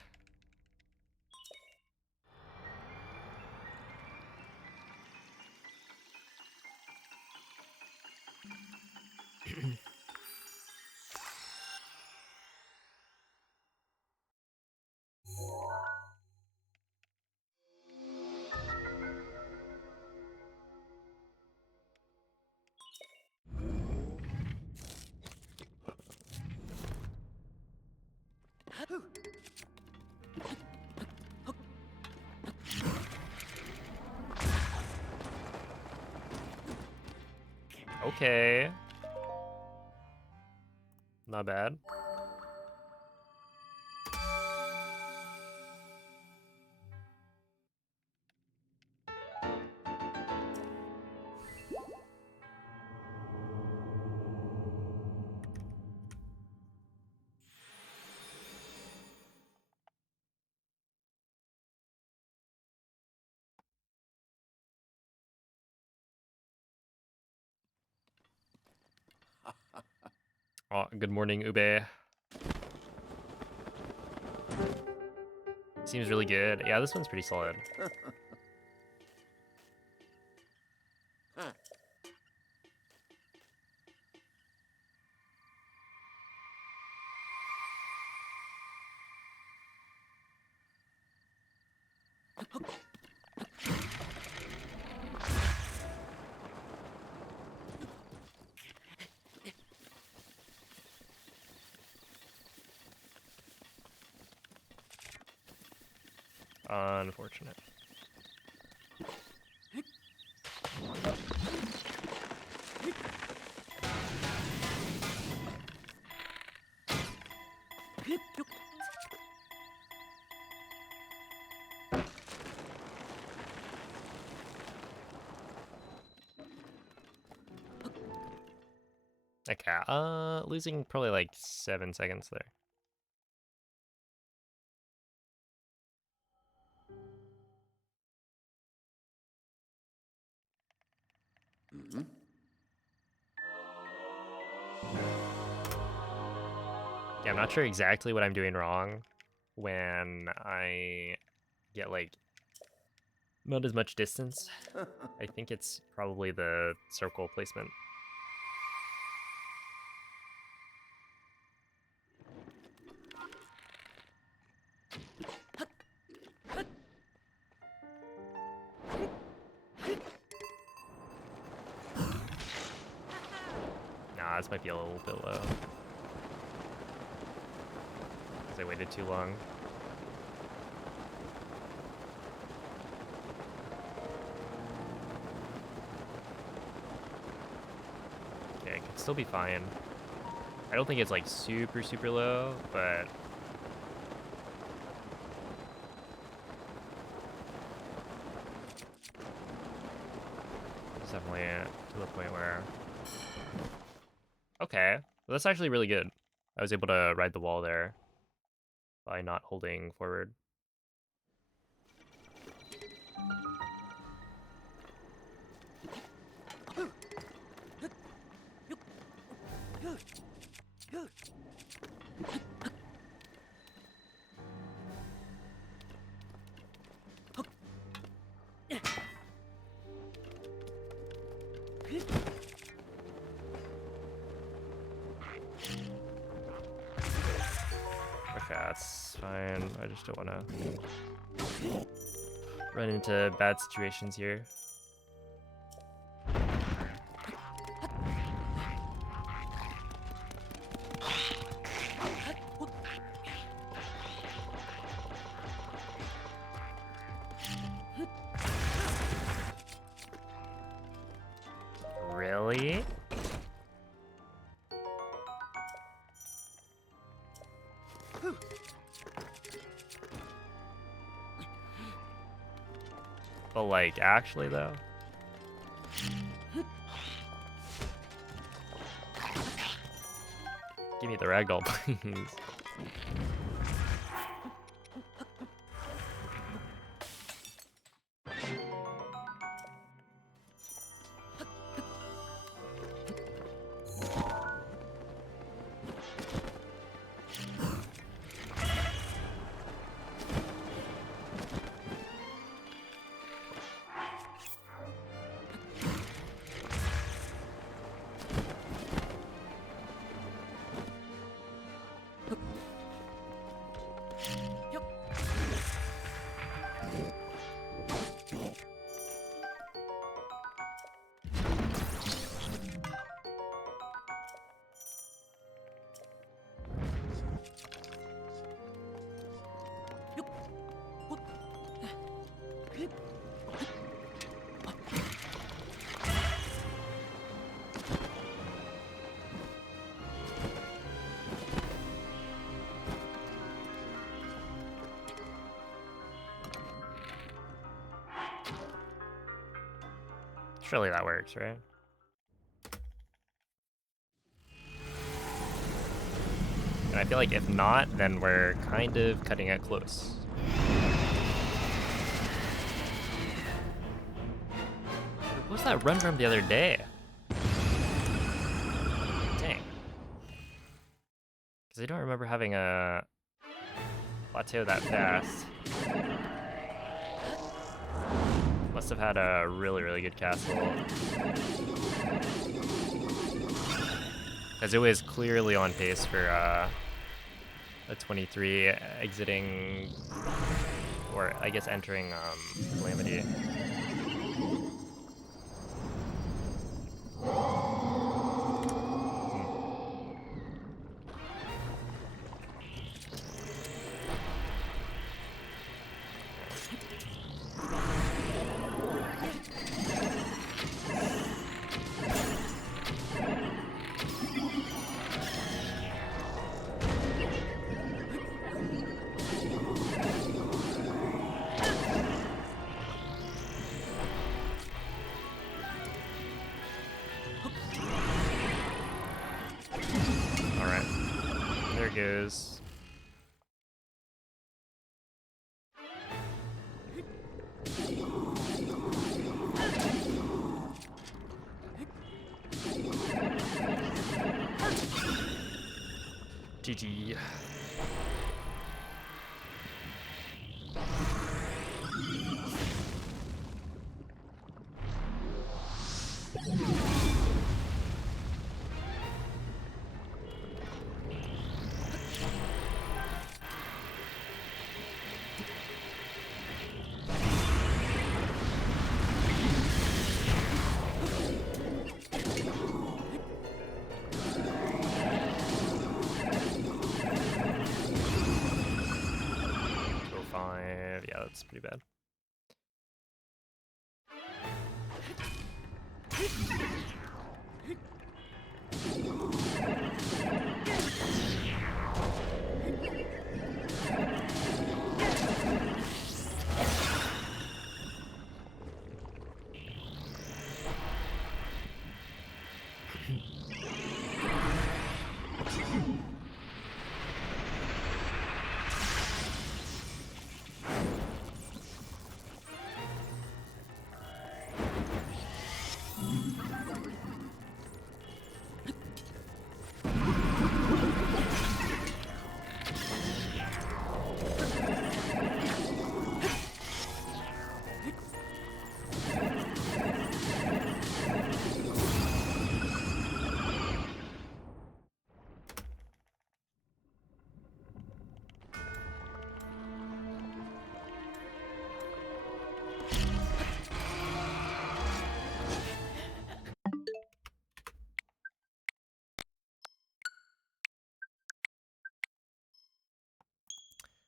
Okay. Not bad. Oh, good morning, Ube. Seems really good. Yeah, this one's pretty solid. Unfortunate. Okay, losing probably like 7 seconds there. Mhm. Yeah, I'm not sure exactly what I'm doing wrong when I get like not as much distance. I think it's probably the circle placement. Nah, this might be a little bit low. Because I waited too long. Okay, it could still be fine. I don't think it's like super, super low, but it's definitely to the point where... Okay, well, that's actually really good. I was able to ride the wall there by not holding forward. Okay, that's fine. I just don't want to run into bad situations here. But like, actually though? Give me the ragdoll, please. Surely that works, right? And I feel like if not, then we're kind of cutting it close. What was that run from the other day? Dang. Because I don't remember having a plateau that fast. Must have had a really, really good castle. Because it was clearly on pace for a 23 exiting, or I guess entering Calamity. Alright, there it goes. GG. Yeah, that's pretty bad.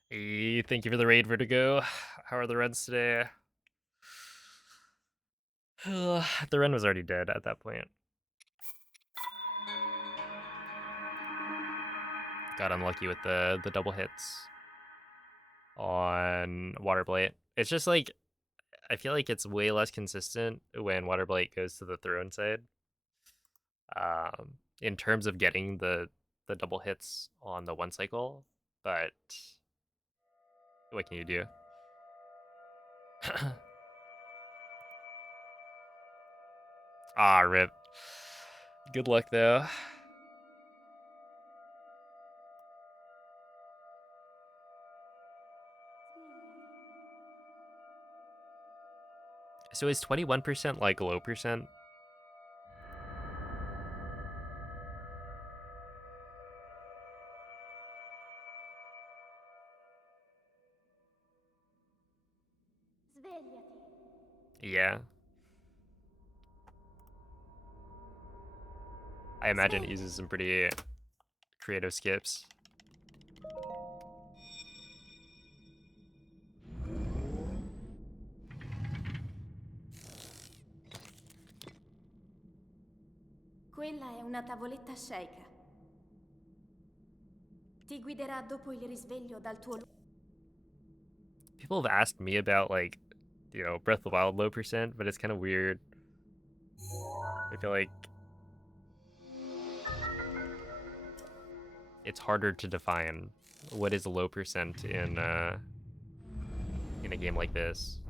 Hey, thank you for the raid, Vertigo. How are the runs today? The run was already dead at that point. Got unlucky with the double hits on Waterblade. It's just like, I feel like it's way less consistent when Waterblight goes to the throne side. In terms of getting the double hits on the one cycle, but what can you do? Ah, rip. Good luck though. So is 21% like low percent? Svegliati. Yeah. I imagine it Svegliati. uses some pretty creative skips. Quella è una tavoletta sceicca. Ti guiderà dopo il risveglio dal tuo People have asked me about like, Breath of the Wild low percent, but it's kind of weird. I feel like it's harder to define what is low percent in a game like this.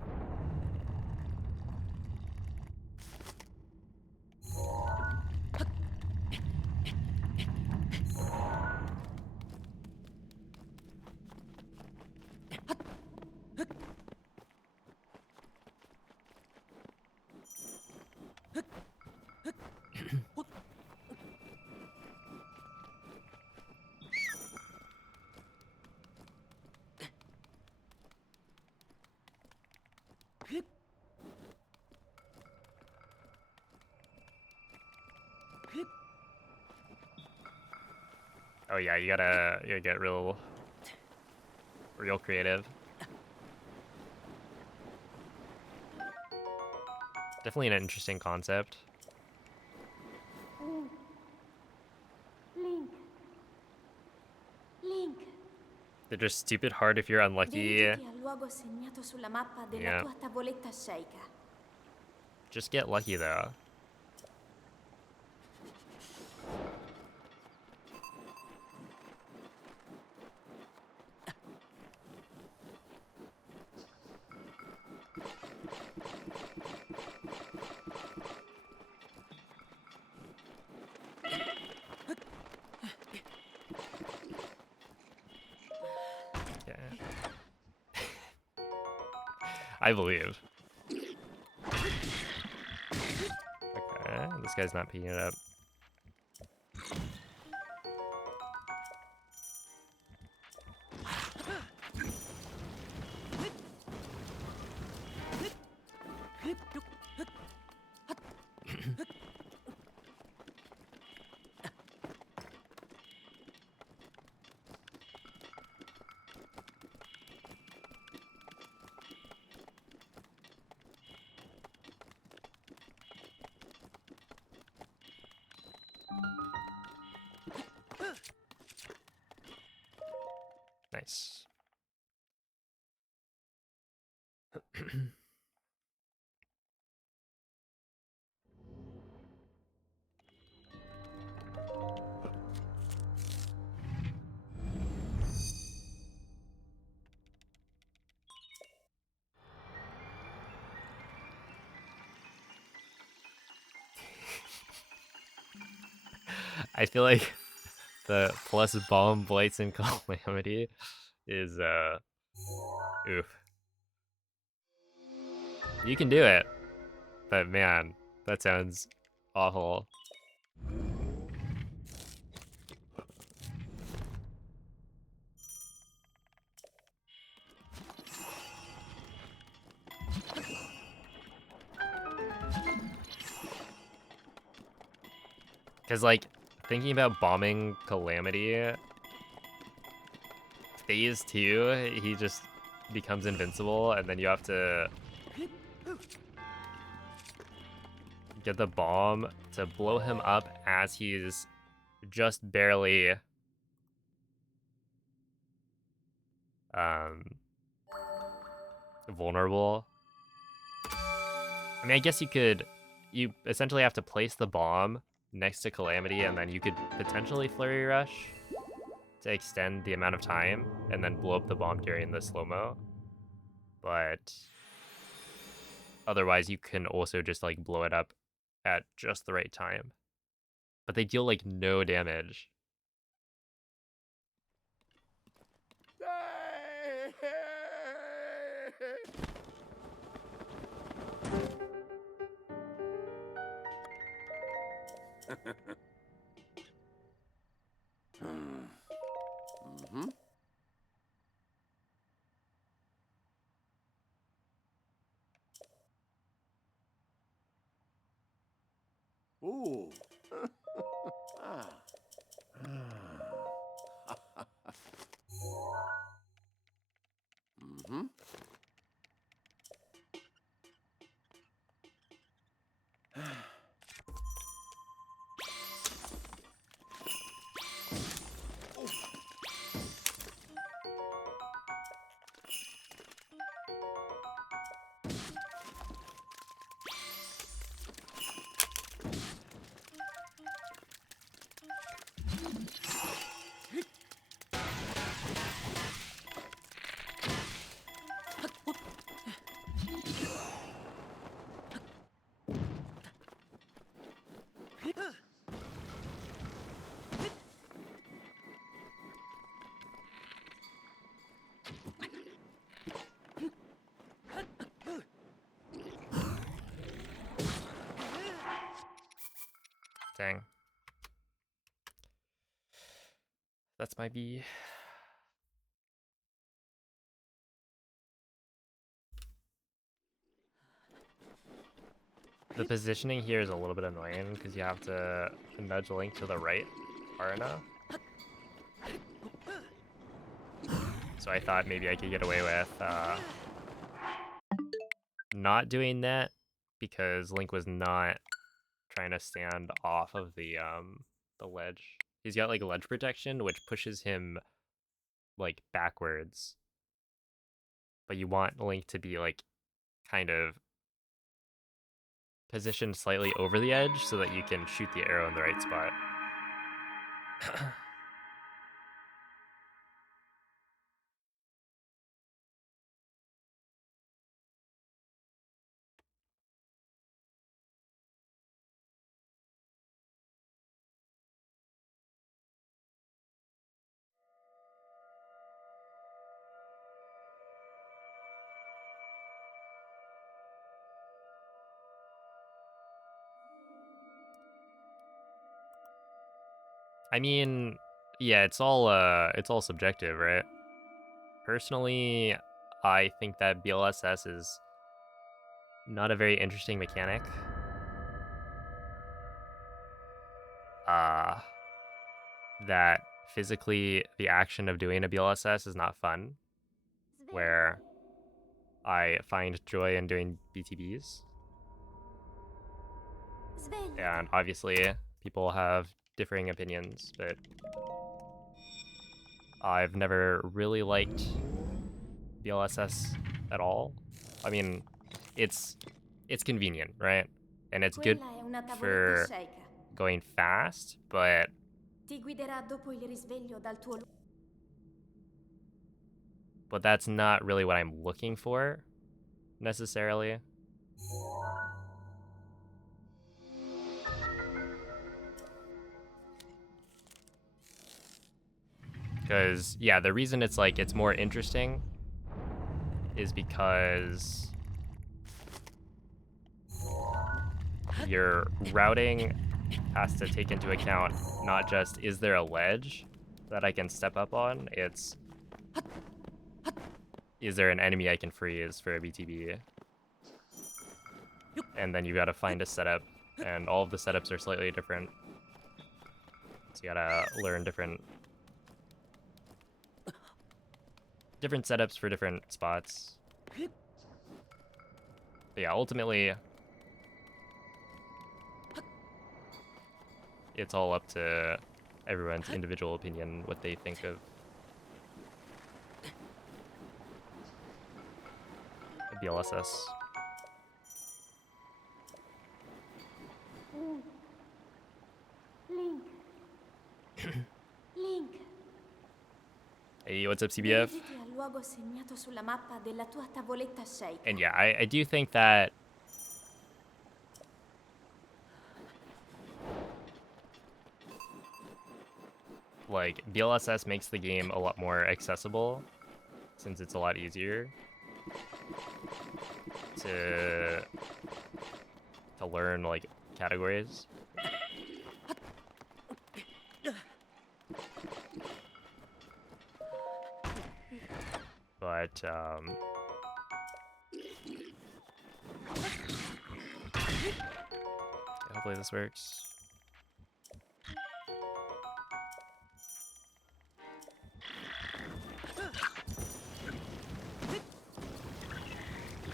Oh yeah, you gotta get real creative. Definitely an interesting concept. Link. Link. They're just stupid hard if you're unlucky. Dirigiti al luogo segnato sulla mappa della Yeah. tua tavoletta sceicca. Just get lucky though. I believe. Okay, this guy's not picking it up. Nice. I feel like the plus bomb blights and calamity is oof. You can do it, but man, that sounds awful. Because, like, thinking about bombing Calamity, phase 2, he just becomes invincible, and then you have to get the bomb to blow him up as he's just barely vulnerable. I mean, I guess you essentially have to place the bomb next to Calamity, and then you could potentially Flurry Rush to extend the amount of time, and then blow up the bomb during the slow-mo. But otherwise, you can also just like blow it up at just the right time. But they deal like no damage. Mm-hmm. Ooh. Ah. Mm-hmm. Dang. That's my B. The positioning here is a little bit annoying because you have to nudge Link to the right far enough. So I thought maybe I could get away with not doing that because Link was not trying to stand off of the ledge. He's got like ledge protection, which pushes him like backwards. But you want Link to be like kind of positioned slightly over the edge so that you can shoot the arrow in the right spot. I mean, yeah, it's all subjective, right? Personally, I think that BLSS is not a very interesting mechanic. That physically the action of doing a BLSS is not fun, where I find joy in doing BTBs. Svegliati. And obviously, people have differing opinions, but I've never really liked BLSS at all. I mean, it's convenient, right? And it's good Quella è una tavoletta for sceicca. going fast, but Ti guiderà dopo il risveglio dal tuo that's not really what I'm looking for necessarily. Because yeah, the reason it's like it's more interesting is because your routing has to take into account not just is there a ledge that I can step up on, it's is there an enemy I can freeze for a BTB? And then you gotta find a setup, and all of the setups are slightly different. So you gotta learn different setups for different spots. But yeah, ultimately, it's all up to everyone's individual opinion, what they think of a BLSS. Link. Link. Hey, what's up, CBF? Dirigiti al luogo segnato sulla mappa della tua tavoletta Sheikah. And yeah, I do think that like DLSS makes the game a lot more accessible since it's a lot easier to learn like categories. But hopefully this works.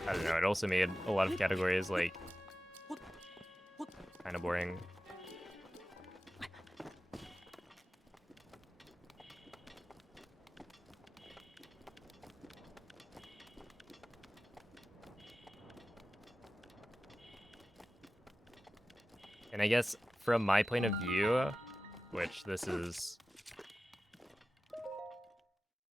I don't know, it also made a lot of categories like kind of boring. And I guess from my point of view, which this is,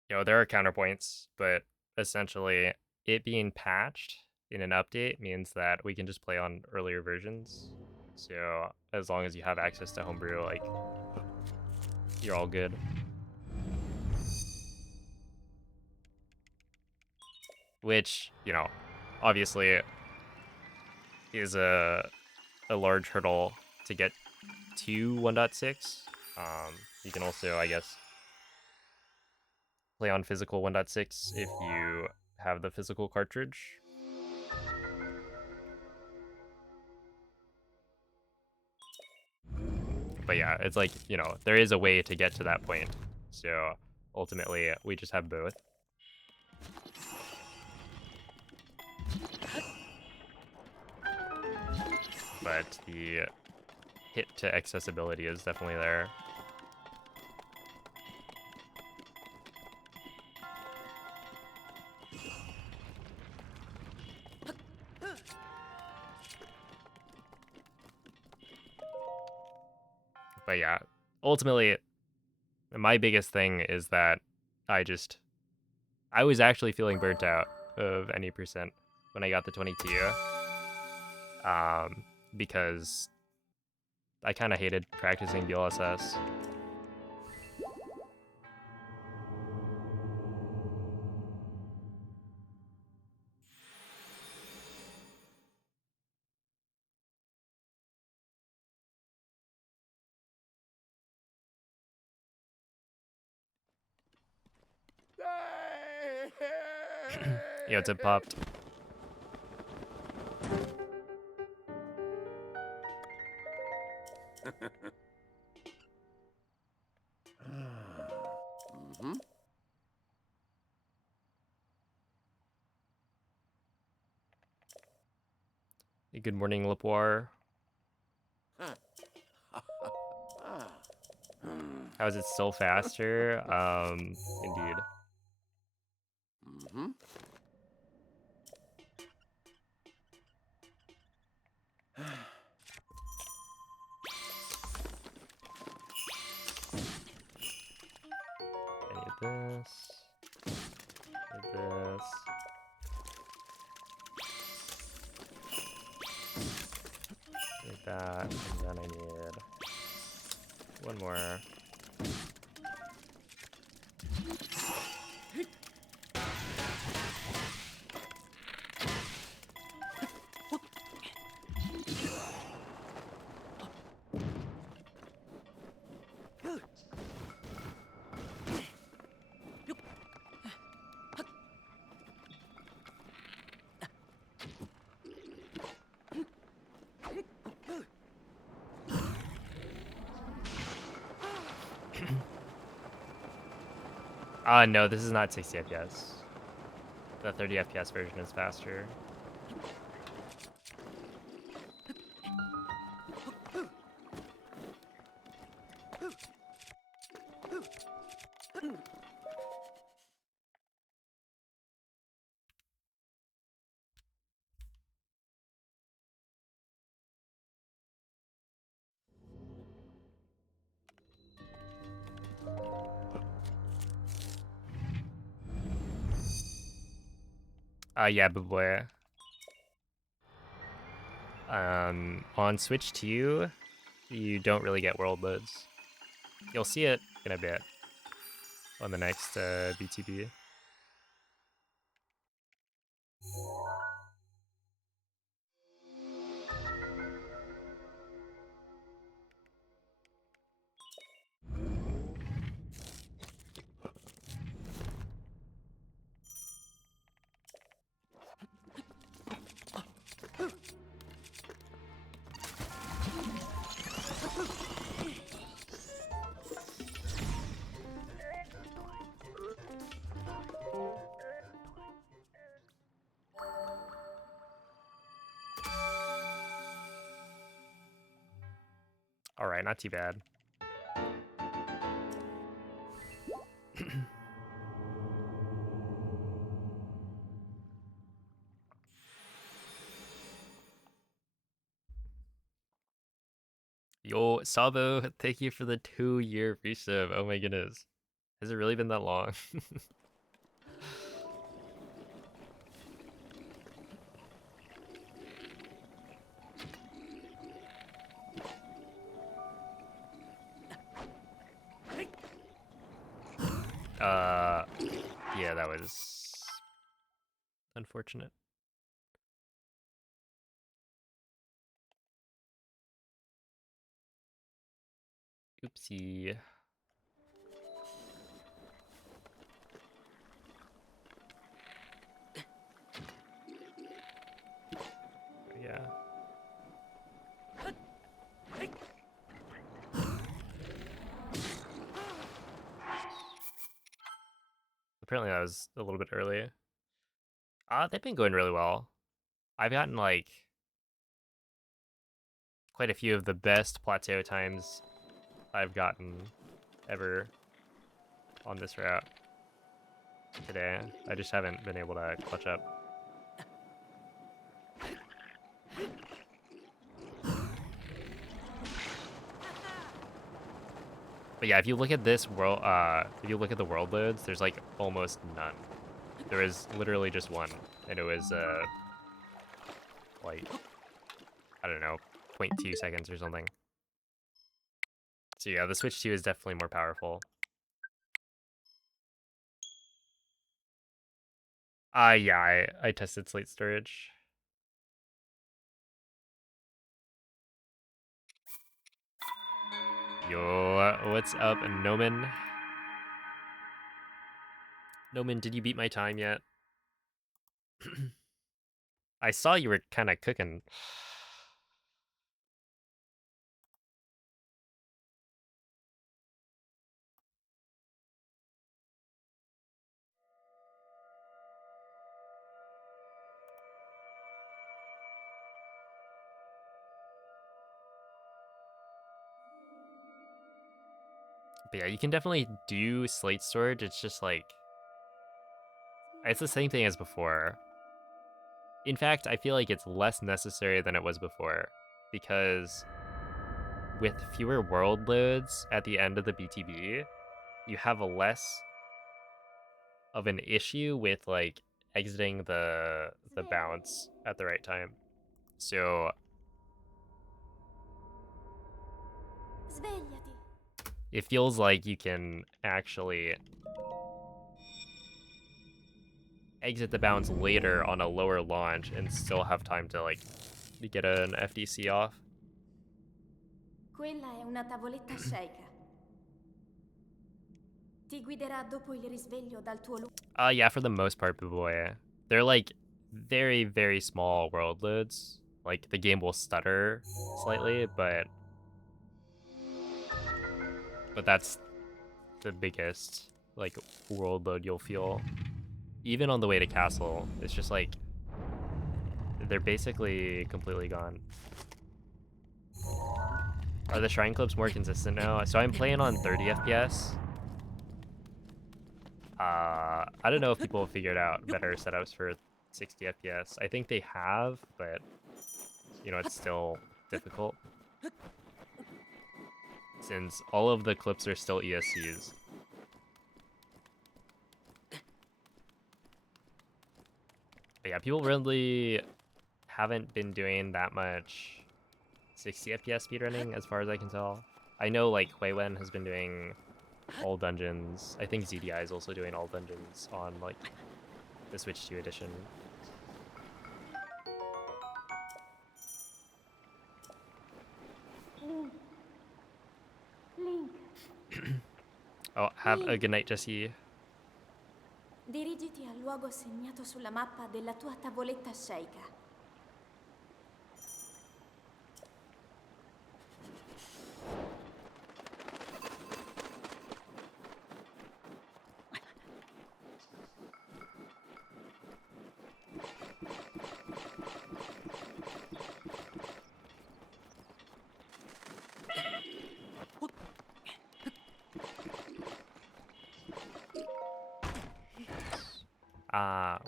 you know, there are counterpoints, but essentially it being patched in an update means that we can just play on earlier versions. So as long as you have access to Homebrew, like, you're all good. Which, you know, obviously is a large hurdle to get to 1.6. You can also, I guess, play on physical 1.6 if you have the physical cartridge. But yeah, it's like, you know, there is a way to get to that point. So ultimately, we just have both. But the hit to accessibility is definitely there. But yeah, ultimately, my biggest thing is that I was actually feeling burnt out of any percent when I got the 22. Because I kind of hated practicing DLSS. Yeah, it's popped. Mm-hmm. Hey, good morning, Lepoir. How is it still faster? Indeed. Mm-hmm. I need this. Need this. Need that, and then I need one more. No, this is not 60 FPS. The 30 FPS version is faster. Yeah, boy. On Switch 2, you don't really get world loads. You'll see it in a bit on the next BTB. All right, not too bad. Yo, Sabo, thank you for the 2-year resub. Oh my goodness. Has it really been that long? Yeah, that was unfortunate. Oopsie. Yeah. Apparently that was a little bit early. They've been going really well. I've gotten like quite a few of the best plateau times I've gotten ever on this route today. I just haven't been able to clutch up. But yeah, if you look at this world, if you look at the world loads, there's like almost none. There is literally just one, and it was like, I don't know, 0.2 seconds or something. So yeah, the Switch 2 is definitely more powerful. Yeah, I tested Slate Storage. Yo, what's up, Noman? Noman, did you beat my time yet? I saw you were kind of cooking. But yeah, you can definitely do Slate Storage. It's just like, it's the same thing as before. In fact, I feel like it's less necessary than it was before, because with fewer world loads at the end of the BTB, you have a less of an issue with like exiting the bounce at the right time. So Svegliati. it feels like you can actually exit the bounce later on a lower launch and still have time to like get an FDC off. Quella è una tavoletta sceicca. Ti guiderà dopo il risveglio dal tuo Yeah, for the most part, boy. They're like very, very small world loads. Like the game will stutter slightly, but that's the biggest like world load you'll feel. Even on the way to castle, it's just like they're basically completely gone. Are the shrine clips more consistent now? So I'm playing on 30 FPS. I don't know if people have figured out better setups for 60 FPS. I think they have, but you know, it's still difficult since all of the clips are still ESCs. But But yeah, people really haven't been doing that much 60 FPS speedrunning as far as I can tell. I know like Huiwen has been doing all dungeons. I think ZDI is also doing all dungeons on like the Switch 2 edition. Link. Link. Oh, have a good night, Jesse. Dirigiti al luogo segnato sulla mappa della tua tavoletta sceicca.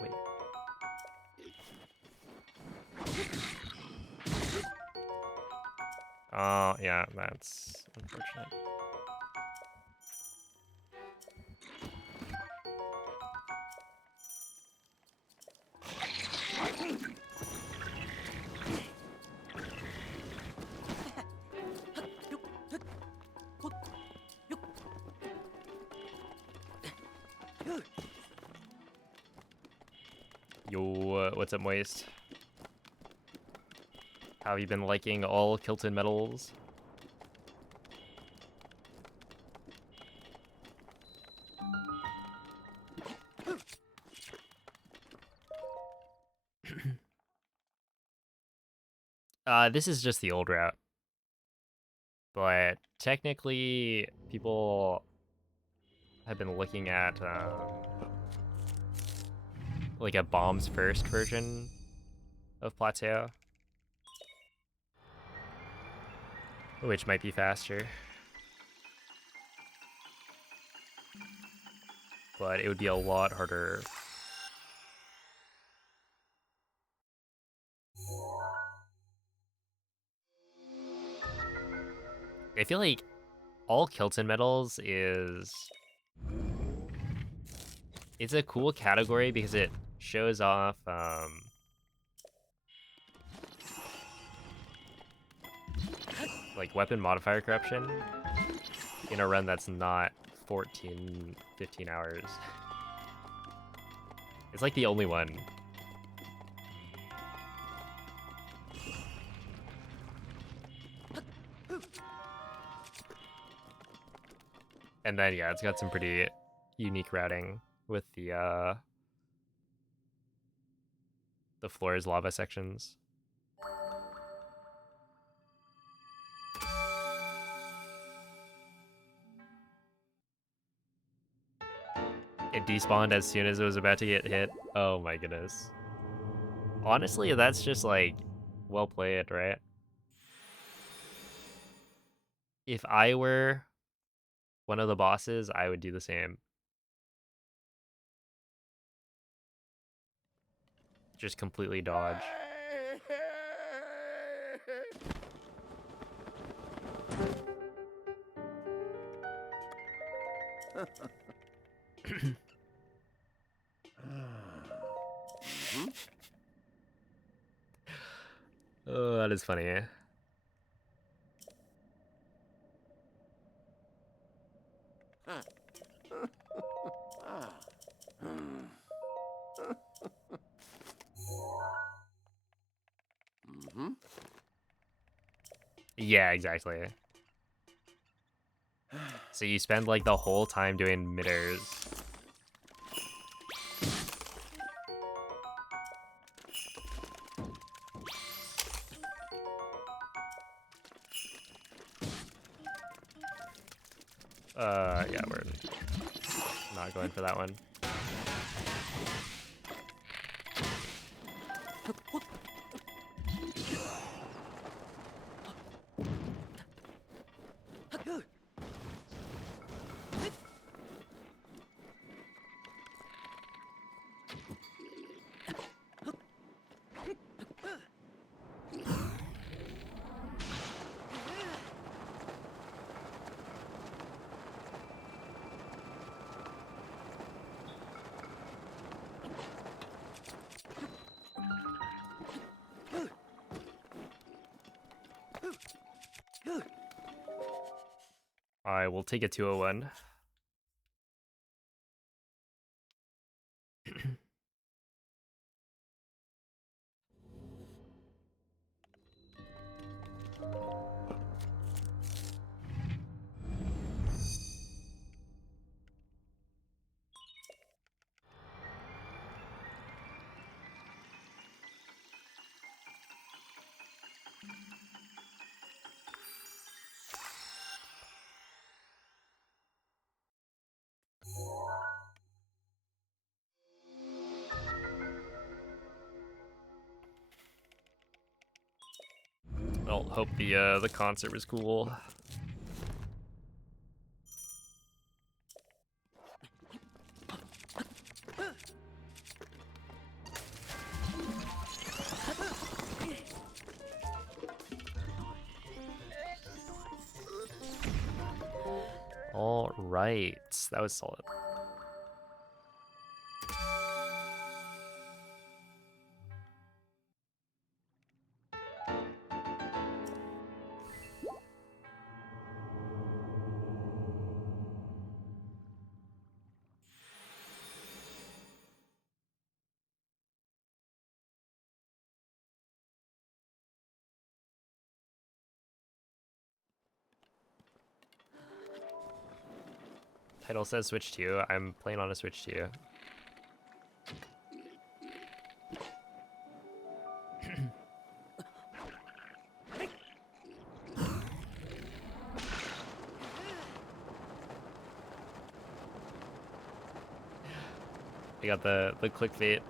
Wait. Oh, yeah, that's unfortunate. Yo, what's up, Moist? How have you been liking all Kilton medals? This is just the old route. But technically, people have been looking at like a bombs first version of Plateau, which might be faster. But it would be a lot harder. I feel like all Kilton medals it's a cool category because it shows off like weapon modifier corruption in a run that's not 14, 15 hours. It's like the only one. And then yeah, it's got some pretty unique routing with the floor's lava sections. It despawned as soon as it was about to get hit. Oh my goodness. Honestly, that's just like well played, right? If I were one of the bosses, I would do the same. Just completely dodge. Oh, that is funny. Yeah, exactly. So you spend like the whole time doing midders. Yeah, we're not going for that one. I will take a 201. I'll hope the concert was cool. All right, that was solid. Title says Switch 2. I'm playing on a Switch 2. I got the clickbait.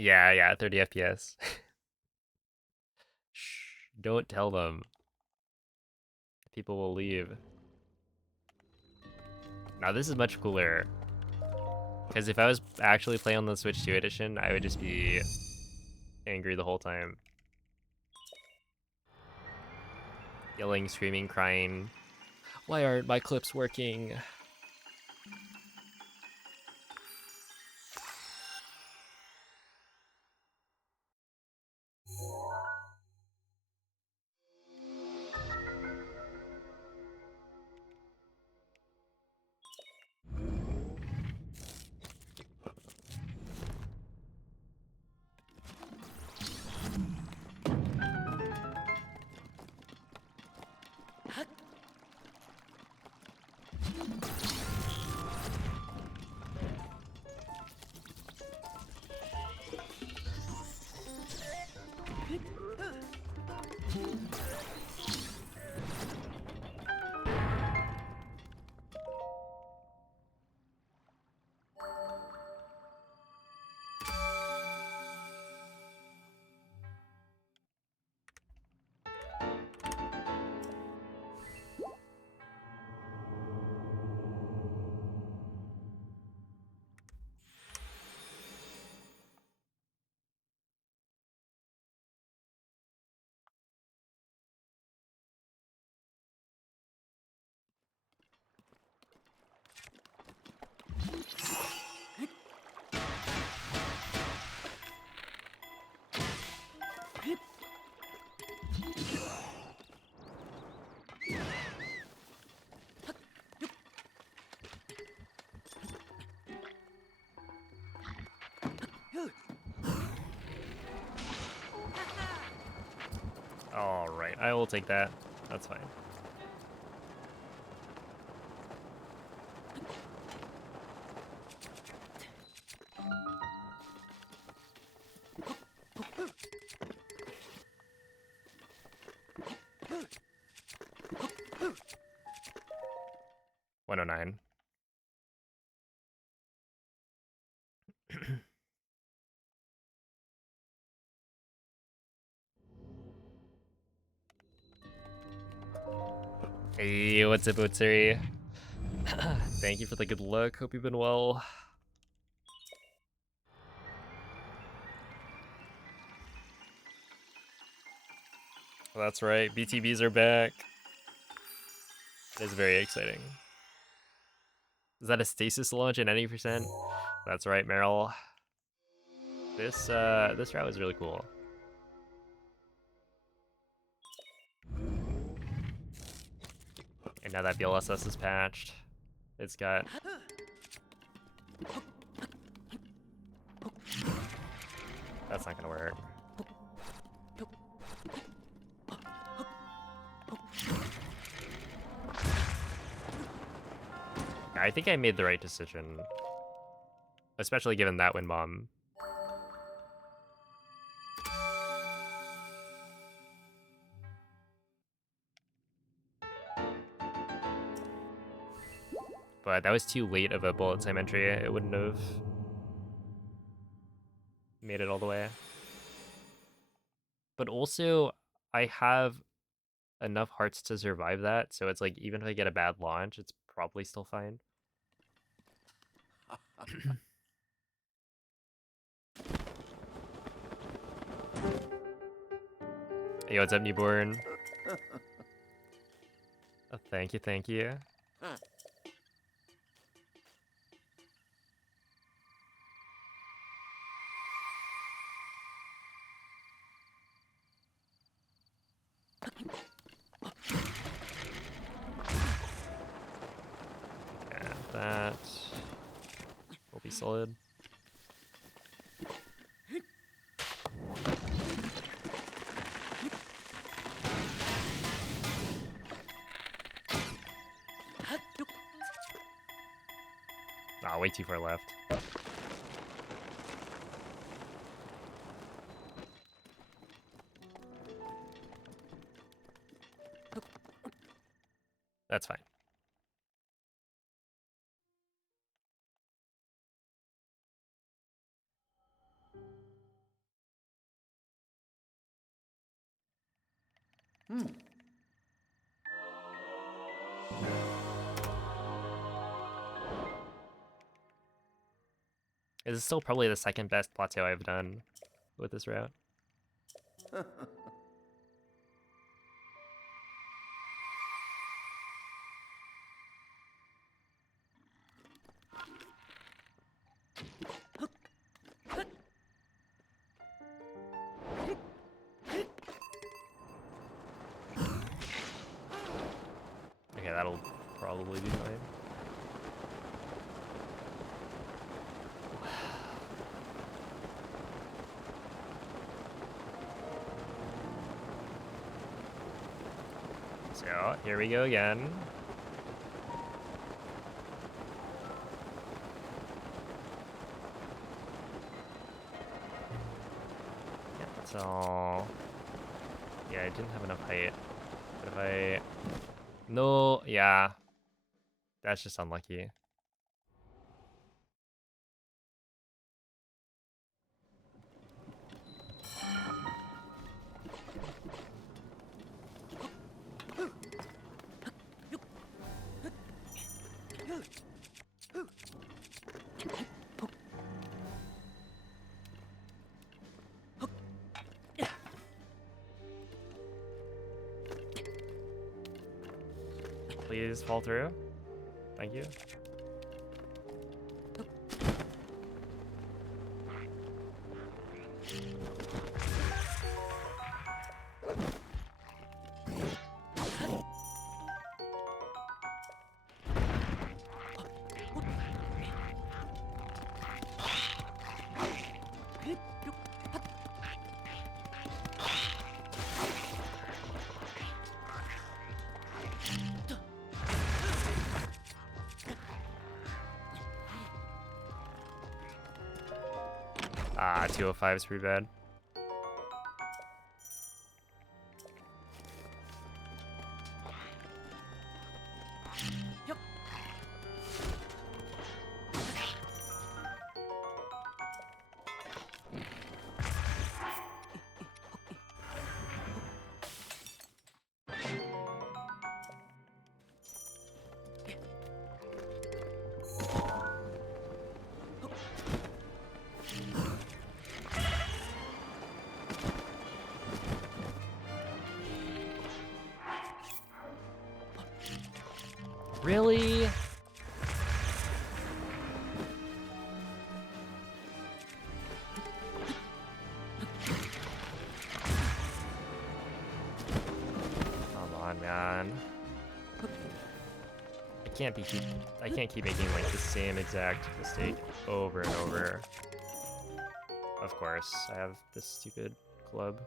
Yeah, 30 FPS. Shh, don't tell them. People will leave. Now this is much cooler. Because if I was actually playing on the Switch 2 edition, I would just be angry the whole time. Yelling, screaming, crying. Why aren't my clips working? Alright, I will take that. That's fine. $109. Hey, what's up, Otsuri? Thank you for the good luck. Hope you've been well. That's right, BTBs are back. It's very exciting. Is that a stasis launch at any percent? That's right, Meryl. This route was really cool. And now that BLSS is patched, it's got... That's not gonna work. I think I made the right decision. Especially given that wind bomb. But that was too late of a bullet time entry. It wouldn't have made it all the way. But also, I have enough hearts to survive that, so it's like, even if I get a bad launch, it's probably still fine. Yo, what's up, newborn? Oh, thank you, thank you. And that will be solid. Ah, way too far left. That's fine. This is still probably the second best plateau I've done with this route. Okay, that'll probably be fine. So, here we go again. Yeah, that's all. Yeah, I didn't have enough height. But if I... No, yeah. That's just unlucky. Please fall through. Thank you. Ah, 205 is pretty bad. Really? on, man. I can't keep making like the same exact mistake over and over. Of course, I have this stupid club.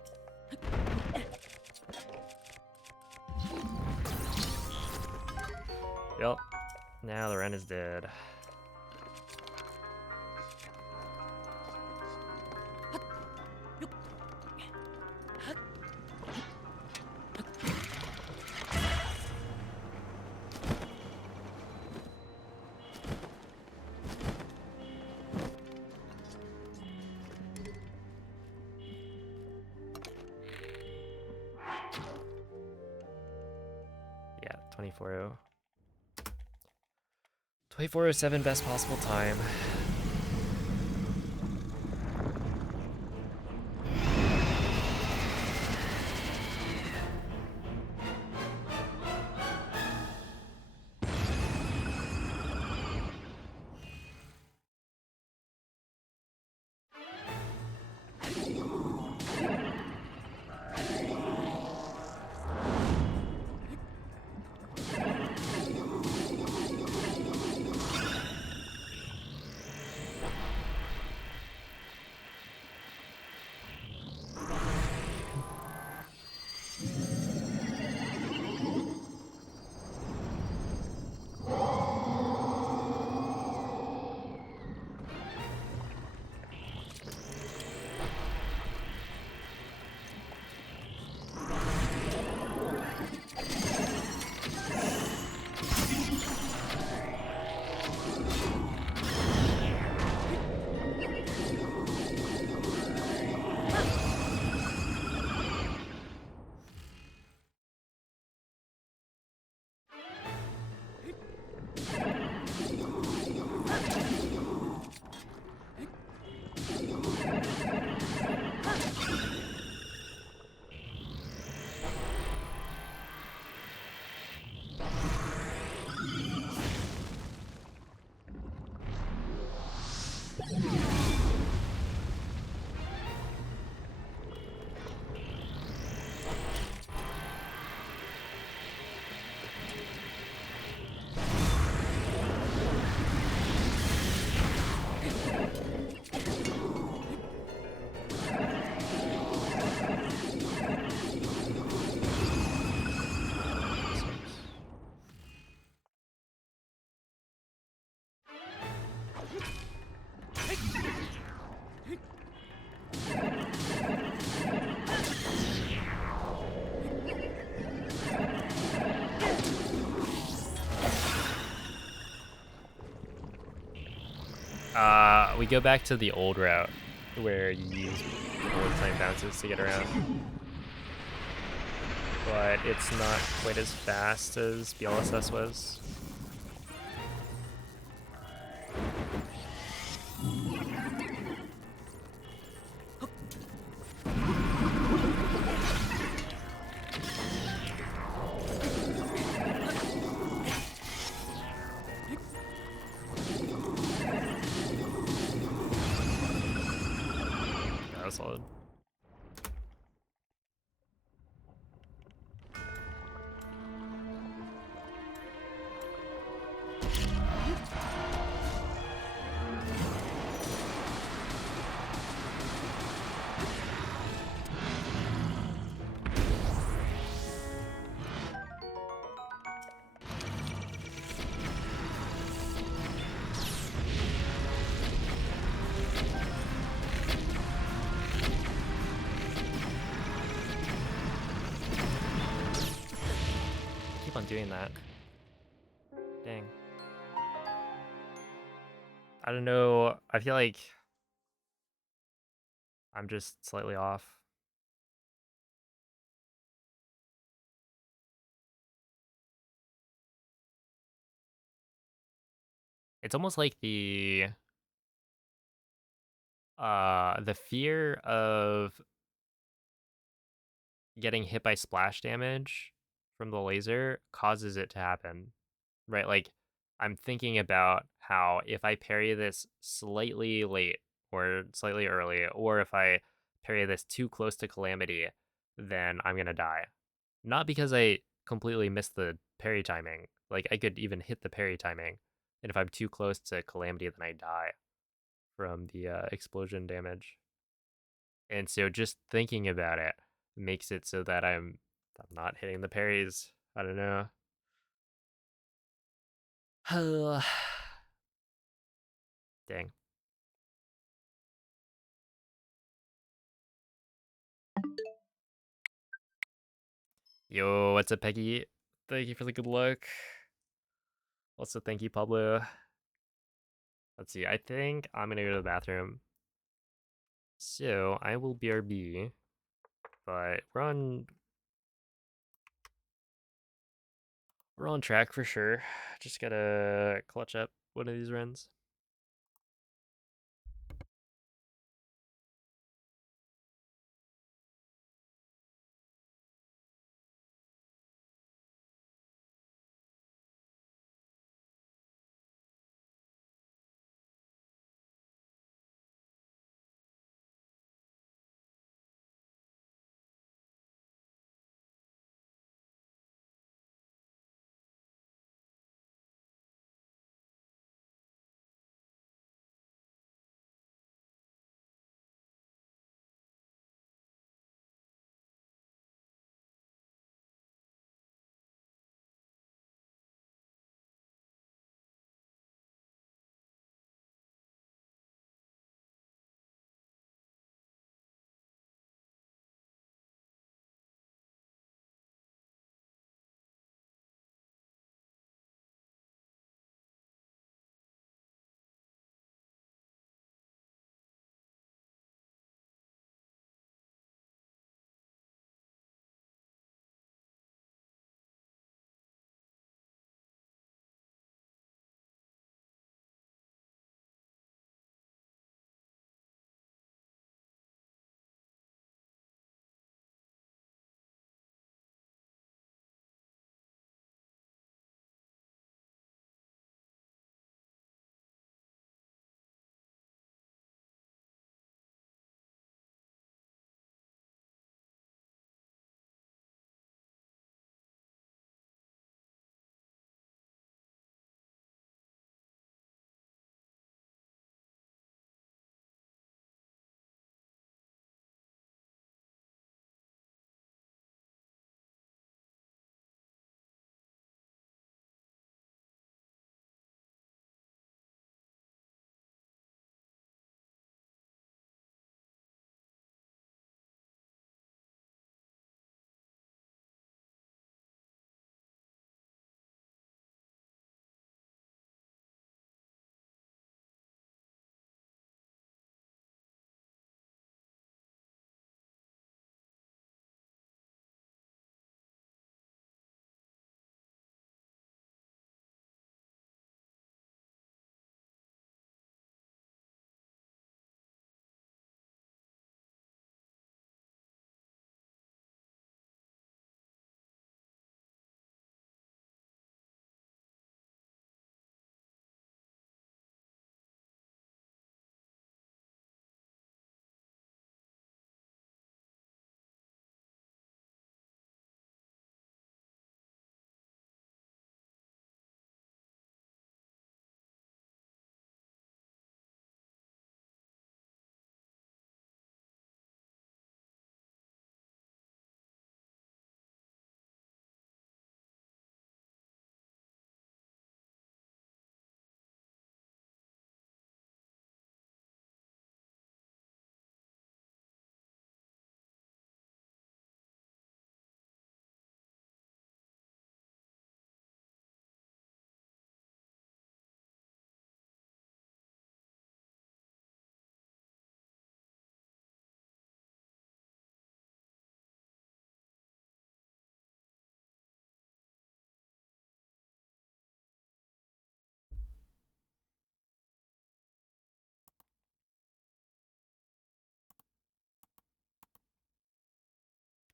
Yep. Now the Ren is dead. Yeah, 24:00. 24:07, best possible time. We go back to the old route where you use bullet time bounces to get around. But it's not quite as fast as BLSS was. That was solid. Keep on doing that. Dang. I don't know. I feel like I'm just slightly off. It's almost like the fear of getting hit by splash damage from the laser causes it to happen, right? Like, I'm thinking about how if I parry this slightly late or slightly early, or if I parry this too close to Calamity, then I'm gonna die. Not because I completely miss the parry timing. Like I could even hit the parry timing, and if I'm too close to Calamity, then I die from the explosion damage. And so just thinking about it makes it so that I'm not hitting the parries. I don't know. Dang. Yo, what's up, Peggy? Thank you for the good luck. Also, thank you, Pablo. Let's see. I think I'm gonna go to the bathroom. So I will BRB, but we're on track for sure. Just gotta clutch up one of these runs.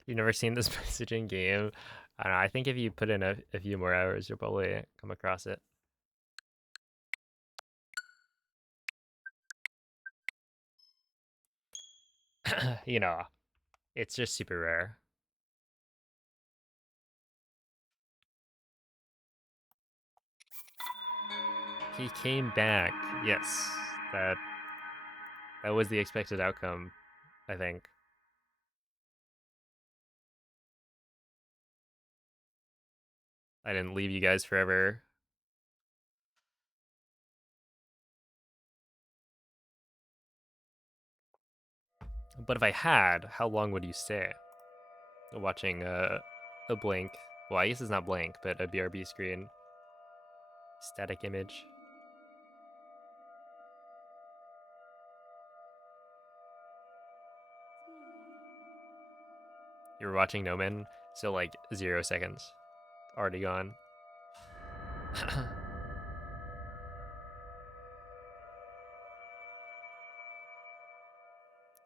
You've never seen this message in game? I don't know. I think if you put in a few more hours, you'll probably come across it. You know, it's just super rare. He came back. Yes, that was the expected outcome, I think. I didn't leave you guys forever. But if I had, how long would you stay? Watching a blank. Well, I guess it's not blank, but a BRB screen. Static image. You were watching Nomen, so like 0 seconds. Already gone.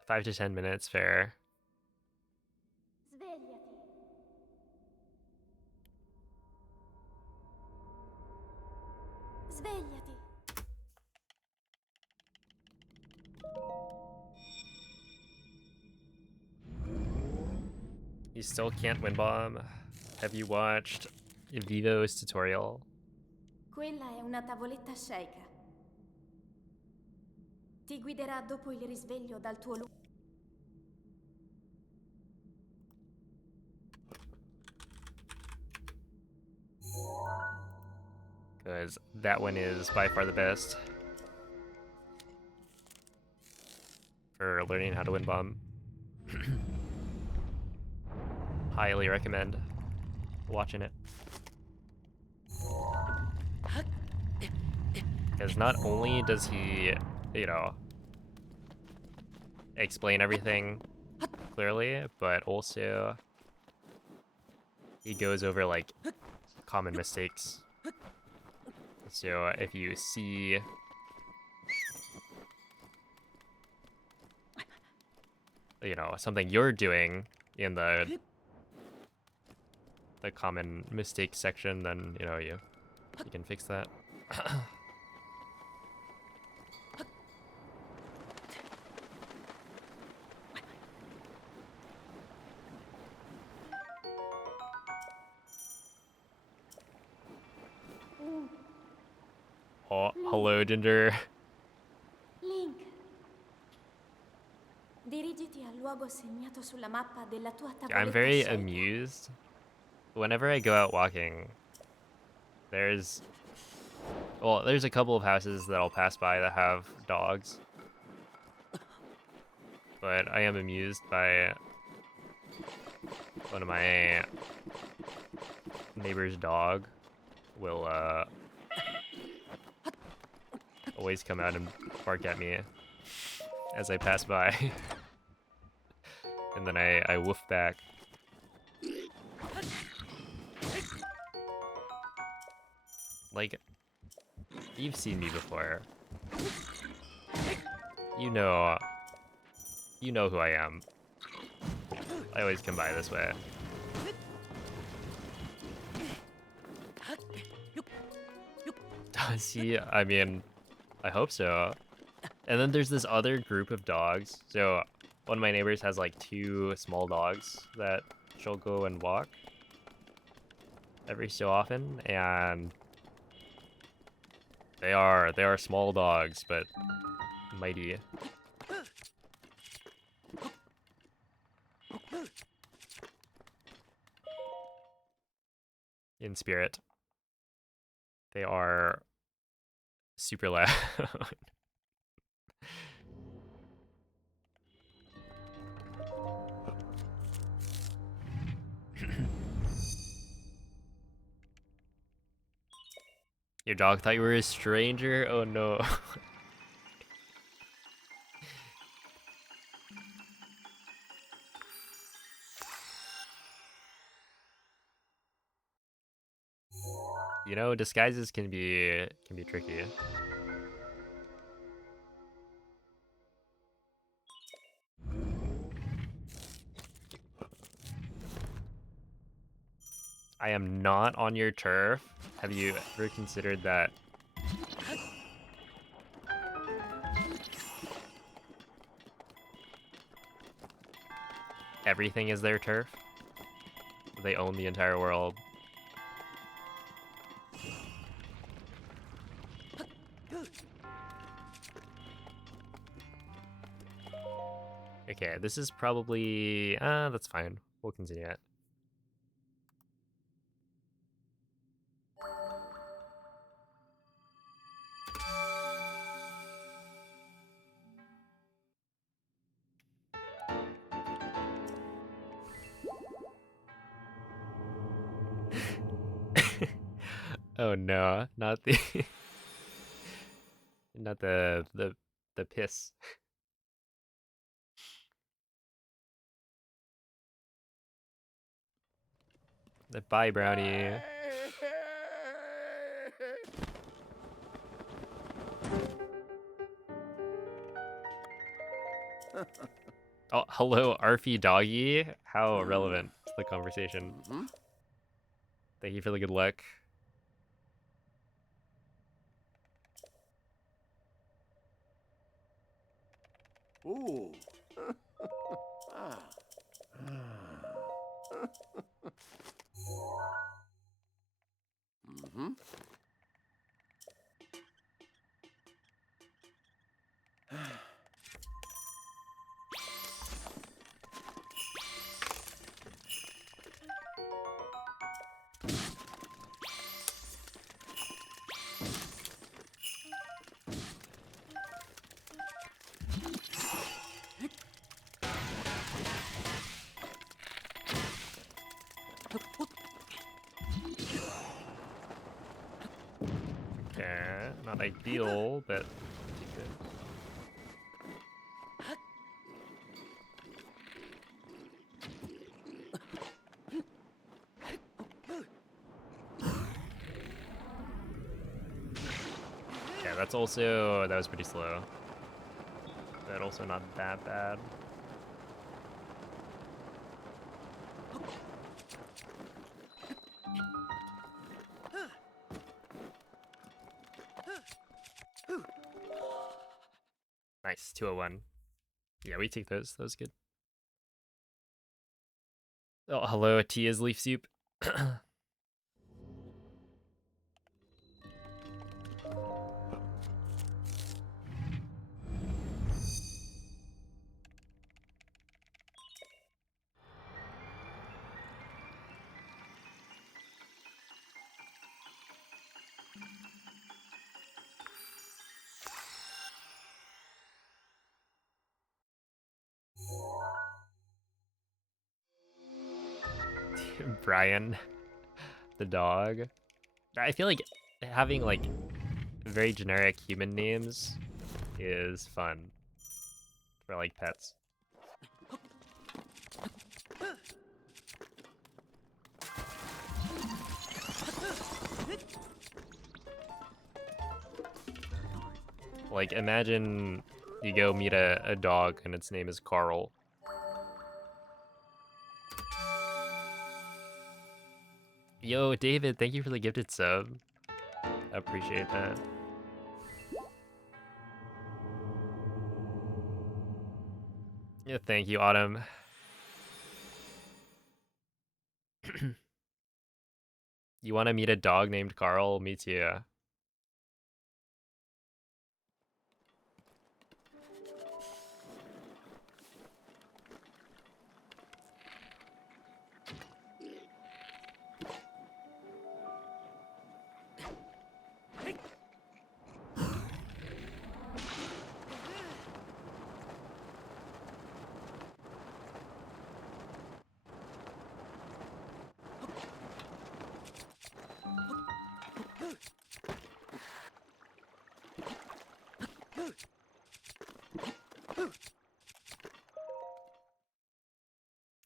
5 to 10 minutes, fair. Svegliati. Svegliati. You still can't win bomb. Have you watched Vivo's tutorial? Quella è una tavoletta sceicca. Ti guiderà dopo il risveglio dal tuo luogo. Because that one is by far the best for learning how to win bomb. Highly recommend watching it. Because not only does he, you know, explain everything clearly, but also he goes over like common mistakes. So if you see something you're doing in the common mistake section, then you can fix that. Oh, hello, Ginger. Link. Dirigiti al luogo segnato sulla mappa della tua tavoletta I'm very sceicca. amused. Whenever I go out walking, there's a couple of houses that I'll pass by that have dogs. But I am amused by one of my neighbor's dog will always come out and bark at me as I pass by. And then I woof back. Like, you've seen me before. You know who I am. I always come by this way. Does he? I mean, I hope so. And then there's this other group of dogs. So one of my neighbors has like 2 small dogs that she'll go and walk every so often, and they are small dogs, but mighty. In spirit. They are super loud. Your dog thought you were a stranger? Oh no. Disguises can be tricky. I am not on your turf. Have you ever considered that? Everything is their turf? They own the entire world. Okay, this is probably... that's fine. We'll continue it. Oh no, not the... not the piss. The bye brownie. Oh, hello, Arfie Doggy. How relevant to the conversation. Mhm. Thank you for the good luck. Ooh. Ah. Mhm. Okay, not ideal, but good. Yeah, that's also... that was pretty slow. But also not that bad. Nice, 201. Yeah, we take those. That was good. Oh, hello, Tia's leaf soup. Brian, the dog. I feel like having like very generic human names is fun for like pets. Like imagine you go meet a dog and its name is Carl. Yo, David, thank you for the gifted sub. I appreciate that. Yeah, thank you, Autumn. You want to meet a dog named Carl? Me too.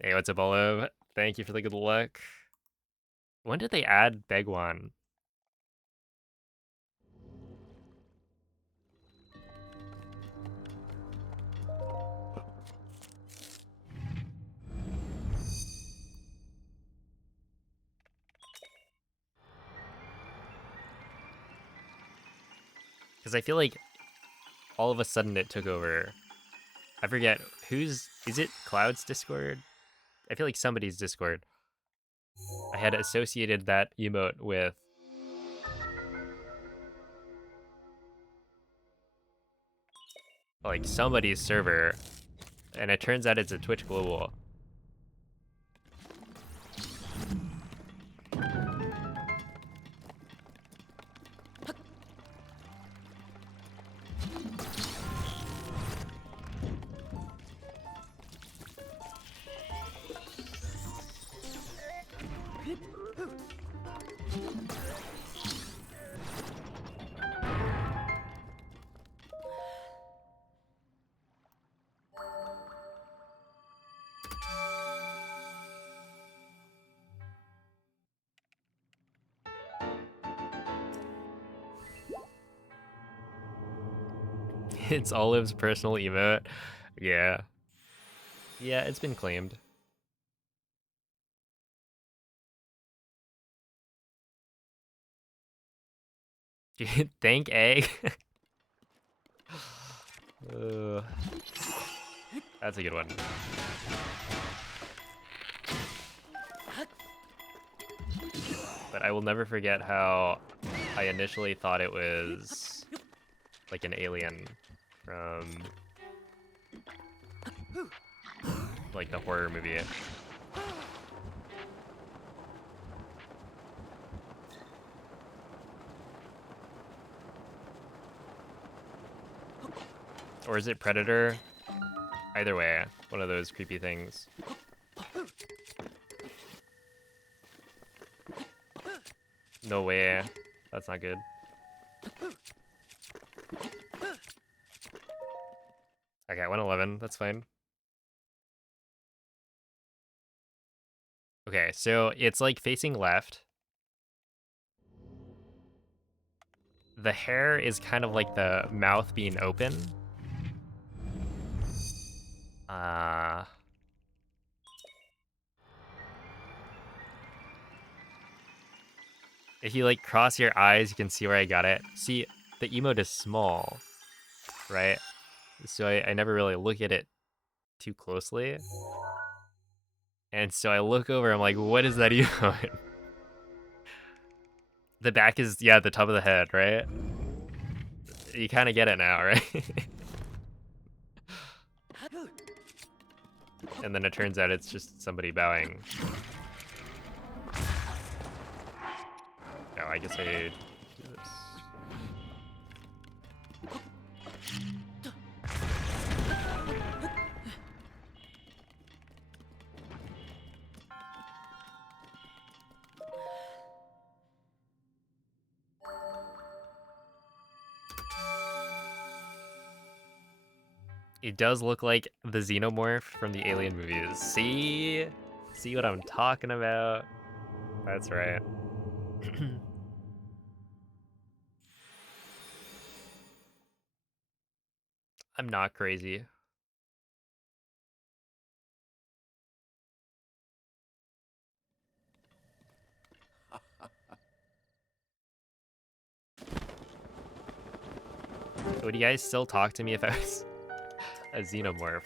Hey, what's up, Olive? Thank you for the good luck. When did they add Begwan? Because I feel like all of a sudden it took over. I forget who's... is it Cloud's Discord? I feel like somebody's Discord. I had associated that emote with like somebody's server, and it turns out it's a Twitch Global. It's Olive's personal emote. Yeah. Yeah, it's been claimed. Thank egg. That's a good one. But I will never forget how I initially thought it was like an alien from like the horror movie. Or is it Predator? Either way, one of those creepy things. No way. That's not good. Okay, 111. That's fine. Okay, so it's like facing left. The hair is kind of like the mouth being open. If you like cross your eyes, you can see where I got it. See, the emote is small, right? So I never really look at it too closely. And so I look over, I'm like, what is that emote? The back is, yeah, the top of the head, right? You kind of get it now, right? And then it turns out it's just somebody bowing. Oh, I guess I do this. It does look like the xenomorph from the Alien movies. See? See what I'm talking about? That's right. I'm not crazy. Would you guys still talk to me if I was a xenomorph?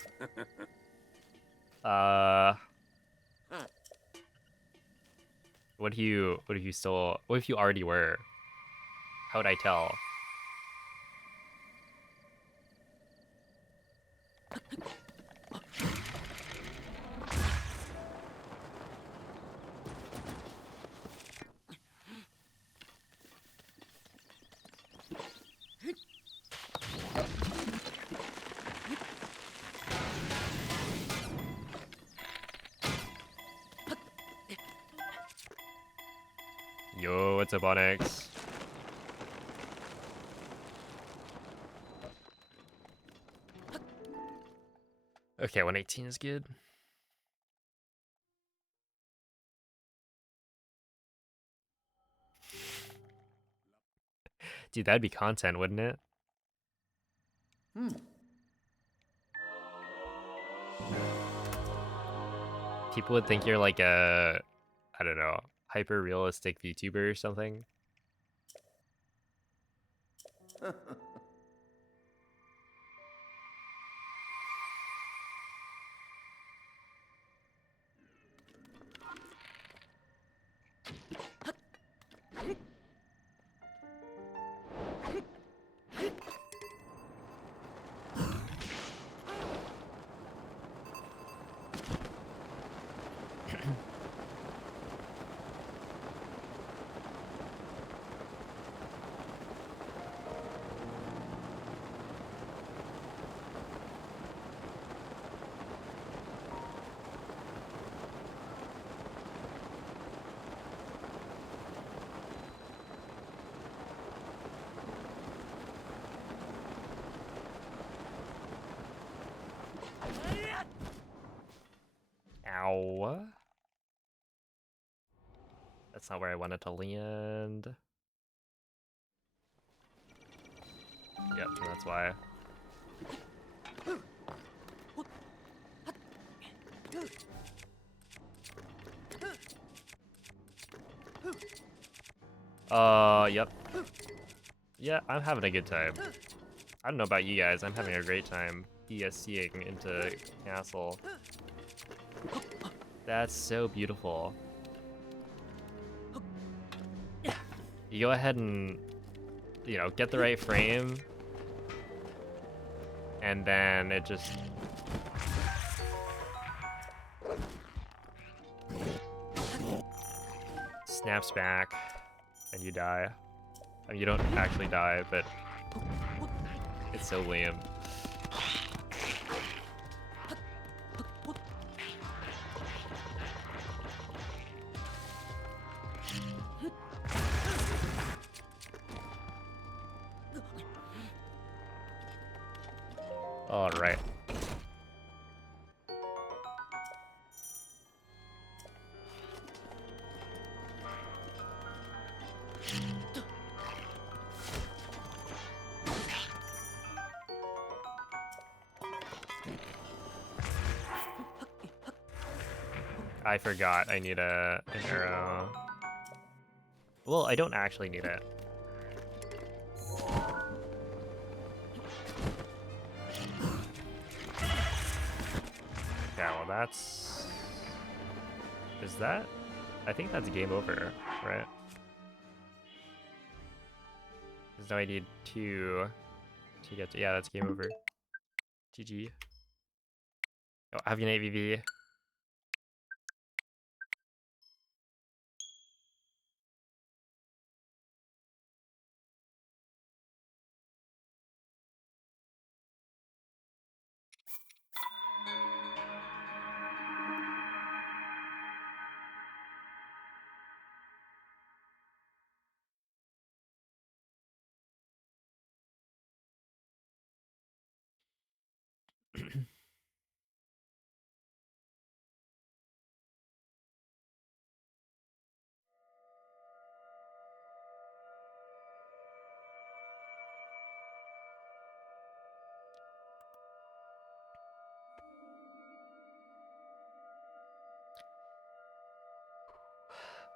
What if you already were? How would I tell? Yo, what's up, Onyx? Okay, 118 is good. Dude, that'd be content, wouldn't it? People would think you're like a, I don't know, hyper realistic VTuber or something. Ow. That's not where I wanted to land. Yep, so that's why. Yep. Yeah, I'm having a good time. I don't know about you guys, I'm having a great time ESCing into castle. That's so beautiful. You go ahead and, you know, get the right frame, and then it just... snaps back, and you die. I mean, you don't actually die, but it's so lame. All right. I forgot I need an arrow. Well, I don't actually need it. Yeah, well that's... Is that? I think that's game over, right? Because now I need two to get to... Yeah, that's game over. GG. Oh, have you an AVV?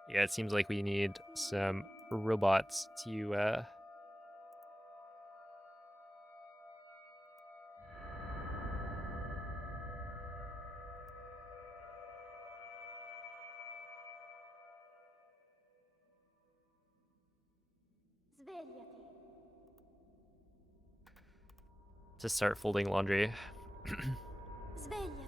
Yeah, it seems like we need some robots to Svegliati. start folding laundry. Svegliati.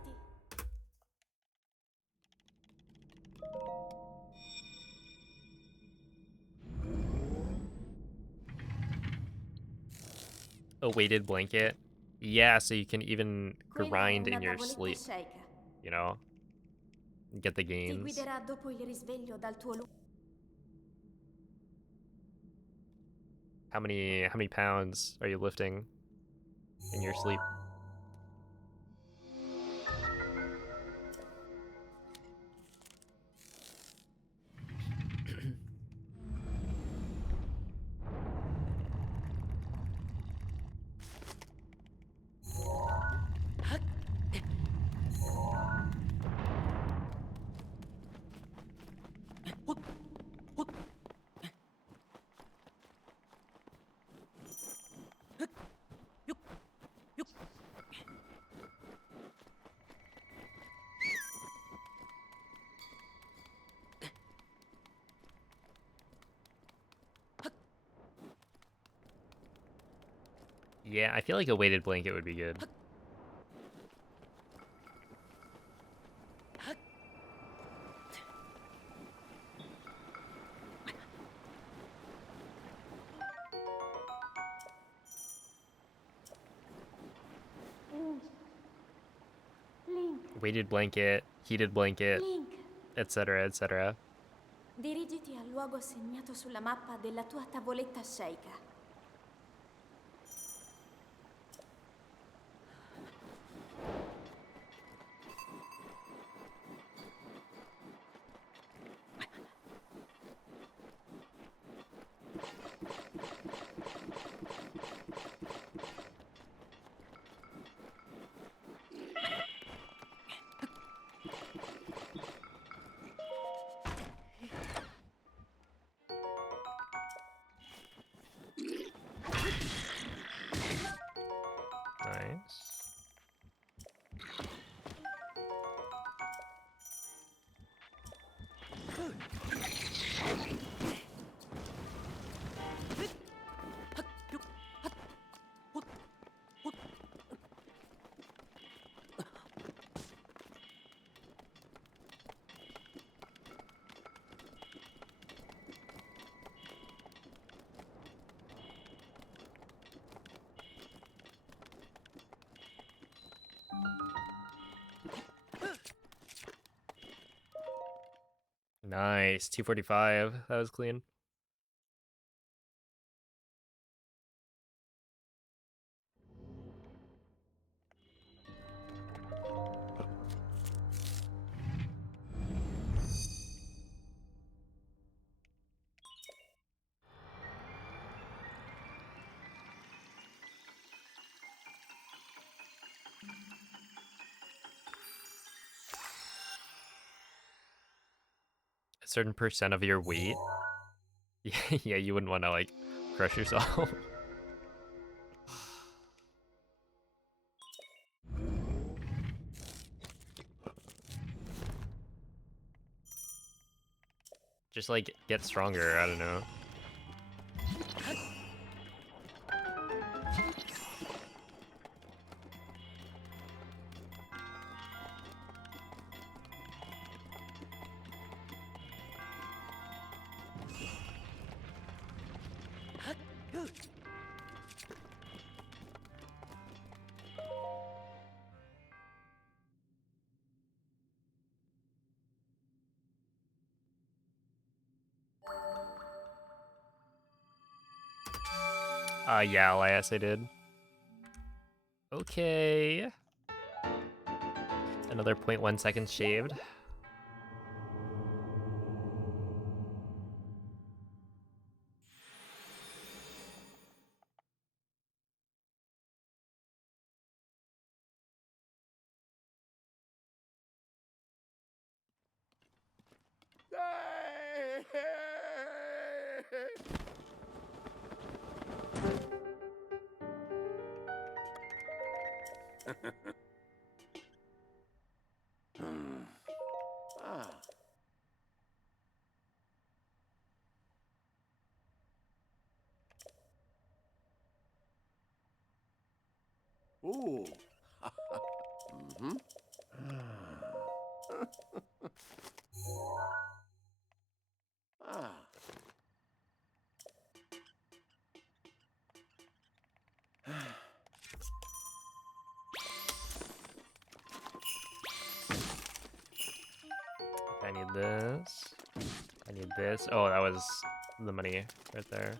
A weighted blanket. Yeah, so you can even Quella è grind una in your tavoletta sleep, Sheikah. you know? Get the Ti gains. guiderà dopo il risveglio dal tuo How many pounds are you lifting in your sleep? Yeah, I feel like a weighted blanket would be good. Link. Weighted blanket, heated blanket, Link. etc., etc. Dirigiti al luogo segnato sulla mappa della tua tavoletta Sheikah. Nice. 245. That was clean. A certain percent of your weight. Yeah, you wouldn't want to like crush yourself. Just like get stronger. I don't know. Yeah, Elias, I did. Okay. Another 0.1 seconds shaved. Ah. Ooh. Mm-hmm. Ah. I need this. I need this. Oh, that was the money right there.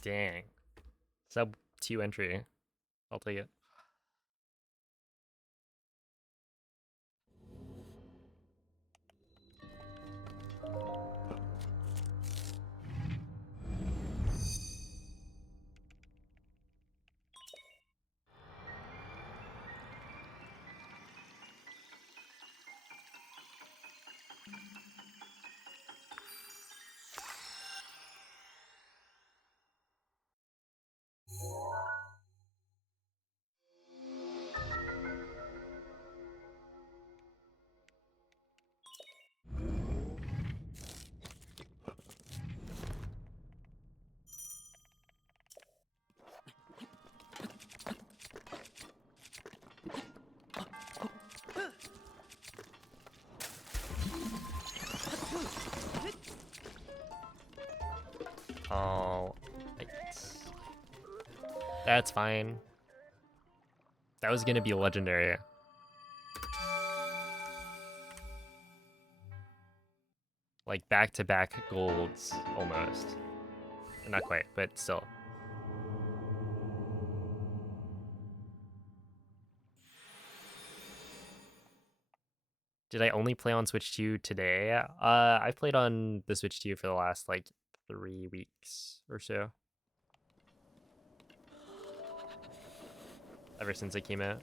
Dang. Sub 2 entry. I'll take it. Oh, that's fine. That was gonna be legendary. Like back-to-back golds, almost. Not quite, but still. Did I only play on Switch 2 today? I've played on the Switch 2 for the last like 3 weeks or so. Ever since it came out.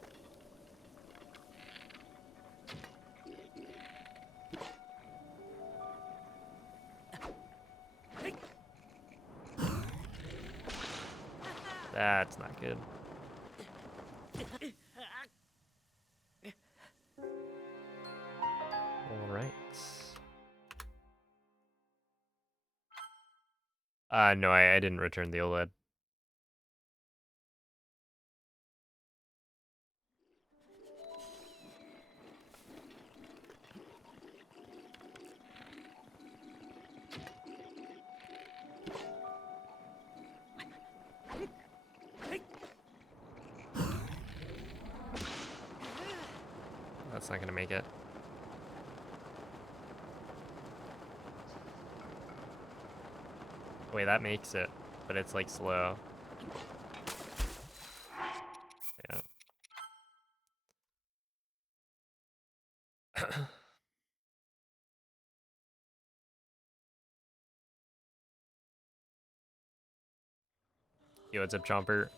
That's not good. All right. No, I didn't return the OLED. That's not gonna make it. Wait, that makes it, but it's like slow. Yeah. Yo, what's up, Chomper?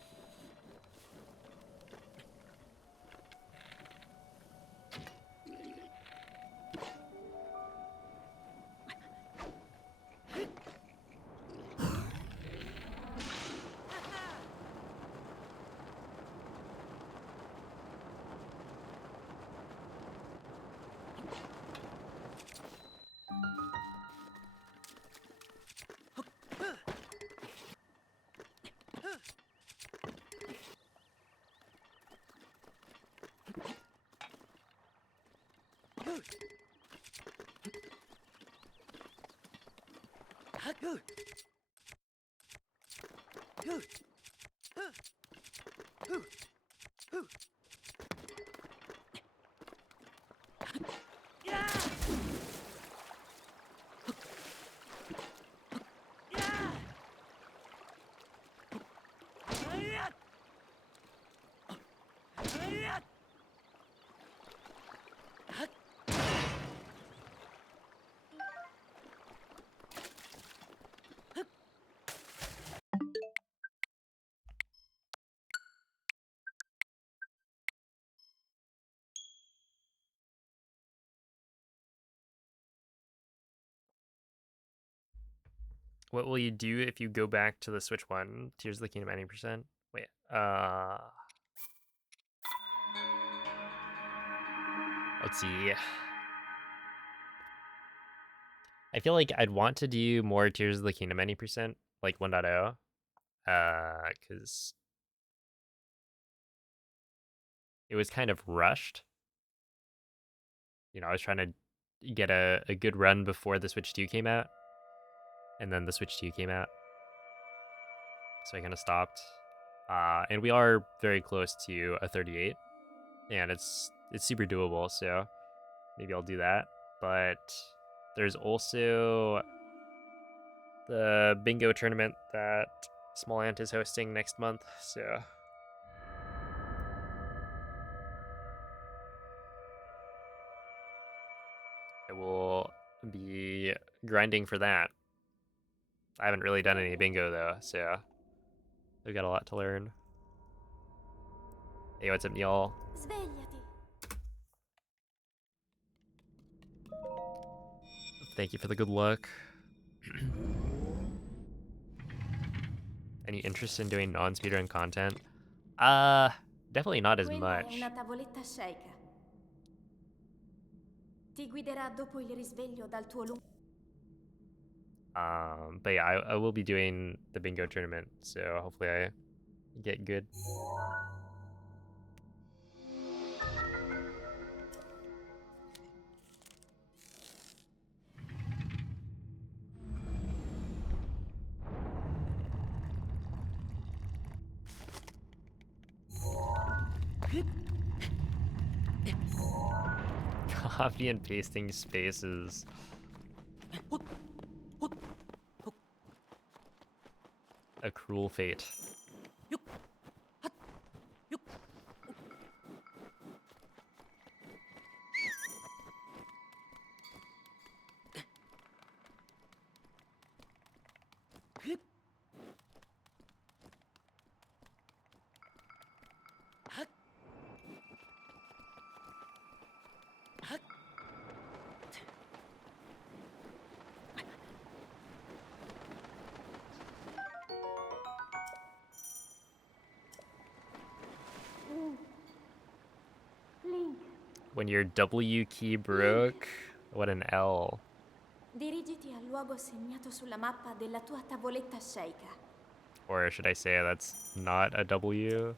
What will you do if you go back to the Switch one? Tears of the Kingdom 90%? Wait, let's see. I feel like I'd want to do more Tears of the Kingdom 90%, like 1.0, because it was kind of rushed. You know, I was trying to get a good run before the Switch 2 came out, and then the Switch 2 came out, so I kind of stopped. And we are very close to a 38, and it's super doable, so maybe I'll do that. But there's also the bingo tournament that Small Ant is hosting next month, so I will be grinding for that. I haven't really done any bingo though, so I've got a lot to learn. Hey, what's up, y'all? Svegliati. Thank you for the good luck. Any interest in doing non-speedrun content? Definitely not as Quella è much. una tavoletta sceicca. Ti guiderà dopo il risveglio dal tuo lungo... But yeah, I will be doing the bingo tournament, so hopefully I get good. Copy and pasting spaces. A cruel fate. When your W key broke, what an L. Dirigiti al luogo segnato sulla mappa della tua tavoletta sceicca. Or should I say that's not a W?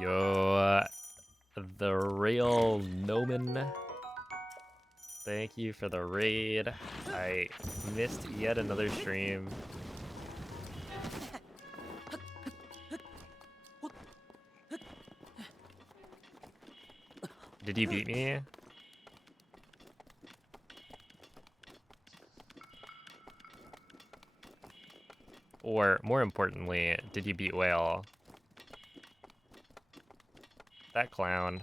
Yo, the real Noman. Thank you for the raid. I missed yet another stream. Did you beat me? Or, more importantly, did you beat Whale? That clown.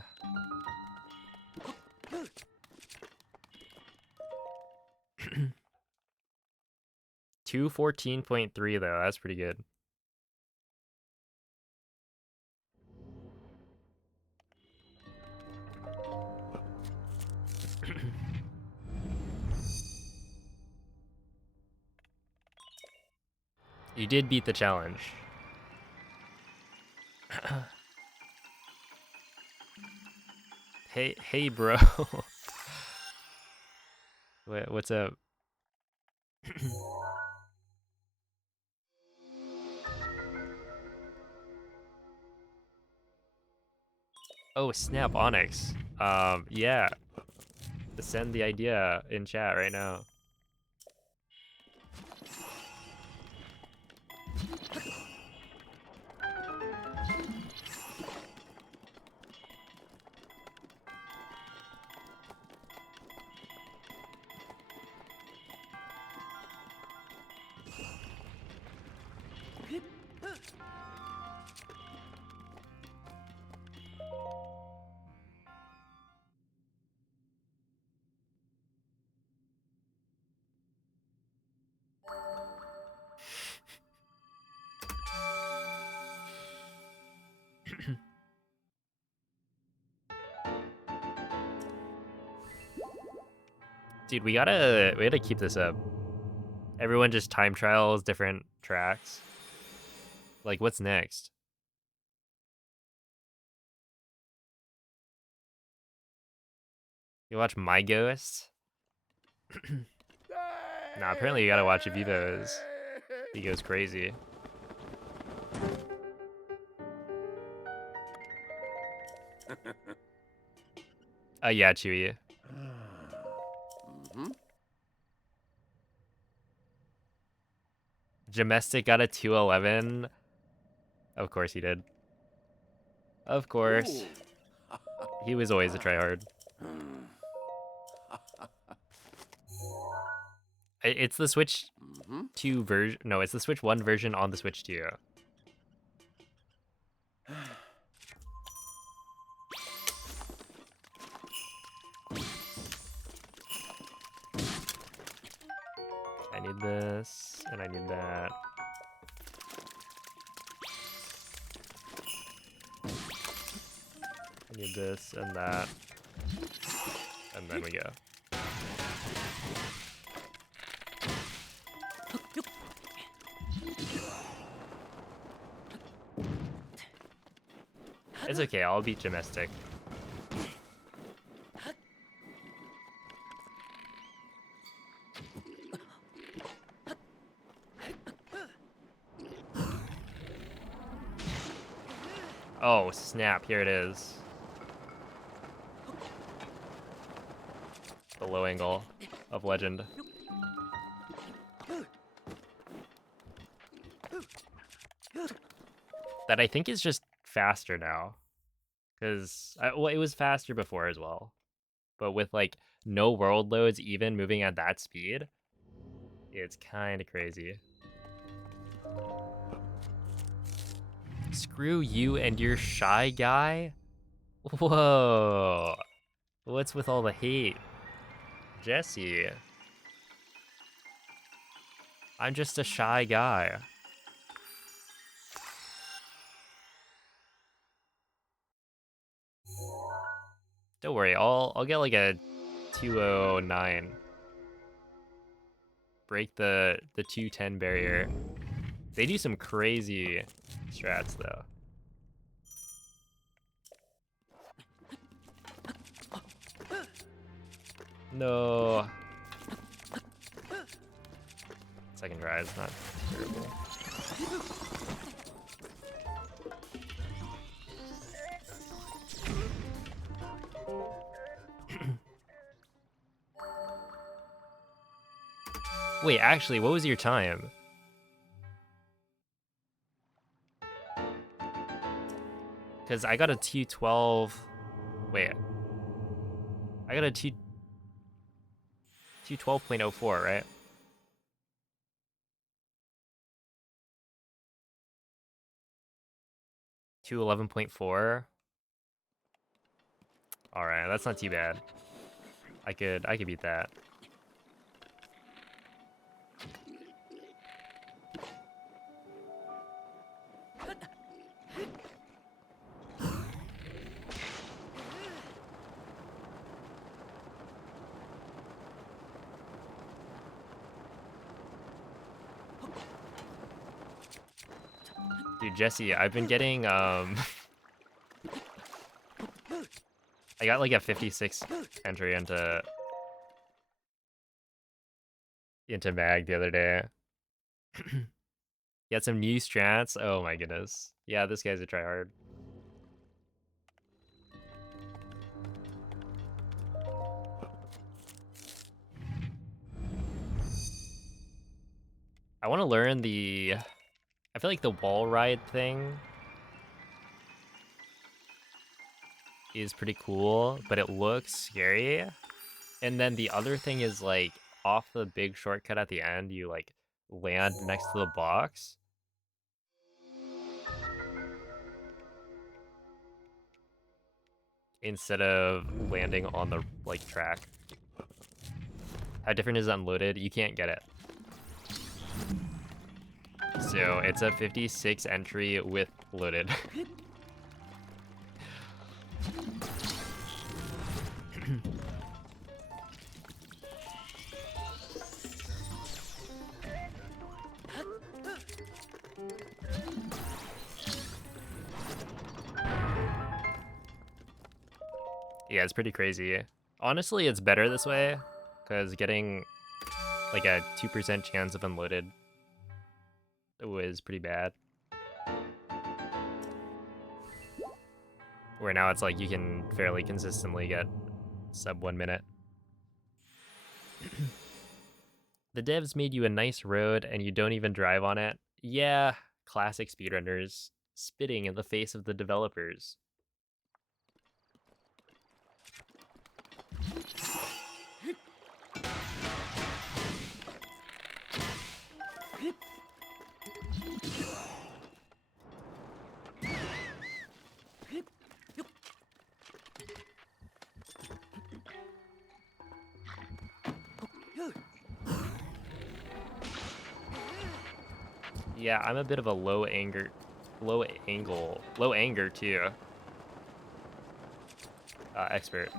Two 14.3 though, that's pretty good. You did beat the challenge. Hey, bro. What's up? Oh, snap, Onyx. Yeah. Send the idea in chat right now. Dude, we gotta keep this up. Everyone just time trials different tracks. Like, what's next? You watch My Ghost? Nah, apparently you gotta watch Avivo's. He goes crazy. Yeah, Chewy. Jamestic got a 211. Of course he did. Of course. He was always a tryhard. It's the Switch 2 version. No, it's the Switch 1 version on the Switch 2. I need this, and I need that. I need this and that. And then we go. It's okay, I'll beat Jamestic. Oh, snap, here it is. The low angle of Legend. That I think is just faster now. Because, well, it was faster before as well. But with, like, no world loads even moving at that speed, it's kind of crazy. Screw you and your Shy Guy? Whoa. What's with all the hate? Jesse. I'm just a shy guy. Don't worry, I'll get like a 209. Break the 210 barrier. They do some crazy strats though. No. Second try is not terrible. Wait, actually, what was your time? Because I got a 212. Wait. I got a 212.04, right? Two 11.4. All right, that's not too bad. I could beat that. Dude, Jesse, I've been getting I got like a 56 entry into Mag the other day. Get some new strats. Oh my goodness. Yeah, this guy's a tryhard. I want to learn the... I feel like the wall ride thing is pretty cool, but it looks scary. And then the other thing is like off the big shortcut at the end, you like land next to the box. Instead of landing on the like track. How different is unloaded? You can't get it. So it's a 56 entry with loaded. Yeah, it's pretty crazy. Honestly, it's better this way, because getting like a 2% chance of unloaded was pretty bad. Where now it's like you can fairly consistently get sub 1 minute. The devs made you a nice road and you don't even drive on it. Yeah, classic speedrunners spitting in the face of the developers. Yeah, I'm a bit of a low anger too. Expert.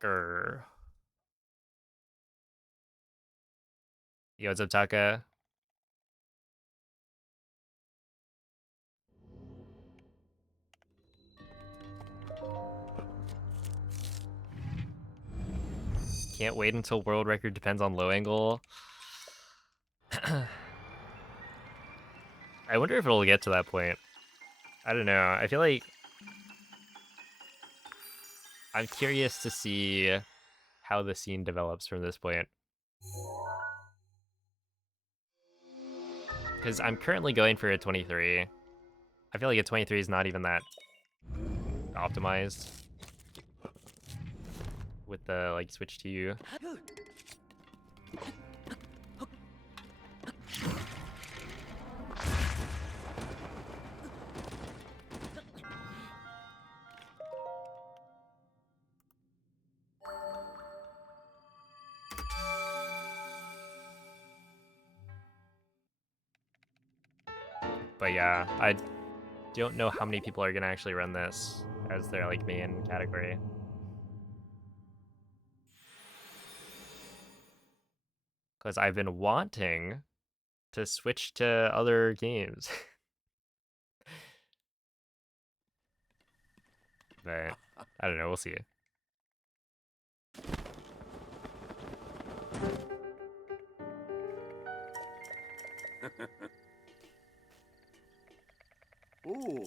Grr. Yo, what's up, Taka? Can't wait until world record depends on low angle. I wonder if it'll get to that point. I don't know. I feel like I'm curious to see how the scene develops from this point. Because I'm currently going for a 23. I feel like a 23 is not even that optimized with the like switch to you. But yeah, I don't know how many people are gonna actually run this as their like main category. Because I've been wanting to switch to other games. But I don't know, we'll see. Ooh.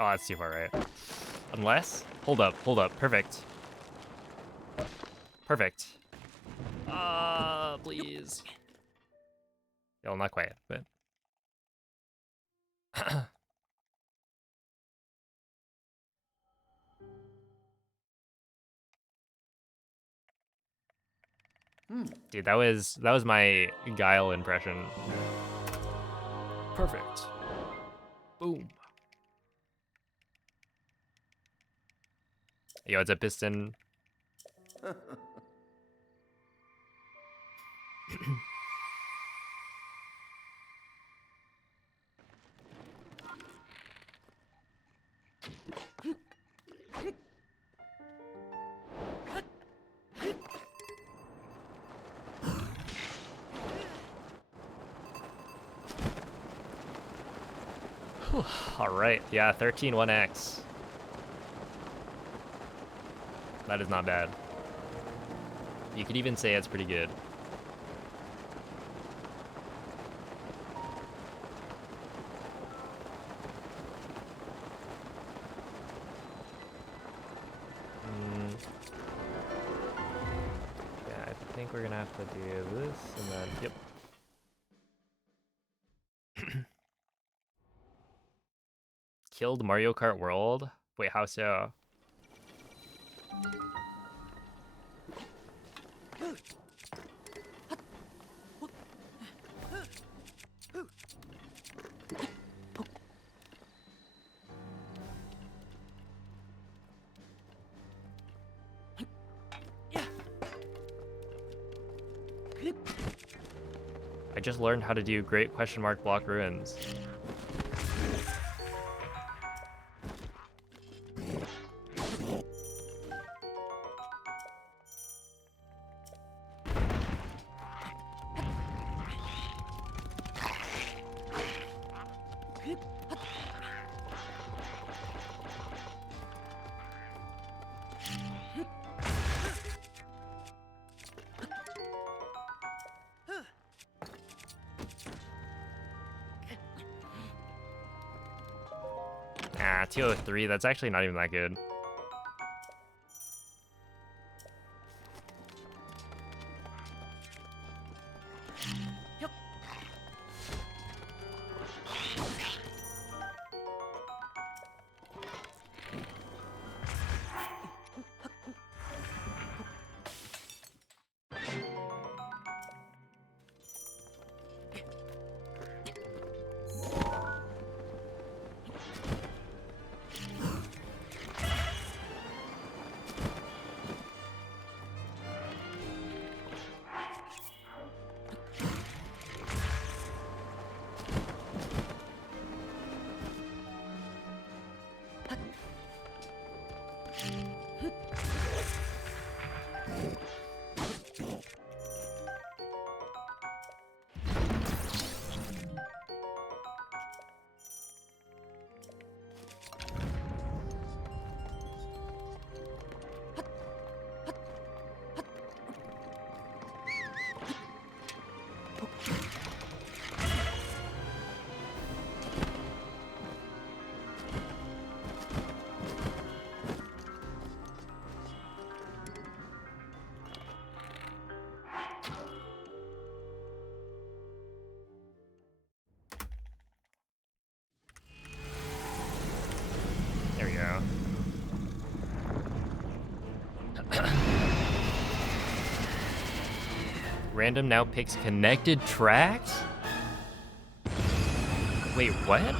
Oh, that's too far right. Unless, hold up, perfect. Perfect. Please. Well, not quite, but. Dude, that was my Guile impression. Perfect. Boom. Yo, it's a piston. All right, yeah, 13-1X. That is not bad. You could even say it's pretty good. Yeah, I think we're gonna have to do this and then, yep. Killed Mario Kart World? Wait, how so? I just learned how to do great question mark block ruins. Ah, 203, that's actually not even that good. Random now picks connected tracks? Wait, what?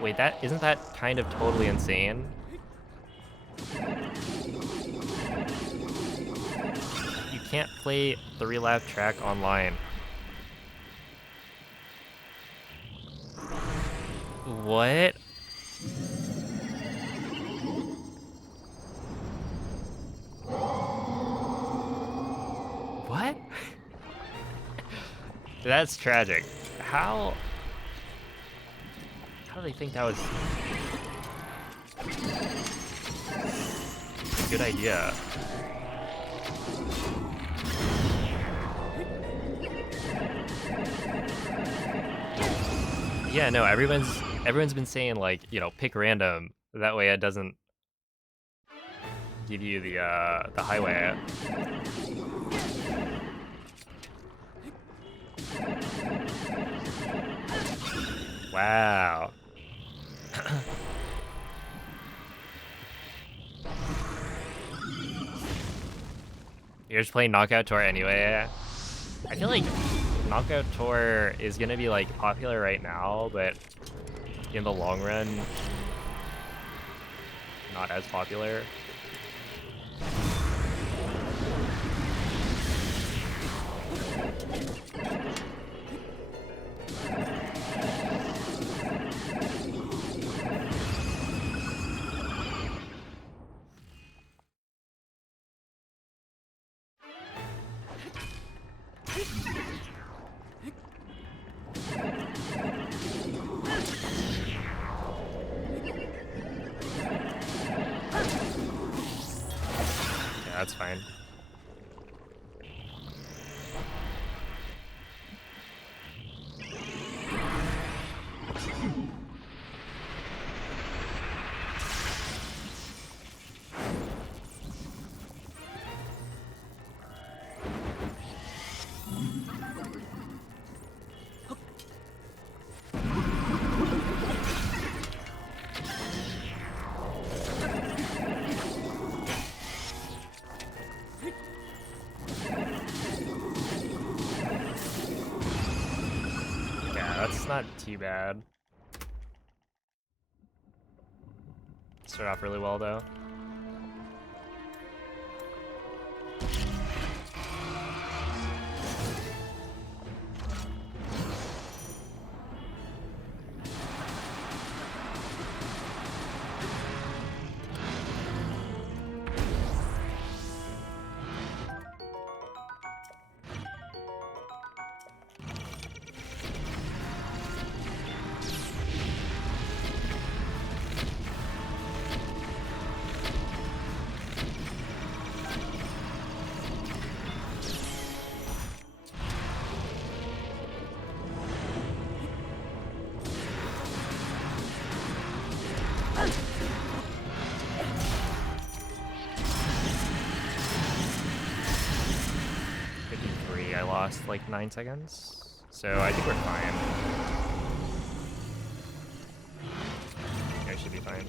Wait, isn't that kind of totally insane? You can't play 3-lap track online. What? What? That's tragic. How do they think that was a good idea? Yeah, no, everyone's been saying, like, you know, pick random. That way it doesn't give you the highway. Wow. You're just playing Knockout Tour anyway. I feel like Knockout Tour is gonna be like popular right now, but in the long run, not as popular. That's fine. That's not too bad. Start off really well though. I lost like 9 seconds, so I think we're fine. I should be fine.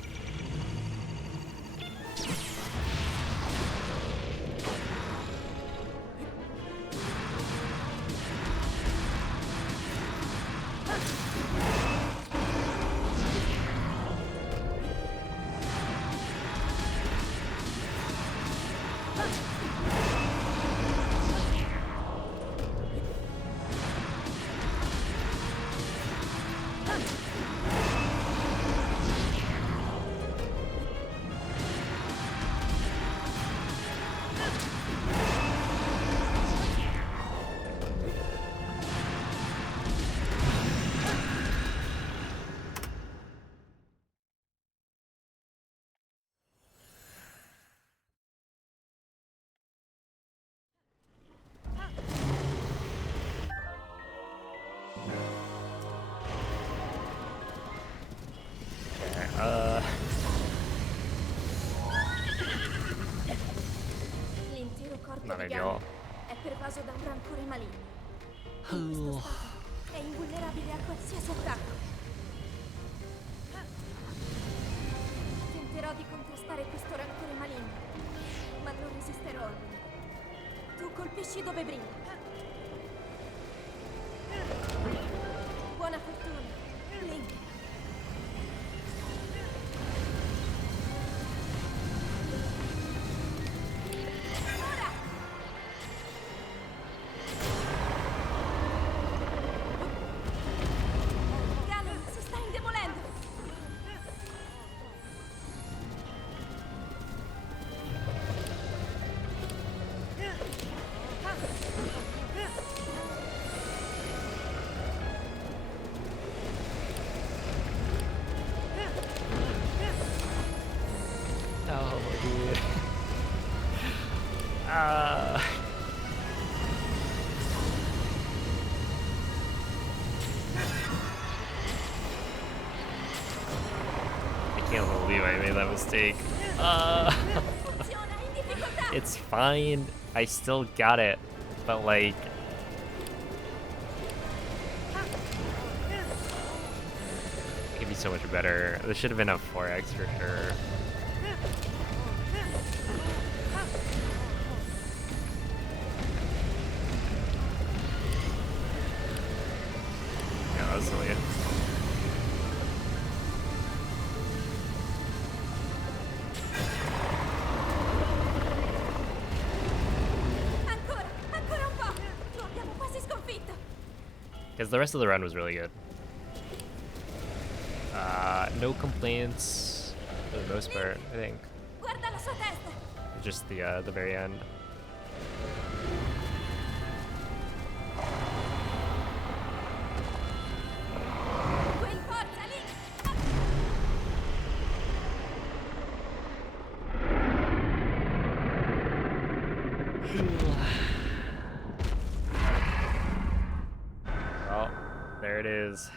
L'intero corpo Not di ideal. Ganon è pervaso da un rancore maligno. In questo stato è invulnerabile a qualsiasi attacco. Tenterò Cercherò di contrastare questo rancore maligno, ma non resisterò. Tu colpisci dove brilla. Buona fortuna, Link. Ganon si sta indebolendo. Oh, dude. Ah. I can't believe I made that mistake. Funziona in difficoltà. It's fine. I still got it. But like, it could be so much better. This should have been a 4x for sure. Yeah, that was silly. Ancora un po'. Lo abbiamo quasi sconfitto. Because the rest of the run was really good. No complaints for the most part, I think. Guarda la sua testa. Just the very end. Quel forza, Link. Well, there it is.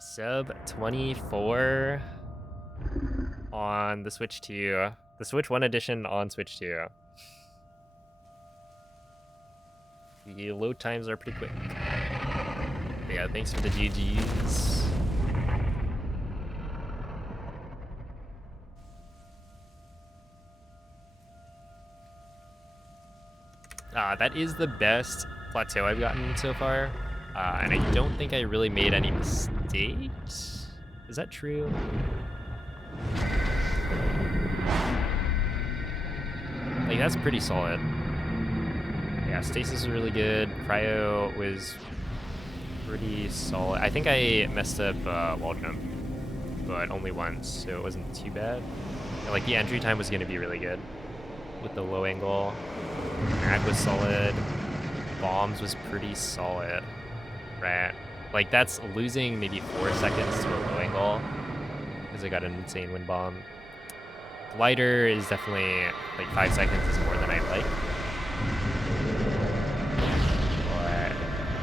Sub 24 on the Switch 2. The Switch 1 edition on Switch 2. The load times are pretty quick. But yeah, thanks for the GGs. That is the best plateau I've gotten so far. And I don't think I really made any mistakes. Is that true? Like, that's pretty solid. Yeah, stasis was really good. Cryo was pretty solid. I think I messed up wall jump, but only once, so it wasn't too bad. And, like, the entry time was going to be really good with the low angle. Mag was solid. Bombs was pretty solid. Right. Like, that's losing maybe 4 seconds to a low angle because I got an insane wind bomb. Glider is definitely, like, 5 seconds is more than I like.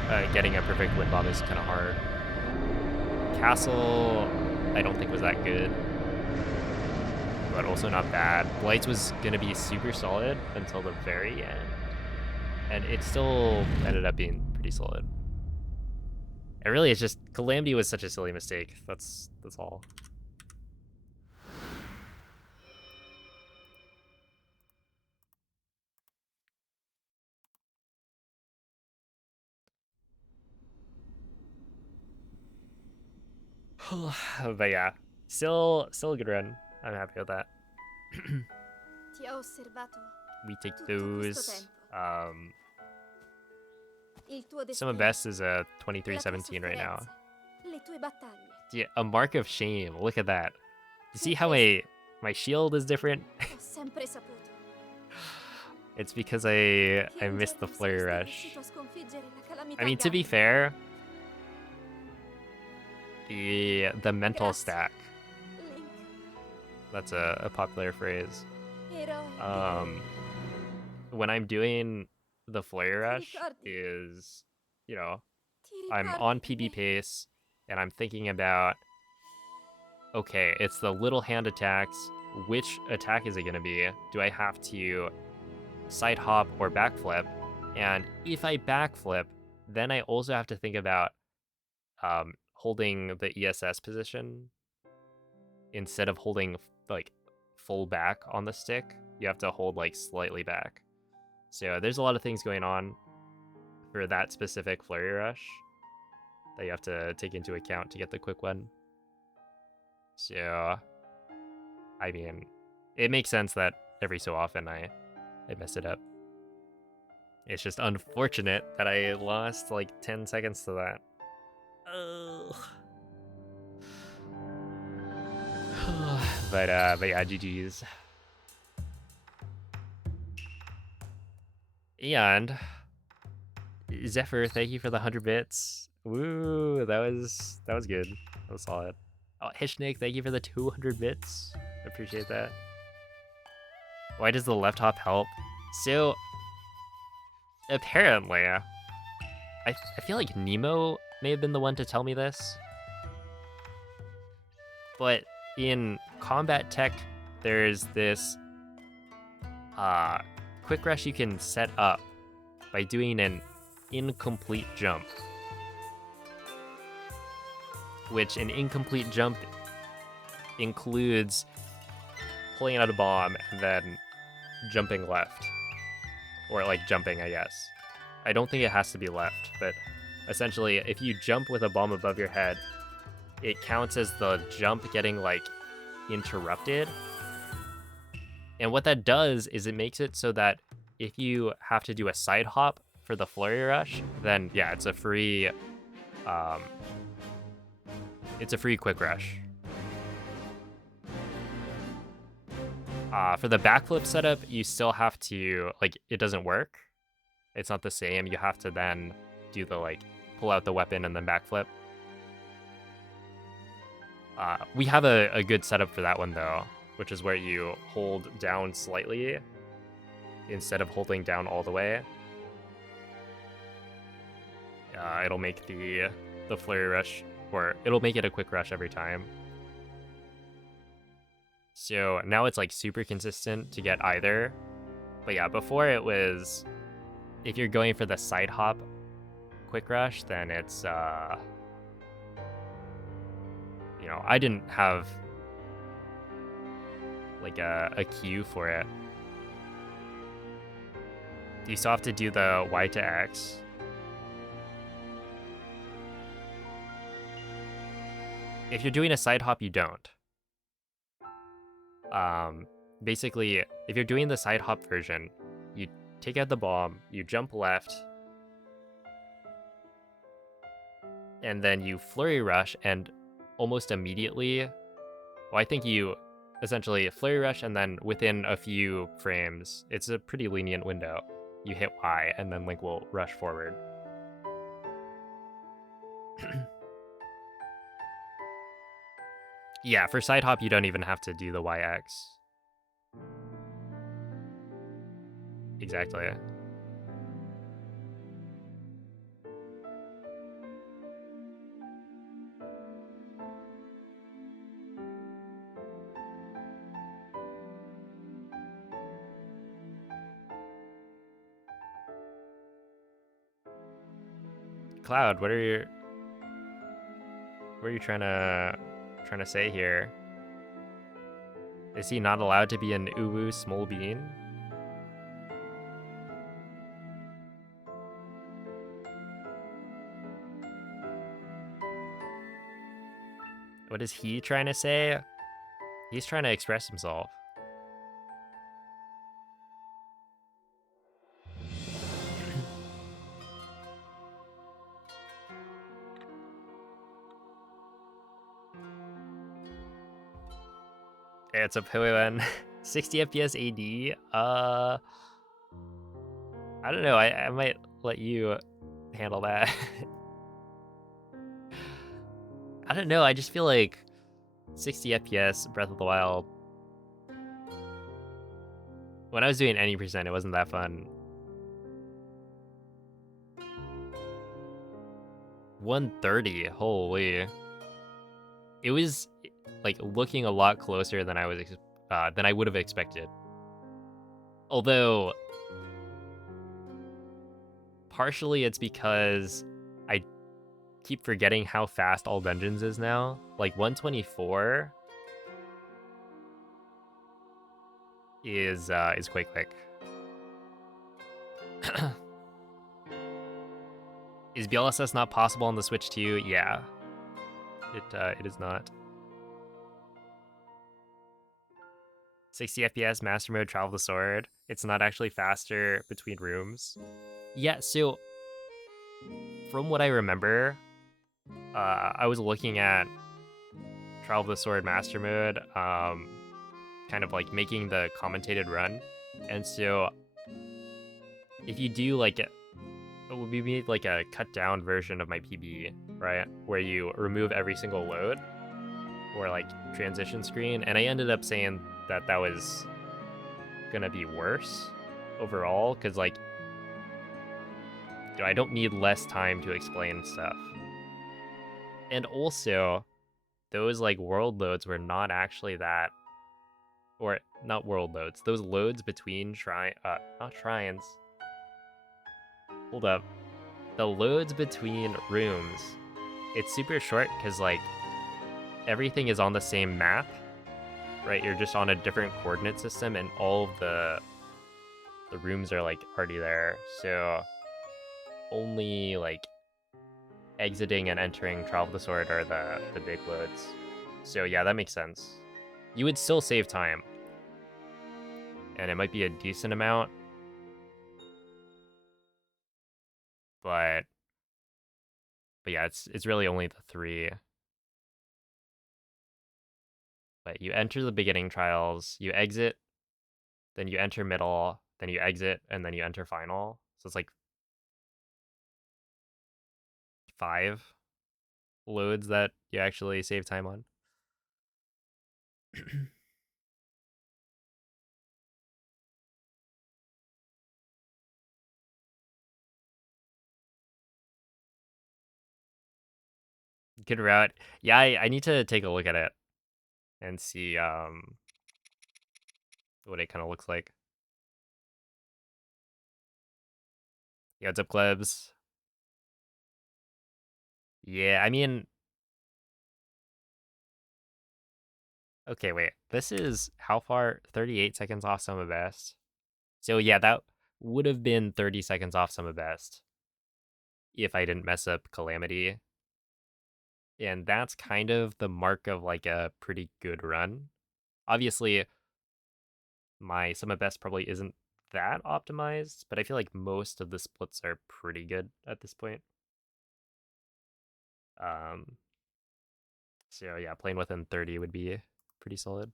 But getting a perfect wind bomb is kind of hard. Castle, I don't think was that good, but also not bad. Blights was going to be super solid until the very end, and it still ended up being pretty solid. And really, it's just Calamity was such a silly mistake. That's all. But yeah, still a good run. I'm happy with that. Ti ho osservato We take tutto questo those. tempo. Il tuo Some of destino, best is a la tua 2317 right now. sofferenza, le tue battaglie. Yeah, a mark of shame. Look at that. You see Per how questo my shield is different? ho sempre saputo It's because che I un missed the giorno flare saresti rush. riuscito a sconfiggere la calamità I mean, to be Ganon. fair, the mental Grazie, stack. Link. That's a popular phrase. Eroe When I'm doing the flare rush ricordi? is, you know, Ti I'm ricordi on di PB me? pace and I'm thinking about, okay, it's the little hand attacks. Which attack is it going to be? Do I have to side hop or backflip? And if I backflip, then I also have to think about holding the ESS position instead of holding like full back on the stick, you have to hold like slightly back. So there's a lot of things going on for that specific Flurry Rush that you have to take into account to get the quick one. So, I mean, it makes sense that every so often I mess it up. It's just unfortunate that I lost like 10 seconds to that. Ugh. But yeah, GG's. And Zephyr, thank you for the 100 bits. Woo, that was good. That was solid. Oh, Hishnik, thank you for the 200 bits. Appreciate that. Why does the left hop help? So, apparently, I feel like Nemo may have been the one to tell me this. But in combat tech, there's this quick rush you can set up by doing an incomplete jump. Which an incomplete jump includes pulling out a bomb and then jumping left. Or like jumping, I guess. I don't think it has to be left, but essentially if you jump with a bomb above your head, it counts as the jump getting like interrupted. And what that does is it makes it so that if you have to do a side hop for the Flurry Rush, then yeah, it's a free quick rush. For the backflip setup, you still have to, like, it doesn't work. It's not the same. You have to then do the, like, pull out the weapon and then backflip. We have a good setup for that one, though, which is where you hold down slightly instead of holding down all the way. It'll make the Flurry Rush, or it'll make it a quick rush every time. So now it's like super consistent to get either. But yeah, before it was, if you're going for the side hop quick rush, then it's, you know, I didn't have like a cue for it. You still have to do the Y to X. If you're doing a side hop, you don't. Basically, if you're doing the side hop version, you take out the bomb, you jump left, and then you Flurry Rush, and almost immediately, well, I think you essentially Flurry Rush, and then within a few frames, it's a pretty lenient window, you hit Y, and then Link will rush forward. Yeah, for side hop, you don't even have to do the YX. Exactly. Cloud, what are you trying to say here? Is he not allowed to be an Uwu small bean? What is he trying to say? He's trying to express himself. It's a Poen 60 FPS AD. I don't know. I might let you handle that. I don't know. I just feel like 60 FPS Breath of the Wild. When I was doing any percent, it wasn't that fun. 130. Holy. It was like looking a lot closer than I would have expected. Although partially it's because I keep forgetting how fast all dungeons is now. Like 124 is quite quick. Is BLSS not possible on the Switch too? Yeah, it is not. 60 FPS Master Mode Travel the Sword. It's not actually faster between rooms. Yeah, so from what I remember, I was looking at Travel the Sword Master Mode, kind of like making the commentated run, and so if you do like it would be like a cut down version of my PB, right, where you remove every single load or like transition screen, and I ended up saying that that was gonna be worse overall because like I don't need less time to explain stuff, and also those like world loads were not actually that, or not world loads, those loads between not shrines. Hold up. The loads between rooms, it's super short because like everything is on the same map, right? You're just on a different coordinate system and all of the rooms are like already there. So only like exiting and entering Travel the Sword are the big loads. So yeah, that makes sense. You would still save time. And it might be a decent amount. But yeah, it's really only the 3. But you enter the beginning trials, you exit, then you enter middle, then you exit, and then you enter final. So it's like 5 loads that you actually save time on. Good route. Yeah, I need to take a look at it and see what it kind of looks like. Yeah, what's up, Klebs? Yeah, I mean, okay, wait. This is how far? 38 seconds off Summer Best. So yeah, that would have been 30 seconds off Summer Best if I didn't mess up Calamity. And that's kind of the mark of like a pretty good run. Obviously, my Summer Best probably isn't that optimized, but I feel like most of the splits are pretty good at this point. Um, so yeah, playing within 30 would be pretty solid.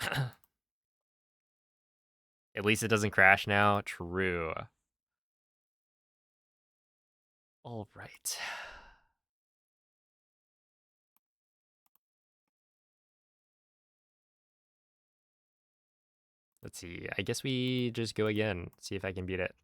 At least it doesn't crash now. True. All right. Let's see. I guess we just go again. See if I can beat it.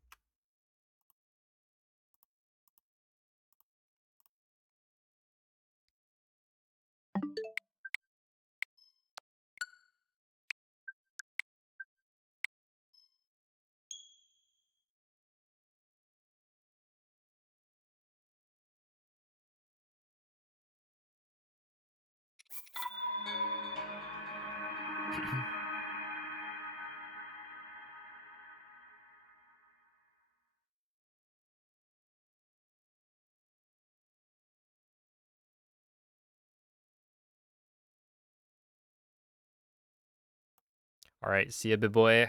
All right. See ya, big boy.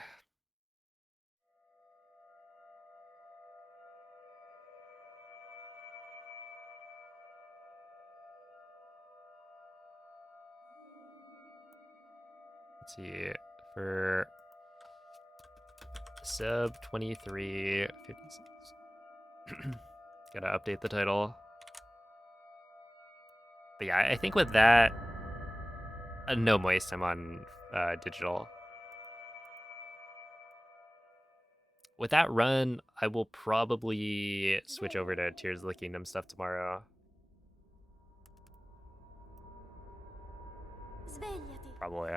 Let's see. For sub 2356. Gotta update the title. But yeah, I think with that, no moist, I'm on digital. With that run, I will probably switch over to Tears of the Kingdom stuff tomorrow. Svegliati. Probably.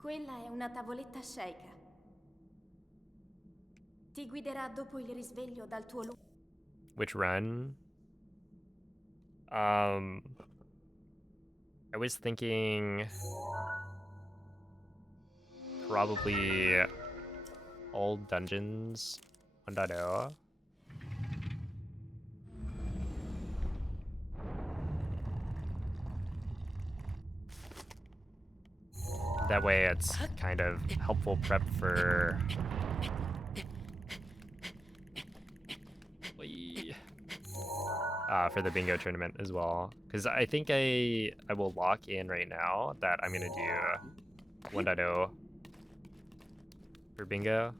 Quella è una tavoletta sceika. Ti guiderà dopo il risveglio dal tuo lungo... Which run? I was thinking probably all dungeons 1.0. That way it's kind of helpful prep for for the bingo tournament as well. Because I think I will lock in right now that I'm gonna do 1.0 for bingo.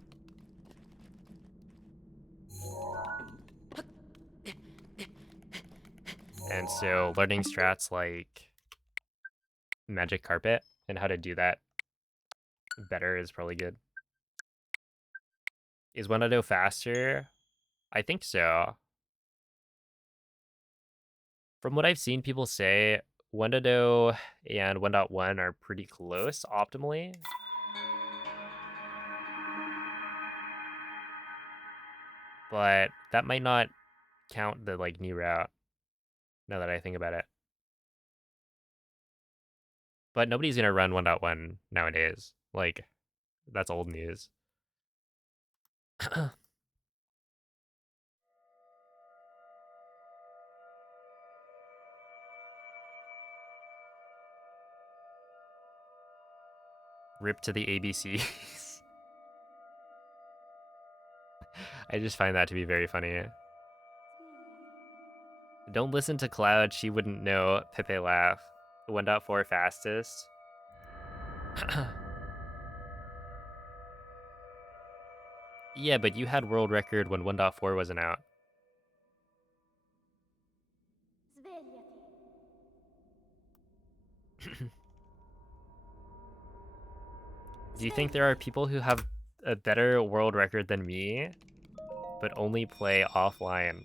And so learning strats like Magic Carpet and how to do that better is probably good. Is 1.0 faster? I think so. From what I've seen people say, 1.0 and 1.1 are pretty close optimally. But that might not count the like new route, now that I think about it. But nobody's gonna run 1.1 nowadays. Like, that's old news. Rip to the ABCs. I just find that to be very funny. Don't listen to Cloud, she wouldn't know Pepe Laugh. 1.4 fastest. Yeah, but you had world record when 1.4 wasn't out. Svegliati. Do you think there are people who have a better world record than me, but only play offline?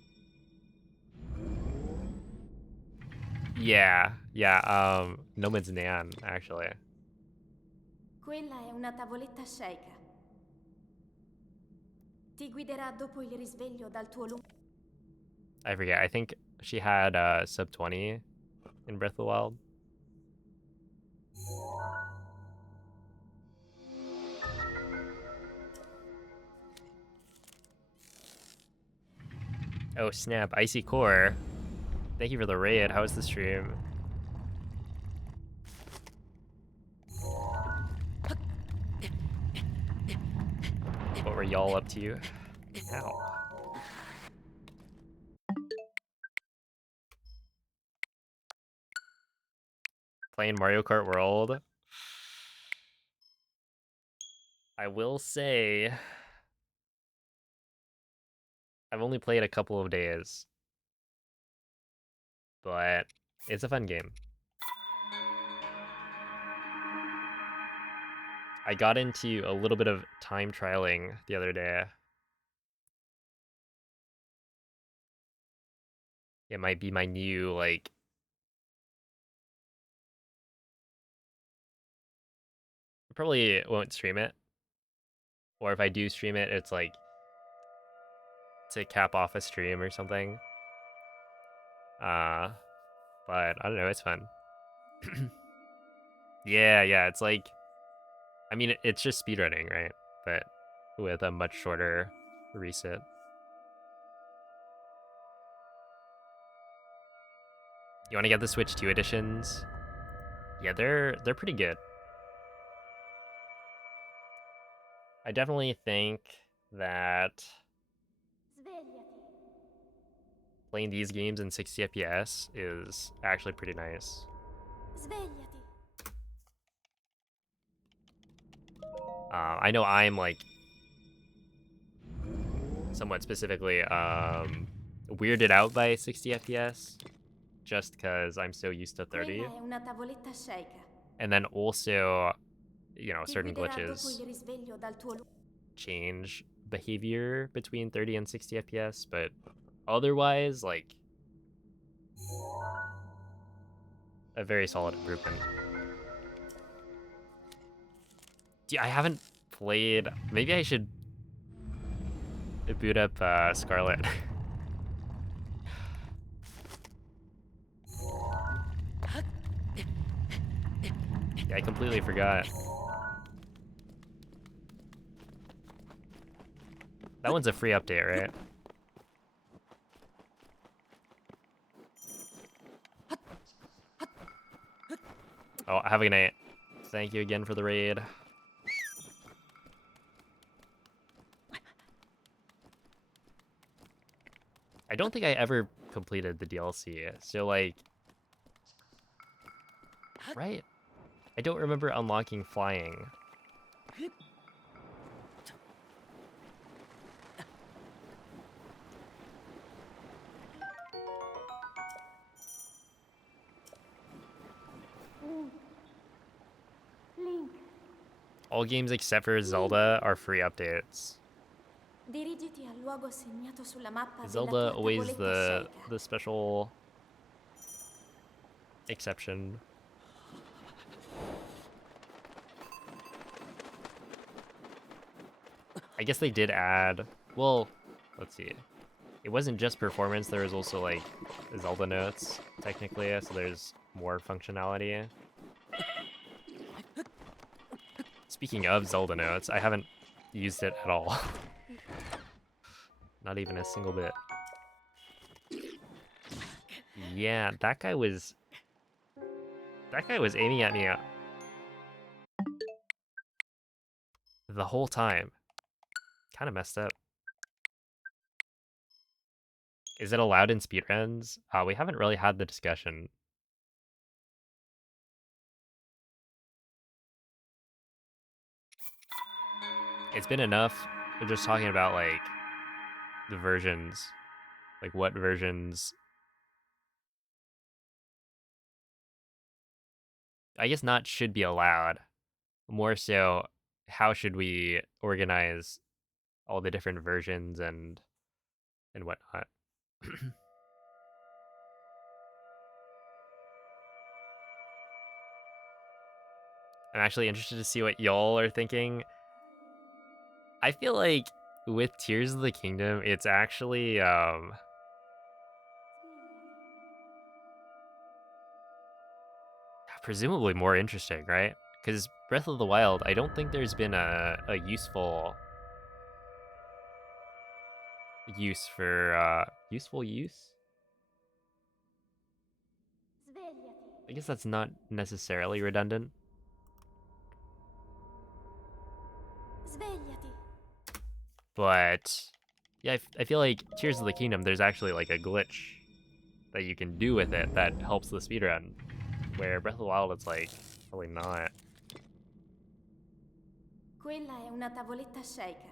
Yeah, No Man's Nan, actually. Quella è una tavoletta sceicca. Ti guiderà dopo il risveglio dal tuo lungo... I forget, I think she had sub 20 in Breath of the Wild. Oh snap, Icy Core. Thank you for the raid, how was the stream? What were y'all up to? Ow. Playing Mario Kart World. I will say, I've only played a couple of days, but it's a fun game. I got into a little bit of time trialing the other day. It might be my new, like... I probably won't stream it. Or if I do stream it, it's like to cap off a stream or something. But I don't know, it's fun. Yeah, it's like... I mean, it's just speedrunning, right? But with a much shorter reset. You want to get the Switch 2 editions? Yeah, they're pretty good. I definitely think that Svegliati. playing these games in 60 FPS is actually pretty nice. Svegliati. I know I'm like somewhat specifically weirded out by 60 FPS just because I'm so used to 30. Quella è una tavoletta sceicca. And then also, you know, Ti certain guiderà dopo glitches il risveglio dal tuo lungo... change behavior between 30 and 60 FPS, but otherwise, like, a very solid improvement. I haven't played... Maybe I should boot up Scarlet. Yeah, I completely forgot. That one's a free update, right? Oh, have a good night. Thank you again for the raid. I don't think I ever completed the DLC, so like... Right? I don't remember unlocking flying. Link, All games except for Zelda are free updates. dirigiti al luogo segnato sulla mappa della Zelda tua always tavoletta sceicca. the special exception. I guess they did add, well, let's see. It wasn't just performance, there was also like Zelda notes, technically, so there's more functionality. Speaking of Zelda notes, I haven't used it at all. Not even a single bit. Yeah, that guy was aiming at me the whole time. Kind of messed up. Is it allowed in speedruns? We haven't really had the discussion. It's been enough. We're just talking about like the versions, like what versions. I guess not should be allowed. More so, how should we organize all the different versions and whatnot. I'm actually interested to see what y'all are thinking. I feel like with Tears of the Kingdom, it's actually presumably more interesting, right? Because Breath of the Wild, I don't think there's been a useful use for useful use. Svegliati. I guess that's not necessarily redundant. Svegliati. But yeah, I feel like Tears of the Kingdom, there's actually like a glitch that you can do with it that helps the speedrun. Where Breath of the Wild, it's like, probably not. Quella è una tavoletta sceicca.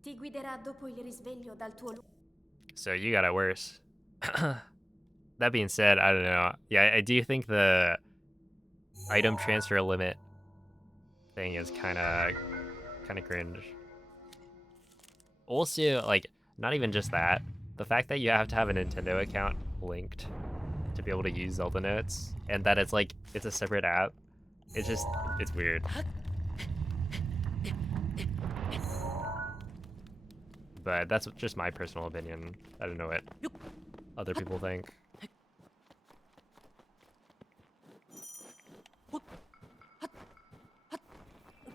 Ti guiderà dopo il risveglio dal tuo luogo. So you got it worse. That being said, I don't know. Yeah, I do think the item transfer limit thing is kind of cringe. Also, like, not even just that. The fact that you have to have a Nintendo account linked to be able to use Zelda Notes, and that it's like, it's a separate app. It's weird. But that's just my personal opinion. I don't know what other people think.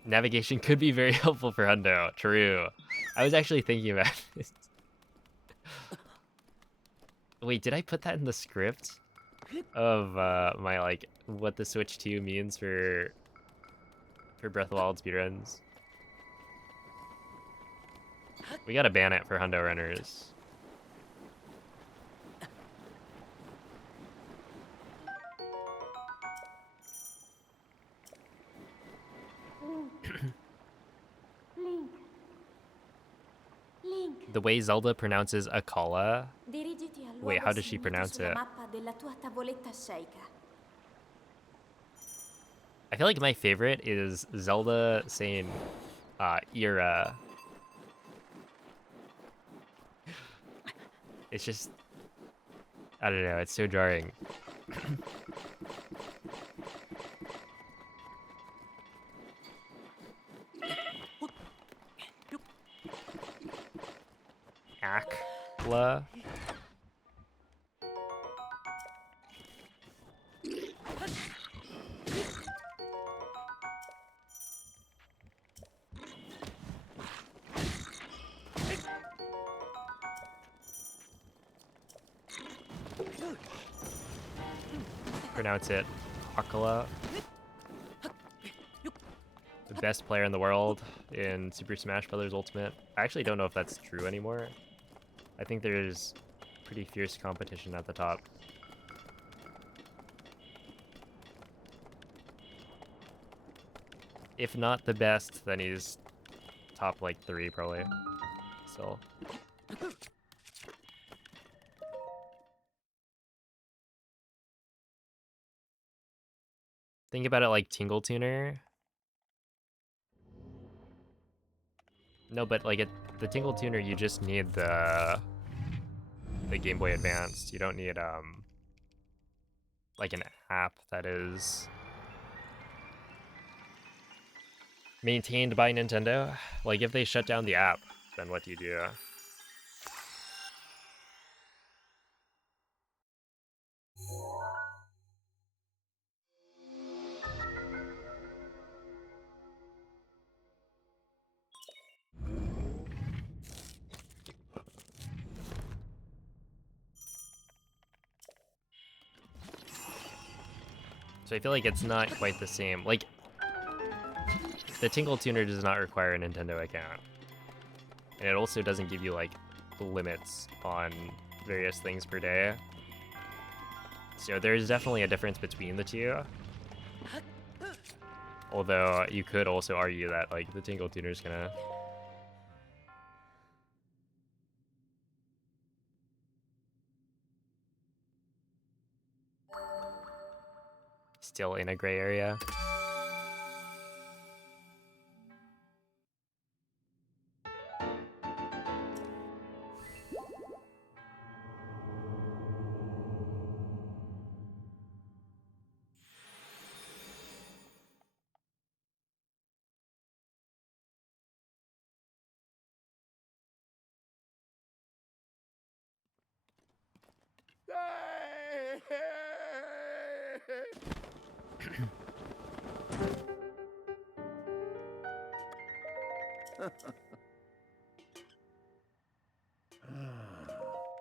Navigation could be very helpful for Hundo. True. I was actually thinking about this. Wait, did I put that in the script? Of my like what the Switch 2 means for Breath of the Wild speedruns. We gotta ban it for Hundo runners. Link. Link. The way Zelda pronounces Akala. Dirigiti al luogo Wait, how does she segnato pronounce sulla it? mappa della tua tavoletta sceicca. I feel like my favorite is Zelda saying Ira. It's just, I don't know, it's so jarring. Akla. Pronounce it Akala. The best player in the world in Super Smash Bros. Ultimate. I actually don't know if that's true anymore. I think there's pretty fierce competition at the top. If not the best, then he's top like 3 probably. Still. Think about it like Tingle Tuner. No, but like the Tingle Tuner, you just need the Game Boy Advanced. You don't need like an app that is maintained by Nintendo. Like if they shut down the app, then what do you do? So I feel like it's not quite the same. Like, the Tingle Tuner does not require a Nintendo account. And it also doesn't give you, like, limits on various things per day. So there's definitely a difference between the two. Although you could also argue that, like, the Tingle Tuner's gonna... still in a gray area.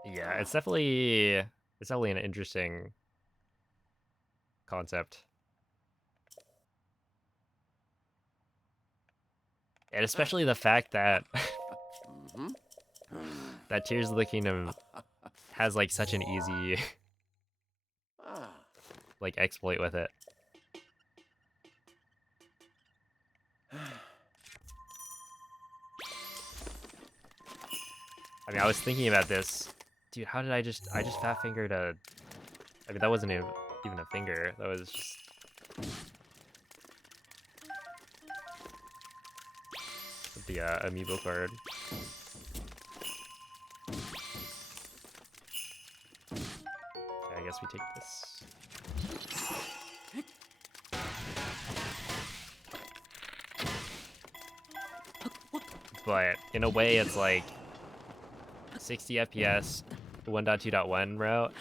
Yeah, it's definitely an interesting concept. And especially the fact that that Tears of the Kingdom has like such an easy like exploit with it. I mean, I was thinking about this. Dude, how did I just fat fingered a... I mean, that wasn't even a finger. That was just... the amiibo card. Okay, I guess we take this. But in a way, it's like 60 FPS, 1.2.1 route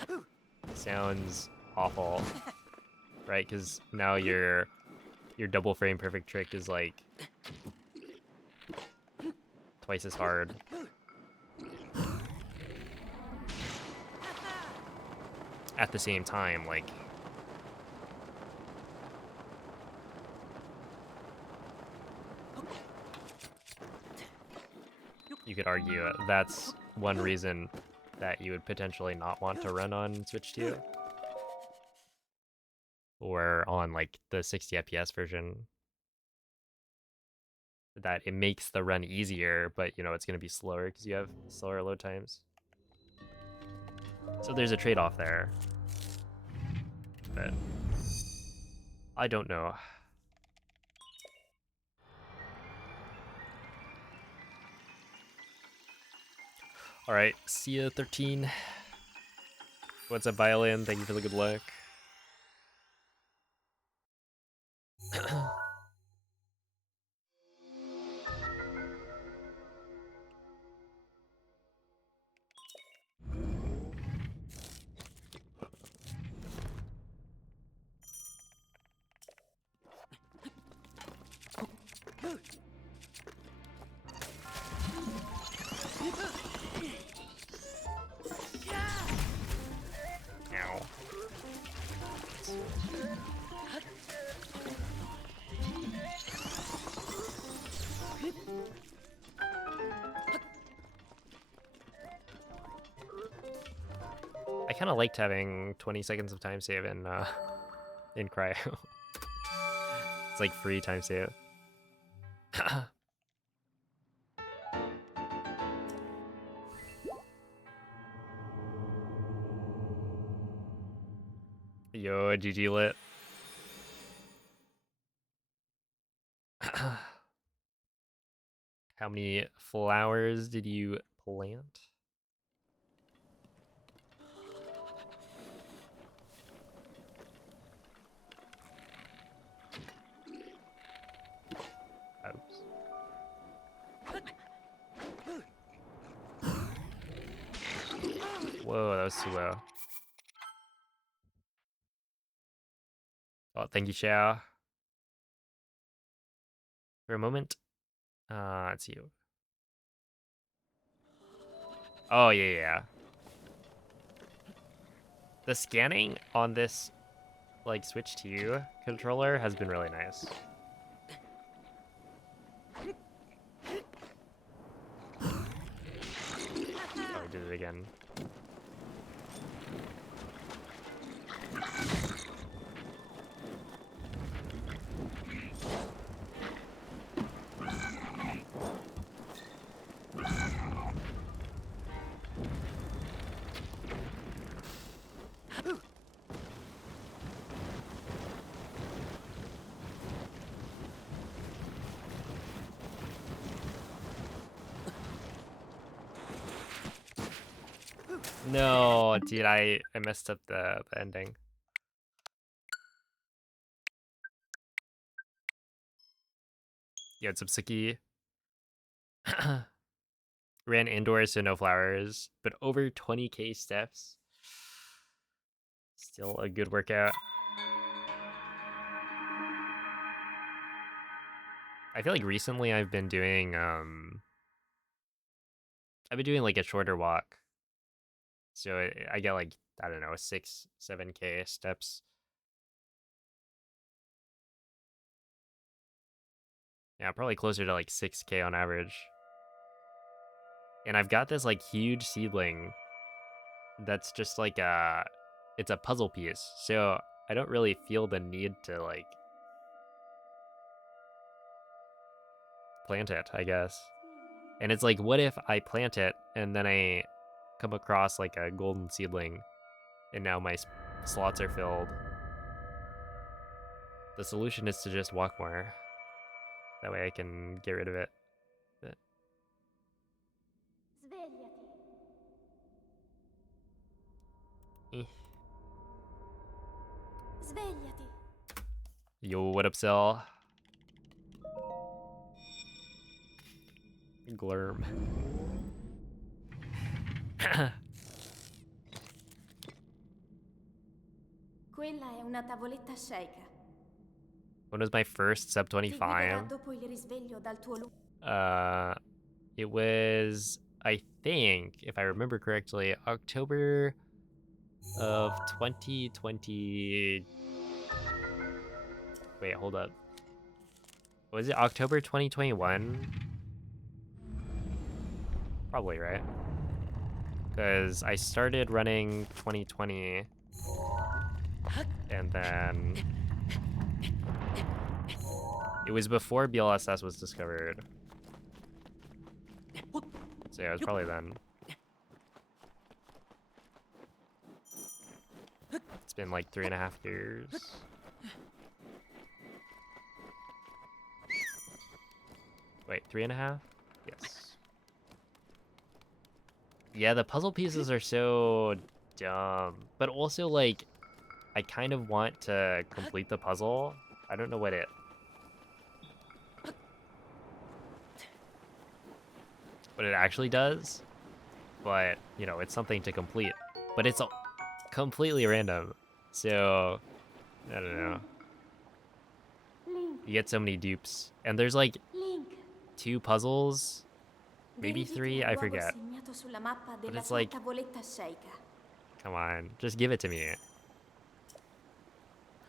sounds awful, right? Because now your double frame perfect trick is like twice as hard. At the same time, like, you could argue that's one reason that you would potentially not want to run on Switch 2. Or on, like, the 60 FPS version. That it makes the run easier, but, you know, it's going to be slower because you have slower load times. So there's a trade-off there. But I don't know. Alright, see ya, 13. What's up, Violin? Thank you for the good luck. I kind of liked having 20 seconds of time save in cryo. It's like free time save. Yo, GG lit. How many flowers did you plant? Oops. Whoa, that was too low. Oh, thank you, Xiao. For a moment. Let's see. Oh, yeah. The scanning on this, like, Switch 2 controller has been really nice. Oh, I did it again. No, dude, I messed up the ending. Yeah, it's Subsuki. Ran indoors, so no flowers, but over 20k steps. Still a good workout. I feel like recently I've been doing like a shorter walk. So I get like, I don't know, 6-7k steps. Yeah, probably closer to like 6k on average. And I've got this like huge seedling that's just like it's a puzzle piece. So I don't really feel the need to like plant it, I guess. And it's like, what if I plant it and then I come across like a golden seedling and now my slots are filled? The solution is to just walk more. That way I can get rid of it. But Svegliati. eh. Svegliati. Yo, what up, Cell? Glurm. Quella è una tavoletta sceicca. When was my first sub Ti guiderà 25? dopo il risveglio dal tuo lungo. It was, I think, if I remember correctly, October of 2020. Wait, hold up. Was it October 2021? Probably, right? Because I started running 2020, and then it was before BLSS was discovered. So yeah, it was probably then. It's been like 3.5 years. Wait, 3.5? Yes. Yeah, the puzzle pieces are so dumb. But also, like, I kind of want to complete the puzzle. I don't know what it actually does. But, you know, it's something to complete. But it's completely random. So, I don't know. Link. You get so many dupes. And there's like Link. 2 puzzles. Maybe Dirigiti 3, al I luogo forget. segnato sulla mappa But della it's tua like, tavoletta sceicca. come on, just give it to me.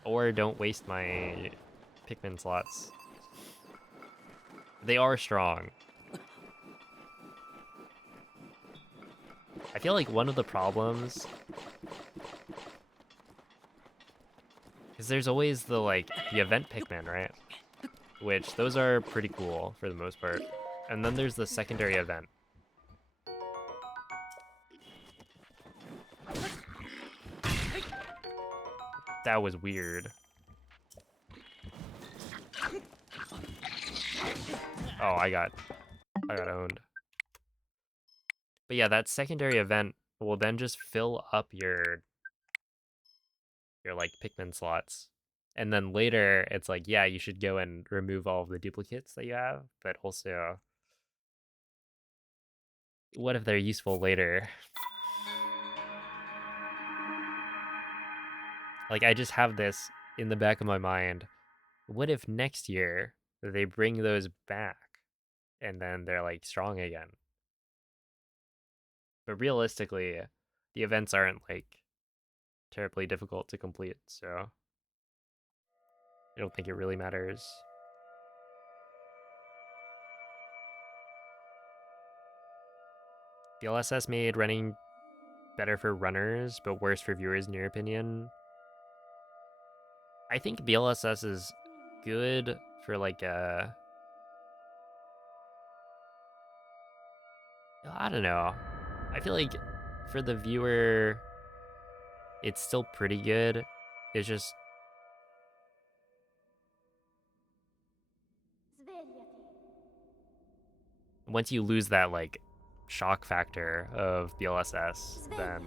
Or don't waste my Pikmin slots. They are strong. I feel like one of the problems Because there's always the event Pikmin, right? Which those are pretty cool for the most part. And then there's the secondary event. That was weird. Oh, I got owned. But yeah, that secondary event will then just fill up your like Pikmin slots. And then later it's like, yeah, you should go and remove all of the duplicates that you have, but also what if they're useful later? Like I just have this in the back of my mind. What if next year they bring those back and then they're like strong again? But realistically, the events aren't like terribly difficult to complete, so I don't think it really matters. DLSS made running better for runners, but worse for viewers, in your opinion? I think BLSS is good for like a... I don't know. I feel like for the viewer, it's still pretty good. It's just Svegliati. once you lose that like shock factor of BLSS, then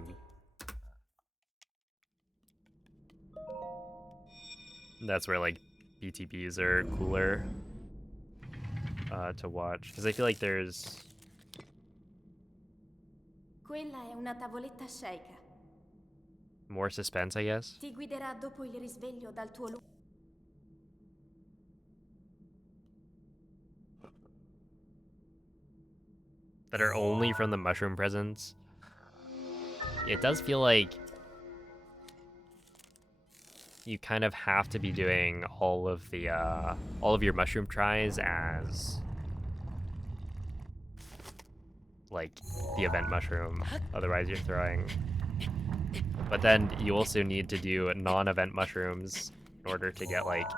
Svegliati. that's where like BTBs are cooler to watch. Because I feel like there's... Quella è una tavoletta sceicca. more suspense, I guess. Ti guiderà dopo il risveglio dal tuo luogo. That are only from the mushroom presents. It does feel like you kind of have to be doing all of your mushroom tries as like the event mushroom, otherwise you're throwing. But then you also need to do non-event mushrooms in order to get like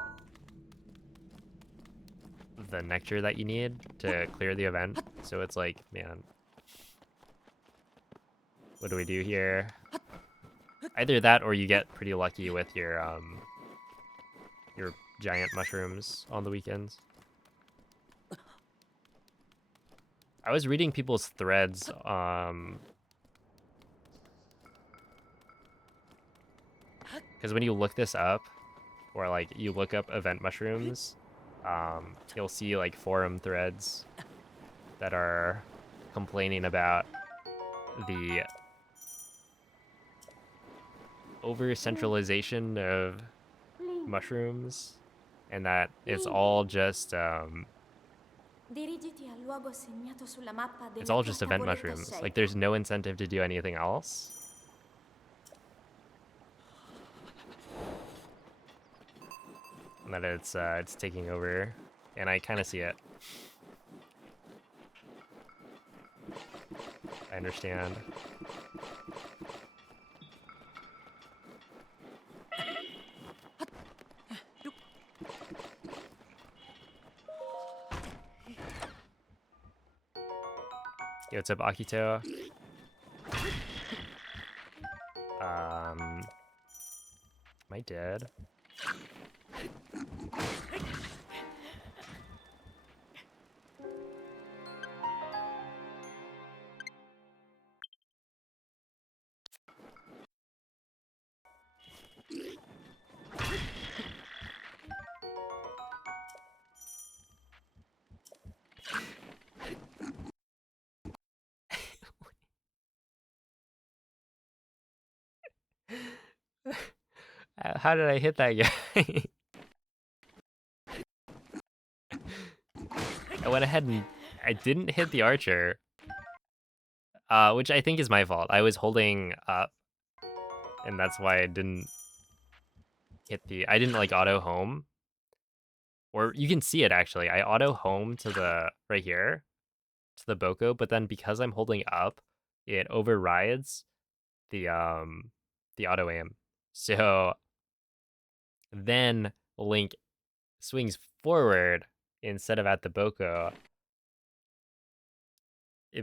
the nectar that you need to clear the event. So it's like, man, what do we do here? Either that or you get pretty lucky with your giant mushrooms on the weekends. I was reading people's threads, because when you look this up, or like you look up event mushrooms, you'll see like forum threads that are complaining about the over centralization of mushrooms, and that it's all just Dirigiti al luogo segnato sulla mappa it's della all tua just event tavoletta mushrooms. sceicca. Like there's no incentive to do anything else. And that it's taking over, and I kind of see it. I understand. Yo, what's up, Akito? Am I dead? How did I hit that guy? I went ahead and I didn't hit the archer, which I think is my fault. I was holding up, and that's why I didn't hit I didn't like auto home. Or you can see it actually. I auto home to the right here to the Boko, but then because I'm holding up, it overrides the auto aim. So Then Link swings forward instead of at the Boko.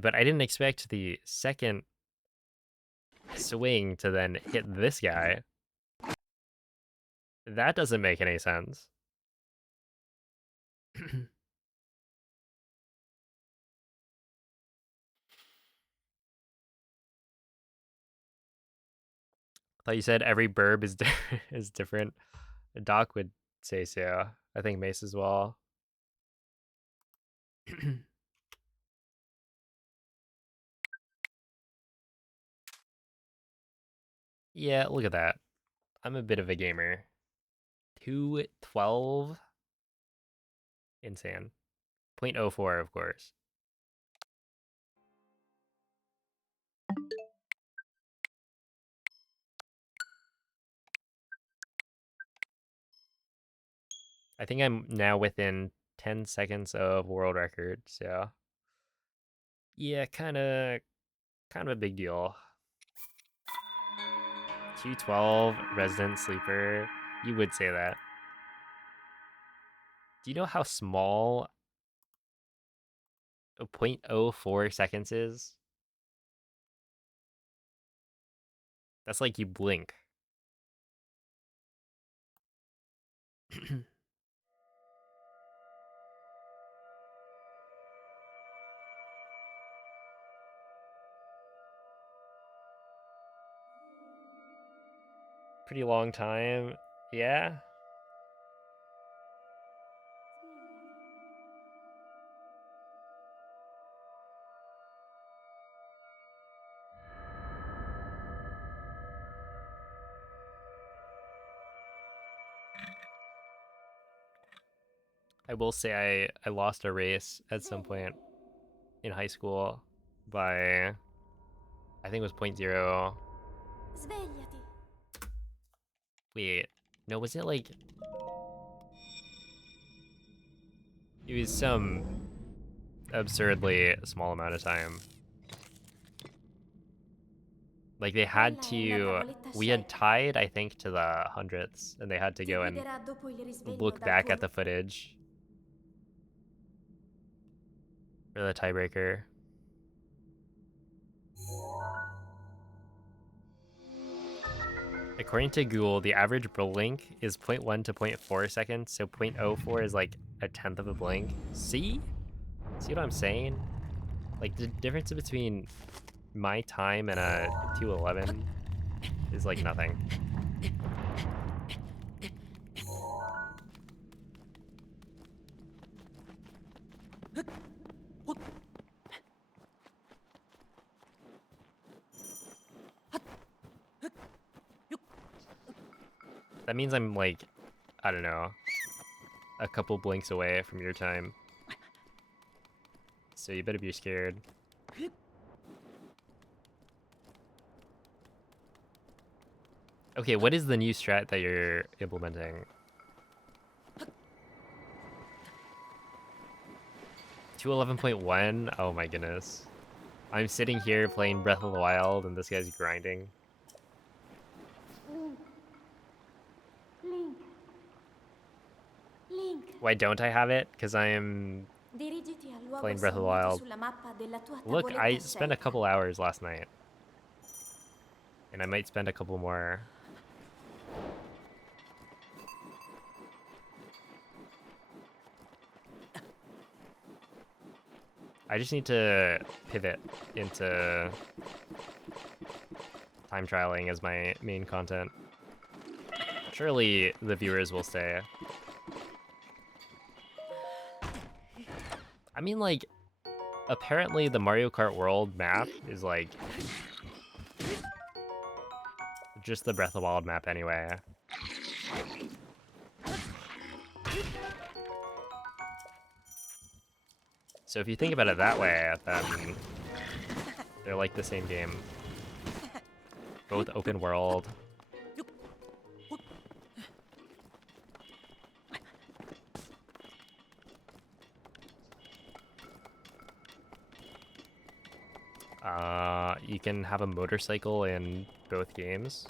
But I didn't expect the second swing to then hit this guy. That doesn't make any sense. Thought you said every burb is is different. Doc would say so. I think Mace as well. Yeah, look at that. I'm a bit of a gamer. 212. Insane. 0.04, of course. I think I'm now within 10 seconds of world record, so yeah, kind of a big deal. 212 resident sleeper. You would say that. Do you know how small 0.04 seconds is? That's like you blink. Pretty long time. Yeah. I will say I lost a race at some point in high school by I think it was 0.0. Svegliati. Wait, no, was it like it was some absurdly small amount of time. Like they had Quella è la to tavoletta we had scelta. tied I think to the hundredths and they had to Ti go and guiderà dopo il risveglio look dal back at the golf. footage for the tiebreaker. According to Google, the average blink is 0.1 to 0.4 seconds, so 0.04 is like a tenth of a blink. See? See what I'm saying? Like the difference between my time and a 211 is like nothing. That means I'm like, I don't know, a couple blinks away from your time. So you better be scared. Okay, what is the new strat that you're implementing? 211.1? Oh my goodness. I'm sitting here playing Breath of the Wild and this guy's grinding. Link. Link. Why don't I have it? Because I am Dirigiti al luogo playing Breath of the segnato Wild. sulla mappa della tua Look, tavoletta I spent a scelta. couple hours last night. And I might spend a couple more. I just need to pivot into time trialing as my main content. Surely the viewers will stay. I mean, like, apparently the Mario Kart World map is like just the Breath of the Wild map anyway. So if you think about it that way, then they're like the same game. Both open world. You can have a motorcycle in both games.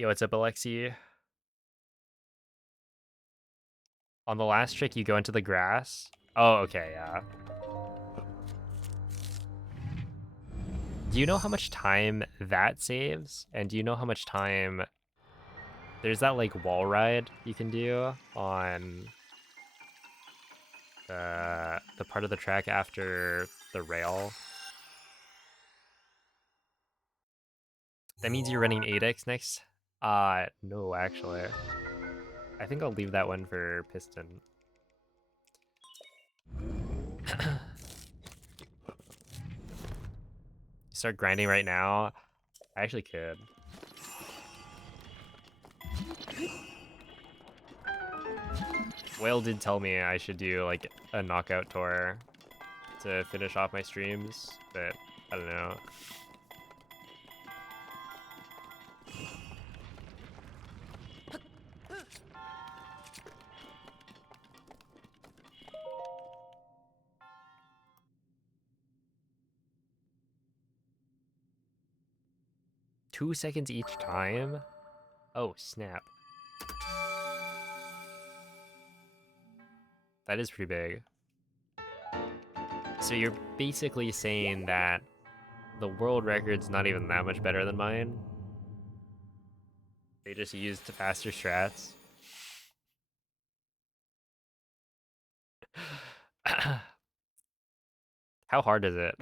Yo, what's up, Alexi? On the last trick, you go into the grass. Oh, okay, yeah. Do you know how much time that saves? And do you know how much time... There's that, like, wall ride you can do on the part of the track after the rail. That means you're running 8x next? No, actually. I think I'll leave that one for Piston. Start grinding right now? I actually could. Whale did tell me I should do like a knockout tour to finish off my streams, but I don't know. Two seconds each time? Oh, snap. That is pretty big. So you're basically saying that the world record's not even that much better than mine? They just used faster strats? How hard is it?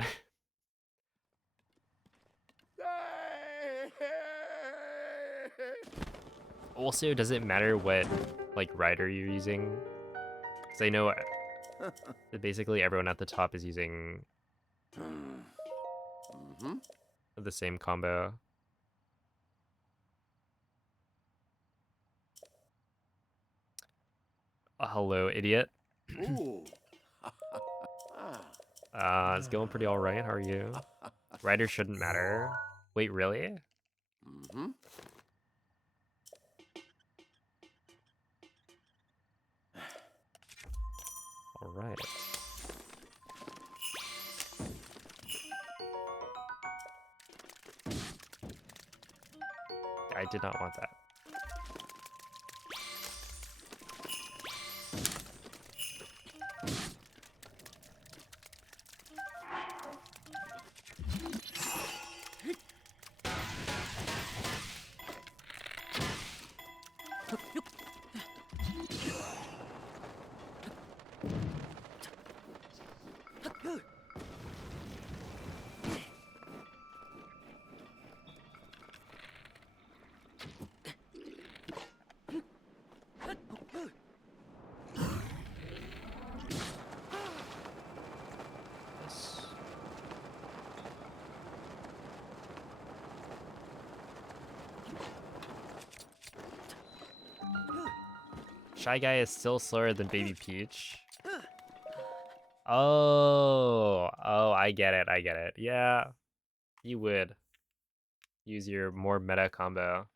Also, does it matter what like rider you're using? Because I know that basically everyone at the top is using the same combo. Hello, idiot. Ooh. It's going pretty alright. How are you? Rider shouldn't matter. Wait, really? Alright. I did not want that. Shy Guy is still slower than Baby Peach. Oh, I get it, I get it. Yeah, you would use your more meta combo.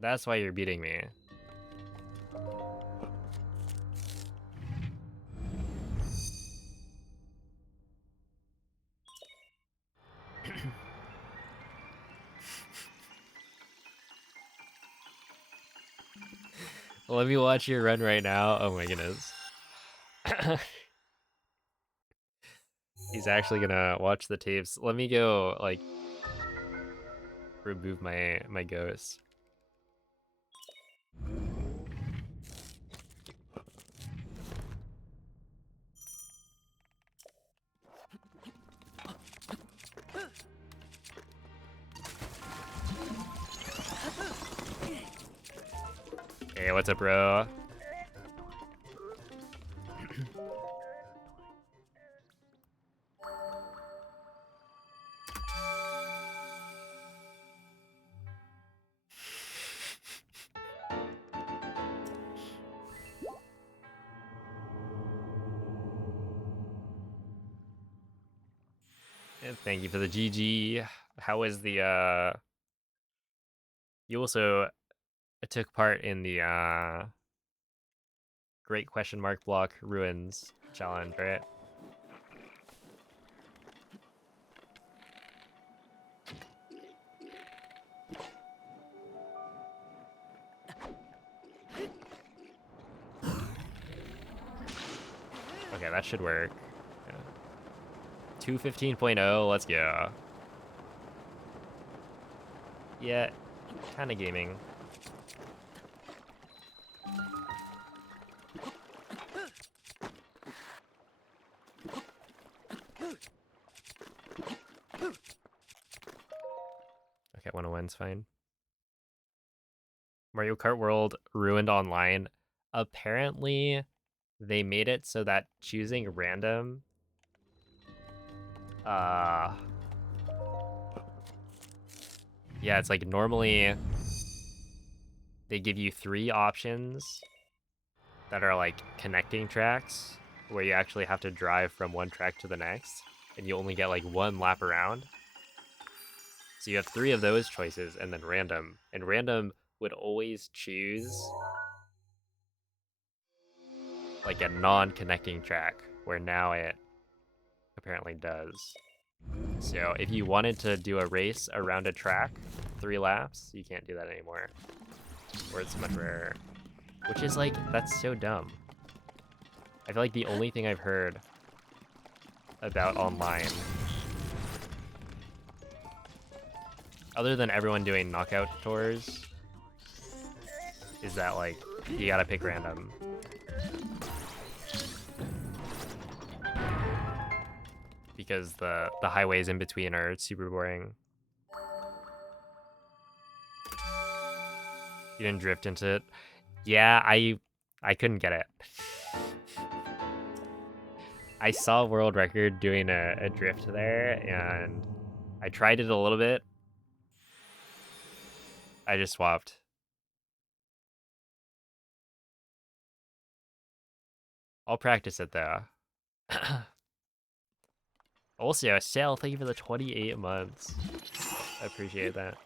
That's why you're beating me. Let me watch your run right now. Oh my goodness. He's actually gonna watch the tapes. Let me go, like, remove my ghost. Hey, what's up, bro? And thank you for the GG. How was the you also took part in the Great Question Mark Block Ruins challenge, right? that should work. Yeah. 215.0, let's go. Yeah, kind of gaming. Okay, 101's fine. Mario Kart World ruined online. Apparently, they made it so that choosing random yeah, it's like normally they give you 3 options that are like connecting tracks where you actually have to drive from one track to the next and you only get like 1 lap around. So you have 3 of those choices and then random. And random would always choose like a non-connecting track where now it apparently does. So if you wanted to do a race around a track, 3 laps, you can't do that anymore. Or it's much rarer. Which is like, that's so dumb. I feel like the only thing I've heard about online, other than everyone doing knockout tours, is that like, you gotta pick random. Because the highways in between are super boring. You didn't drift into it? Yeah, I couldn't get it. I saw world record doing a drift there, and I tried it a little bit. I just swapped. I'll practice it though. Also, Sal, thank you for the 28 months. I appreciate that.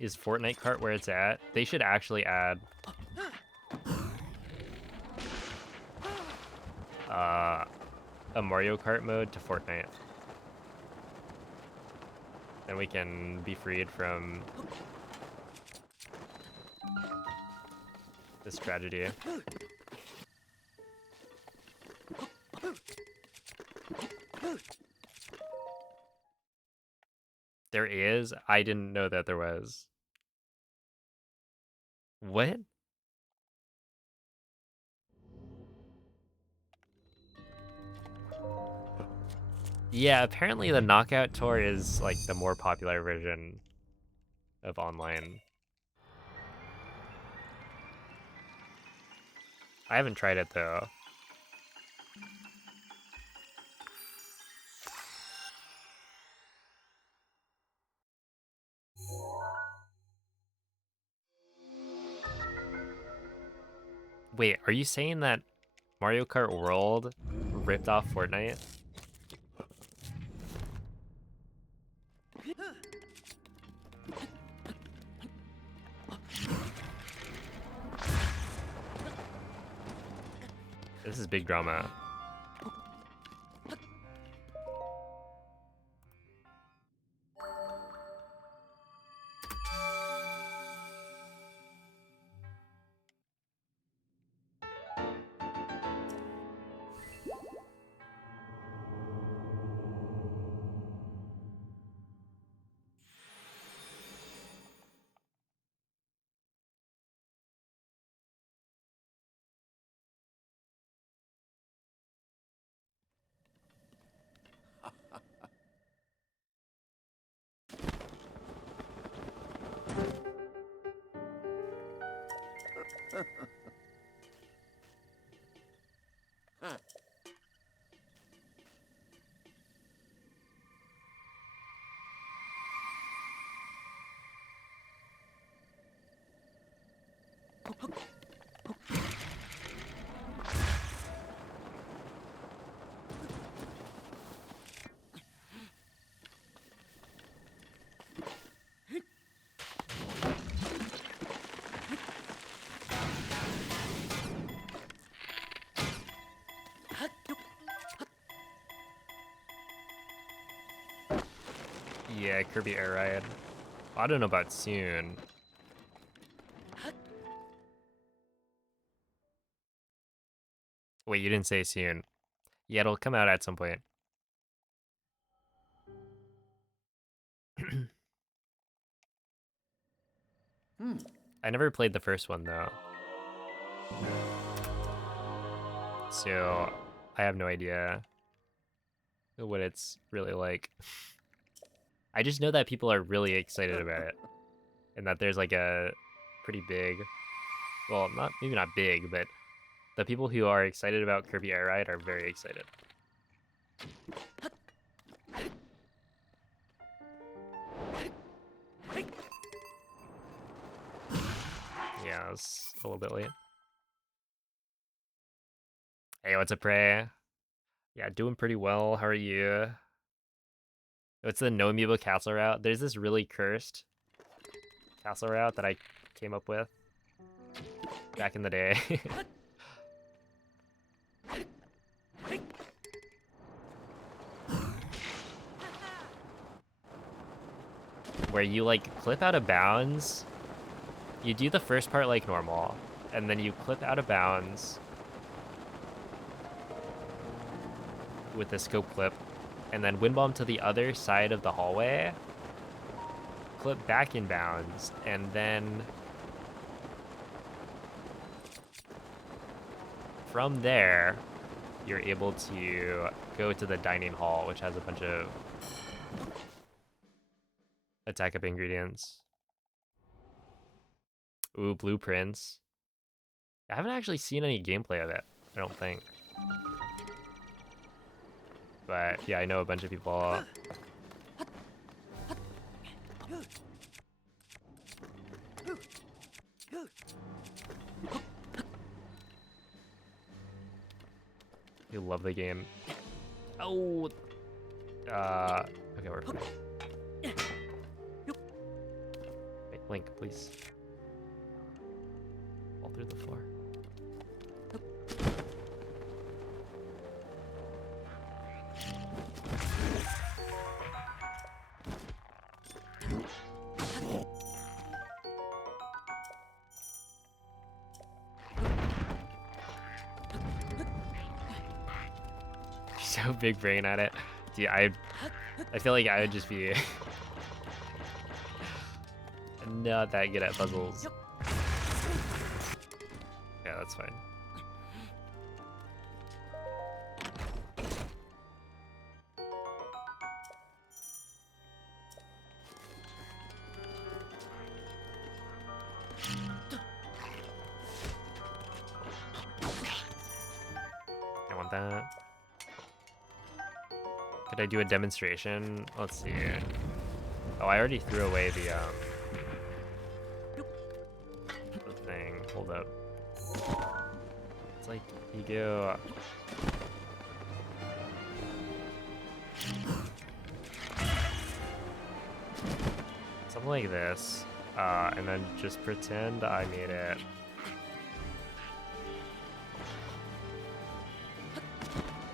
Is Fortnite Kart where it's at? They should actually add a Mario Kart mode to Fortnite. Then we can be freed from this tragedy. There is? I didn't know that there was. What? Yeah, apparently the Knockout Tour is like the more popular version of online. I haven't tried it though. Wait, are you saying that Mario Kart World ripped off Fortnite? This is big drama. Yeah, Kirby Air Ride. I don't know about soon. Wait, you didn't say soon. Yeah, it'll come out at some point. I never played the first one though. So I have no idea what it's really like. I just know that people are really excited about it. And that there's like a pretty big, well, not maybe not big, but the people who are excited about Kirby Air Ride are very excited. Yeah, it's a little bit late. Hey, what's up, Prey? Yeah, doing pretty well. How are you? What's the no amiibo castle route? There's this really cursed castle route that I came up with back in the day. Where you like clip out of bounds. You do the first part like normal, and then you clip out of bounds with the scope clip, and then wind bomb to the other side of the hallway, clip back in bounds, and then from there, you're able to go to the dining hall, which has a bunch of attack up ingredients. Ooh, blueprints. I haven't actually seen any gameplay of it, I don't think. But yeah, I know a bunch of people. Who love the game. Oh, okay, we're fine. Wait, Link, please. Fall through the floor. So big brain at it. Dude, I feel like I would just be not that good at puzzles. Yeah, that's fine. I want that. Could I do a demonstration? Let's see. Oh, I already threw away the thing. Hold up. It's like you go. Something like this, and then just pretend I made it.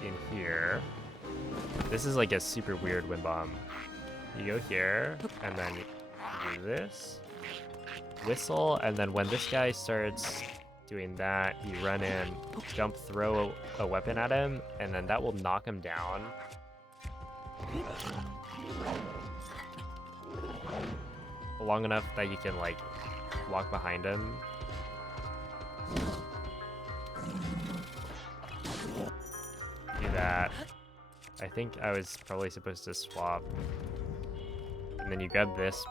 In here. This is like a super weird wind bomb. You go here, and then you do this. Whistle, and then when this guy starts doing that, you run in, jump, throw a weapon at him, and then that will knock him down. Long enough that you can like walk behind him. Do that. I think I was probably supposed to swap. And then you grab this.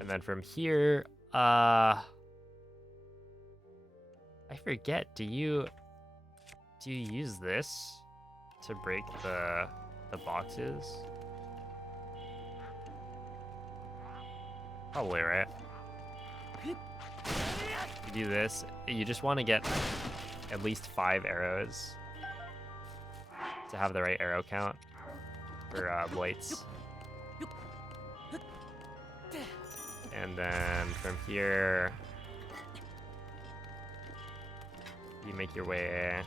And then from here, I forget, do you use this to break the boxes? Probably, right? You do this, you just want to get at least 5 arrows to have the right arrow count for blights. And then from here, you make your way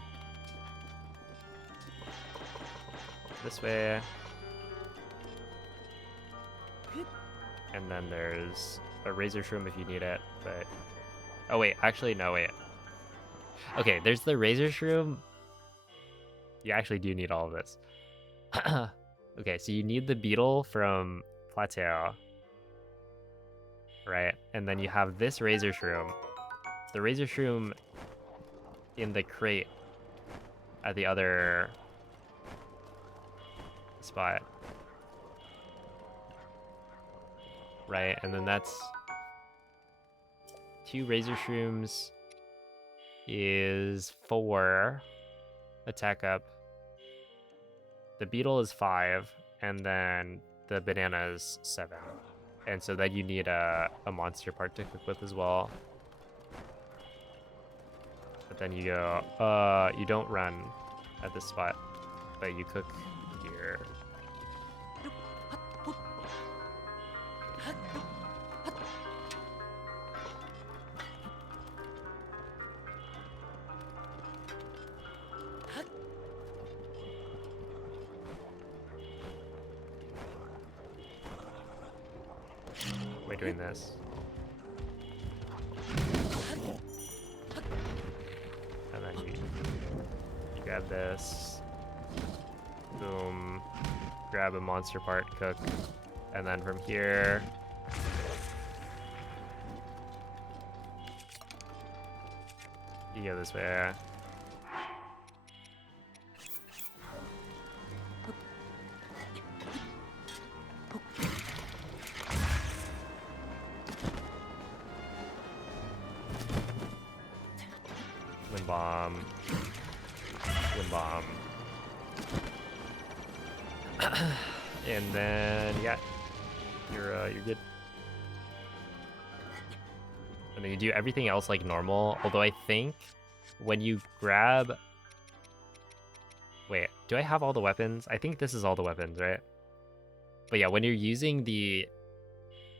this way. And then there's a Razor Shroom if you need it, but... Oh wait, actually, no, wait. Okay, there's the Razor Shroom. You actually do need all of this. Okay, so you need the beetle from Plateau. Right, and then you have this Razor Shroom. The Razor Shroom in the crate at the other spot. Right, and then that's 2 Razor Shrooms is 4 attack up. The beetle is 5, and then the banana is 7. And so then you need a monster part to cook with as well. But then you go, you don't run at this spot, but you cook here. We're doing this. And then you grab this. Boom. Grab a monster part, cook. And then from here... you go this way. Wind bomb. Wind bomb. And then yeah, you're good. And then you do everything else like normal. Although I think when you grab, wait, do I have all the weapons? I think this is all the weapons, right? But yeah, when you're using the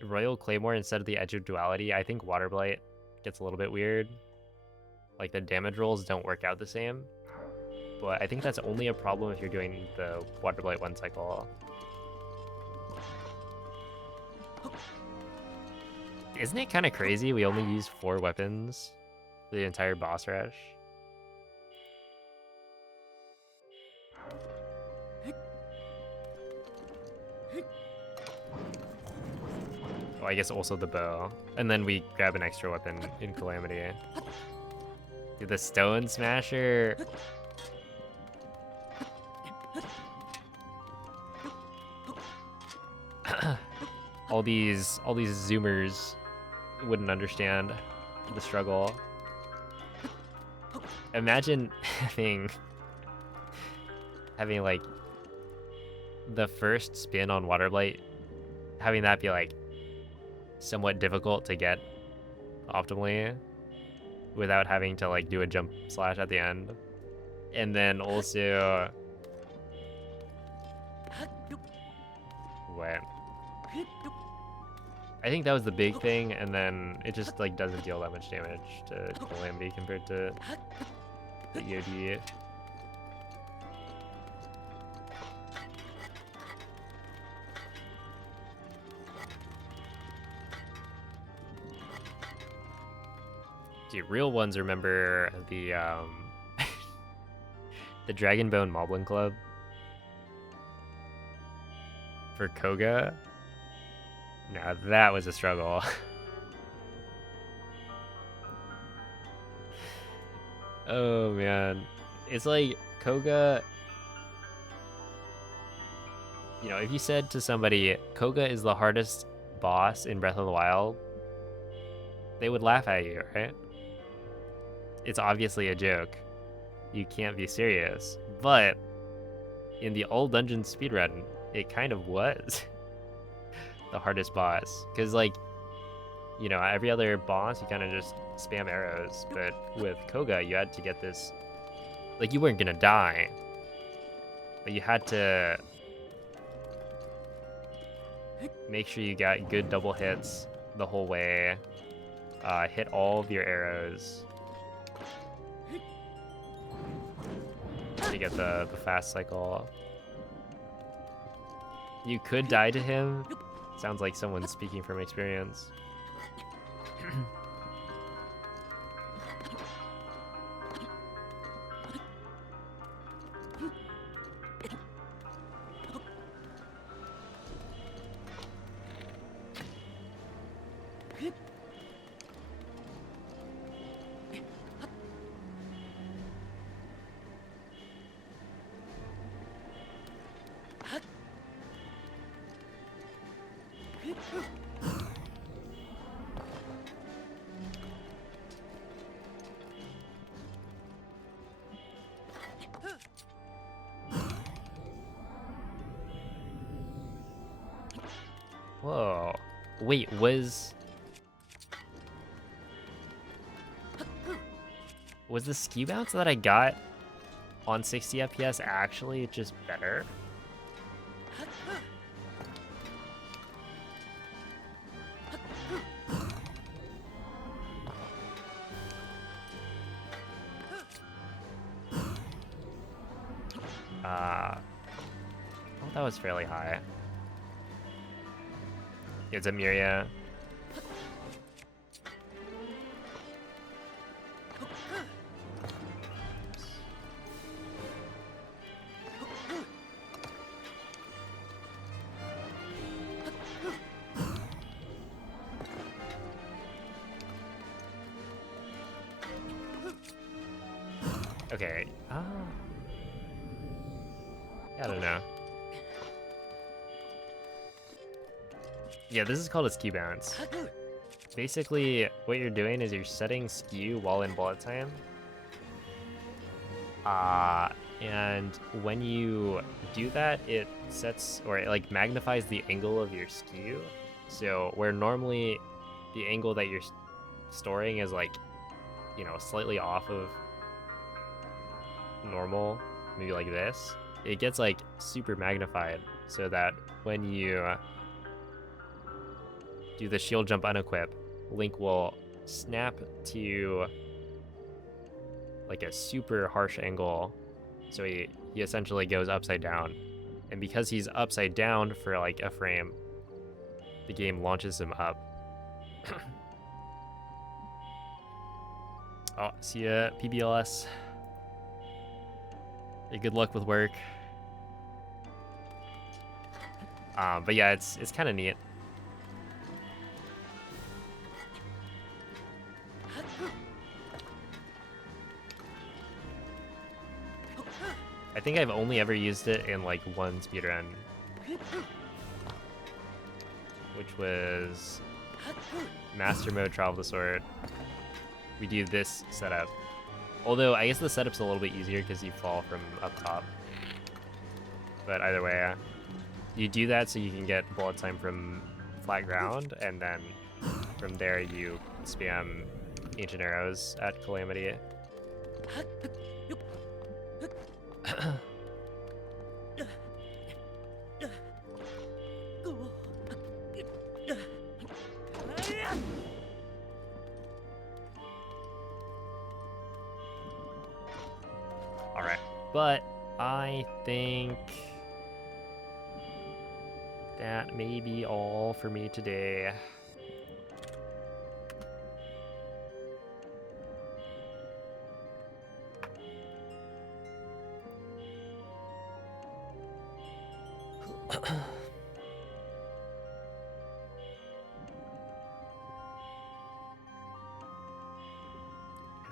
Royal Claymore instead of the Edge of Duality, I think Water Blight gets a little bit weird. Like the damage rolls don't work out the same. But I think that's only a problem if you're doing the Water Blight 1 cycle. Isn't it kind of crazy we only use 4 weapons for the entire boss rush? Oh, I guess also the bow. And then we grab an extra weapon in Calamity. Dude, the Stone Smasher. all these zoomers wouldn't understand the struggle. Imagine having like the first spin on Water Blight, having that be like somewhat difficult to get optimally without having to like do a jump slash at the end. And then also wait, I think that was the big thing, and then it just like doesn't deal that much damage to Calamity compared to the EOD. Dude, real ones remember the the Dragonbone Moblin Club for Koga. Now that was a struggle. Oh man, it's like Koga. You know, if you said to somebody, Koga is the hardest boss in Breath of the Wild, they would laugh at you, right? It's obviously a joke. You can't be serious. But in the old dungeon speedrun, it kind of was the hardest boss. Because, like, you know, every other boss, you kind of just spam arrows. But with Koga, you had to get this... Like, you weren't going to die. But you had to make sure you got good double hits the whole way. Hit all of your arrows to get the fast cycle. You could die to him. Sounds like someone speaking from experience. Whoa. Wait, was the ski bounce that I got on 60 FPS actually just better? Well, that was fairly high. It's a Miria. Okay. I don't know. Yeah, this is called a ski bounce. Basically, what you're doing is you're setting skew while in bullet time. And when you do that, it sets, or it like magnifies the angle of your skew. So where normally the angle that you're storing is like, you know, slightly off of normal, maybe like this, it gets like super magnified so that when you do the shield jump unequip, Link will snap to like a super harsh angle, so he essentially goes upside down, and because he's upside down for like a frame, the game launches him up. Oh, see ya, PBLS. Hey, good luck with work. But yeah, it's kind of neat. I think I've only ever used it in like one speedrun, which was Master Mode Trial of the Sword. We do this setup. Although I guess the setup's a little bit easier because you fall from up top. But either way, you do that so you can get bullet time from flat ground, and then from there you spam ancient arrows at Calamity. Alright, but I think that may be all for me today.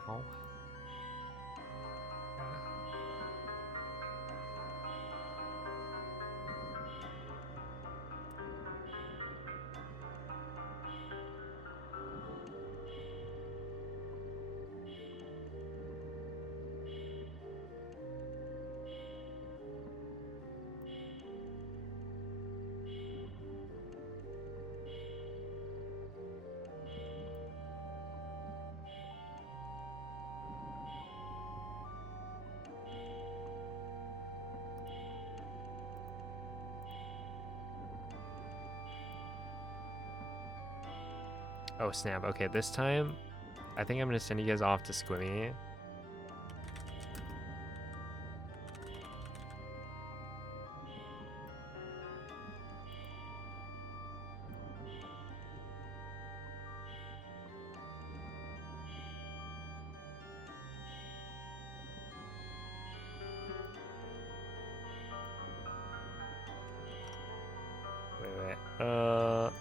Ow. Oh snap, okay, this time I think I'm gonna send you guys off to Squimmy. Okay.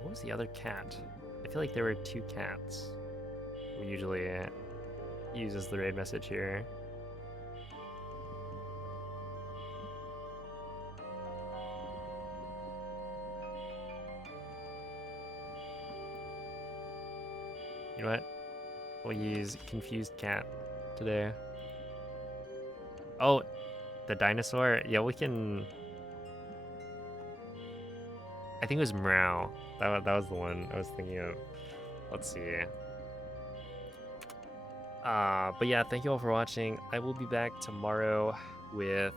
What was the other cat? I feel like there were two cats. We usually uses the raid message here. You know what? We'll use Confused Cat today. Oh, the dinosaur? Yeah, we can... I think it was Meow. That was the one I was thinking of. Let's see. But yeah, thank you all for watching. I will be back tomorrow with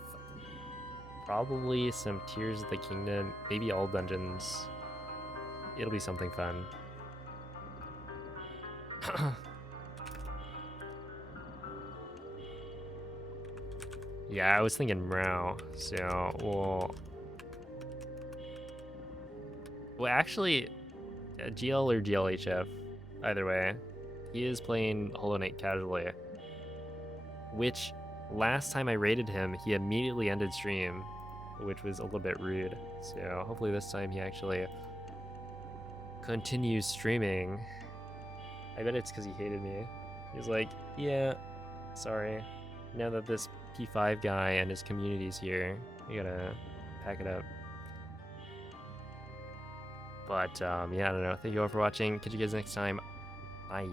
probably some Tears of the Kingdom, maybe all dungeons. It'll be something fun. Yeah, I was thinking Meow, so well, actually, GL or GLHF, either way, he is playing Hollow Knight casually, which last time I raided him, he immediately ended stream, which was a little bit rude. So hopefully this time he actually continues streaming. I bet it's because he hated me. He's like, yeah, sorry. Now that this P5 guy and his community's here, we gotta pack it up. But yeah, I don't know. Thank you all for watching. Catch you guys next time. Bye.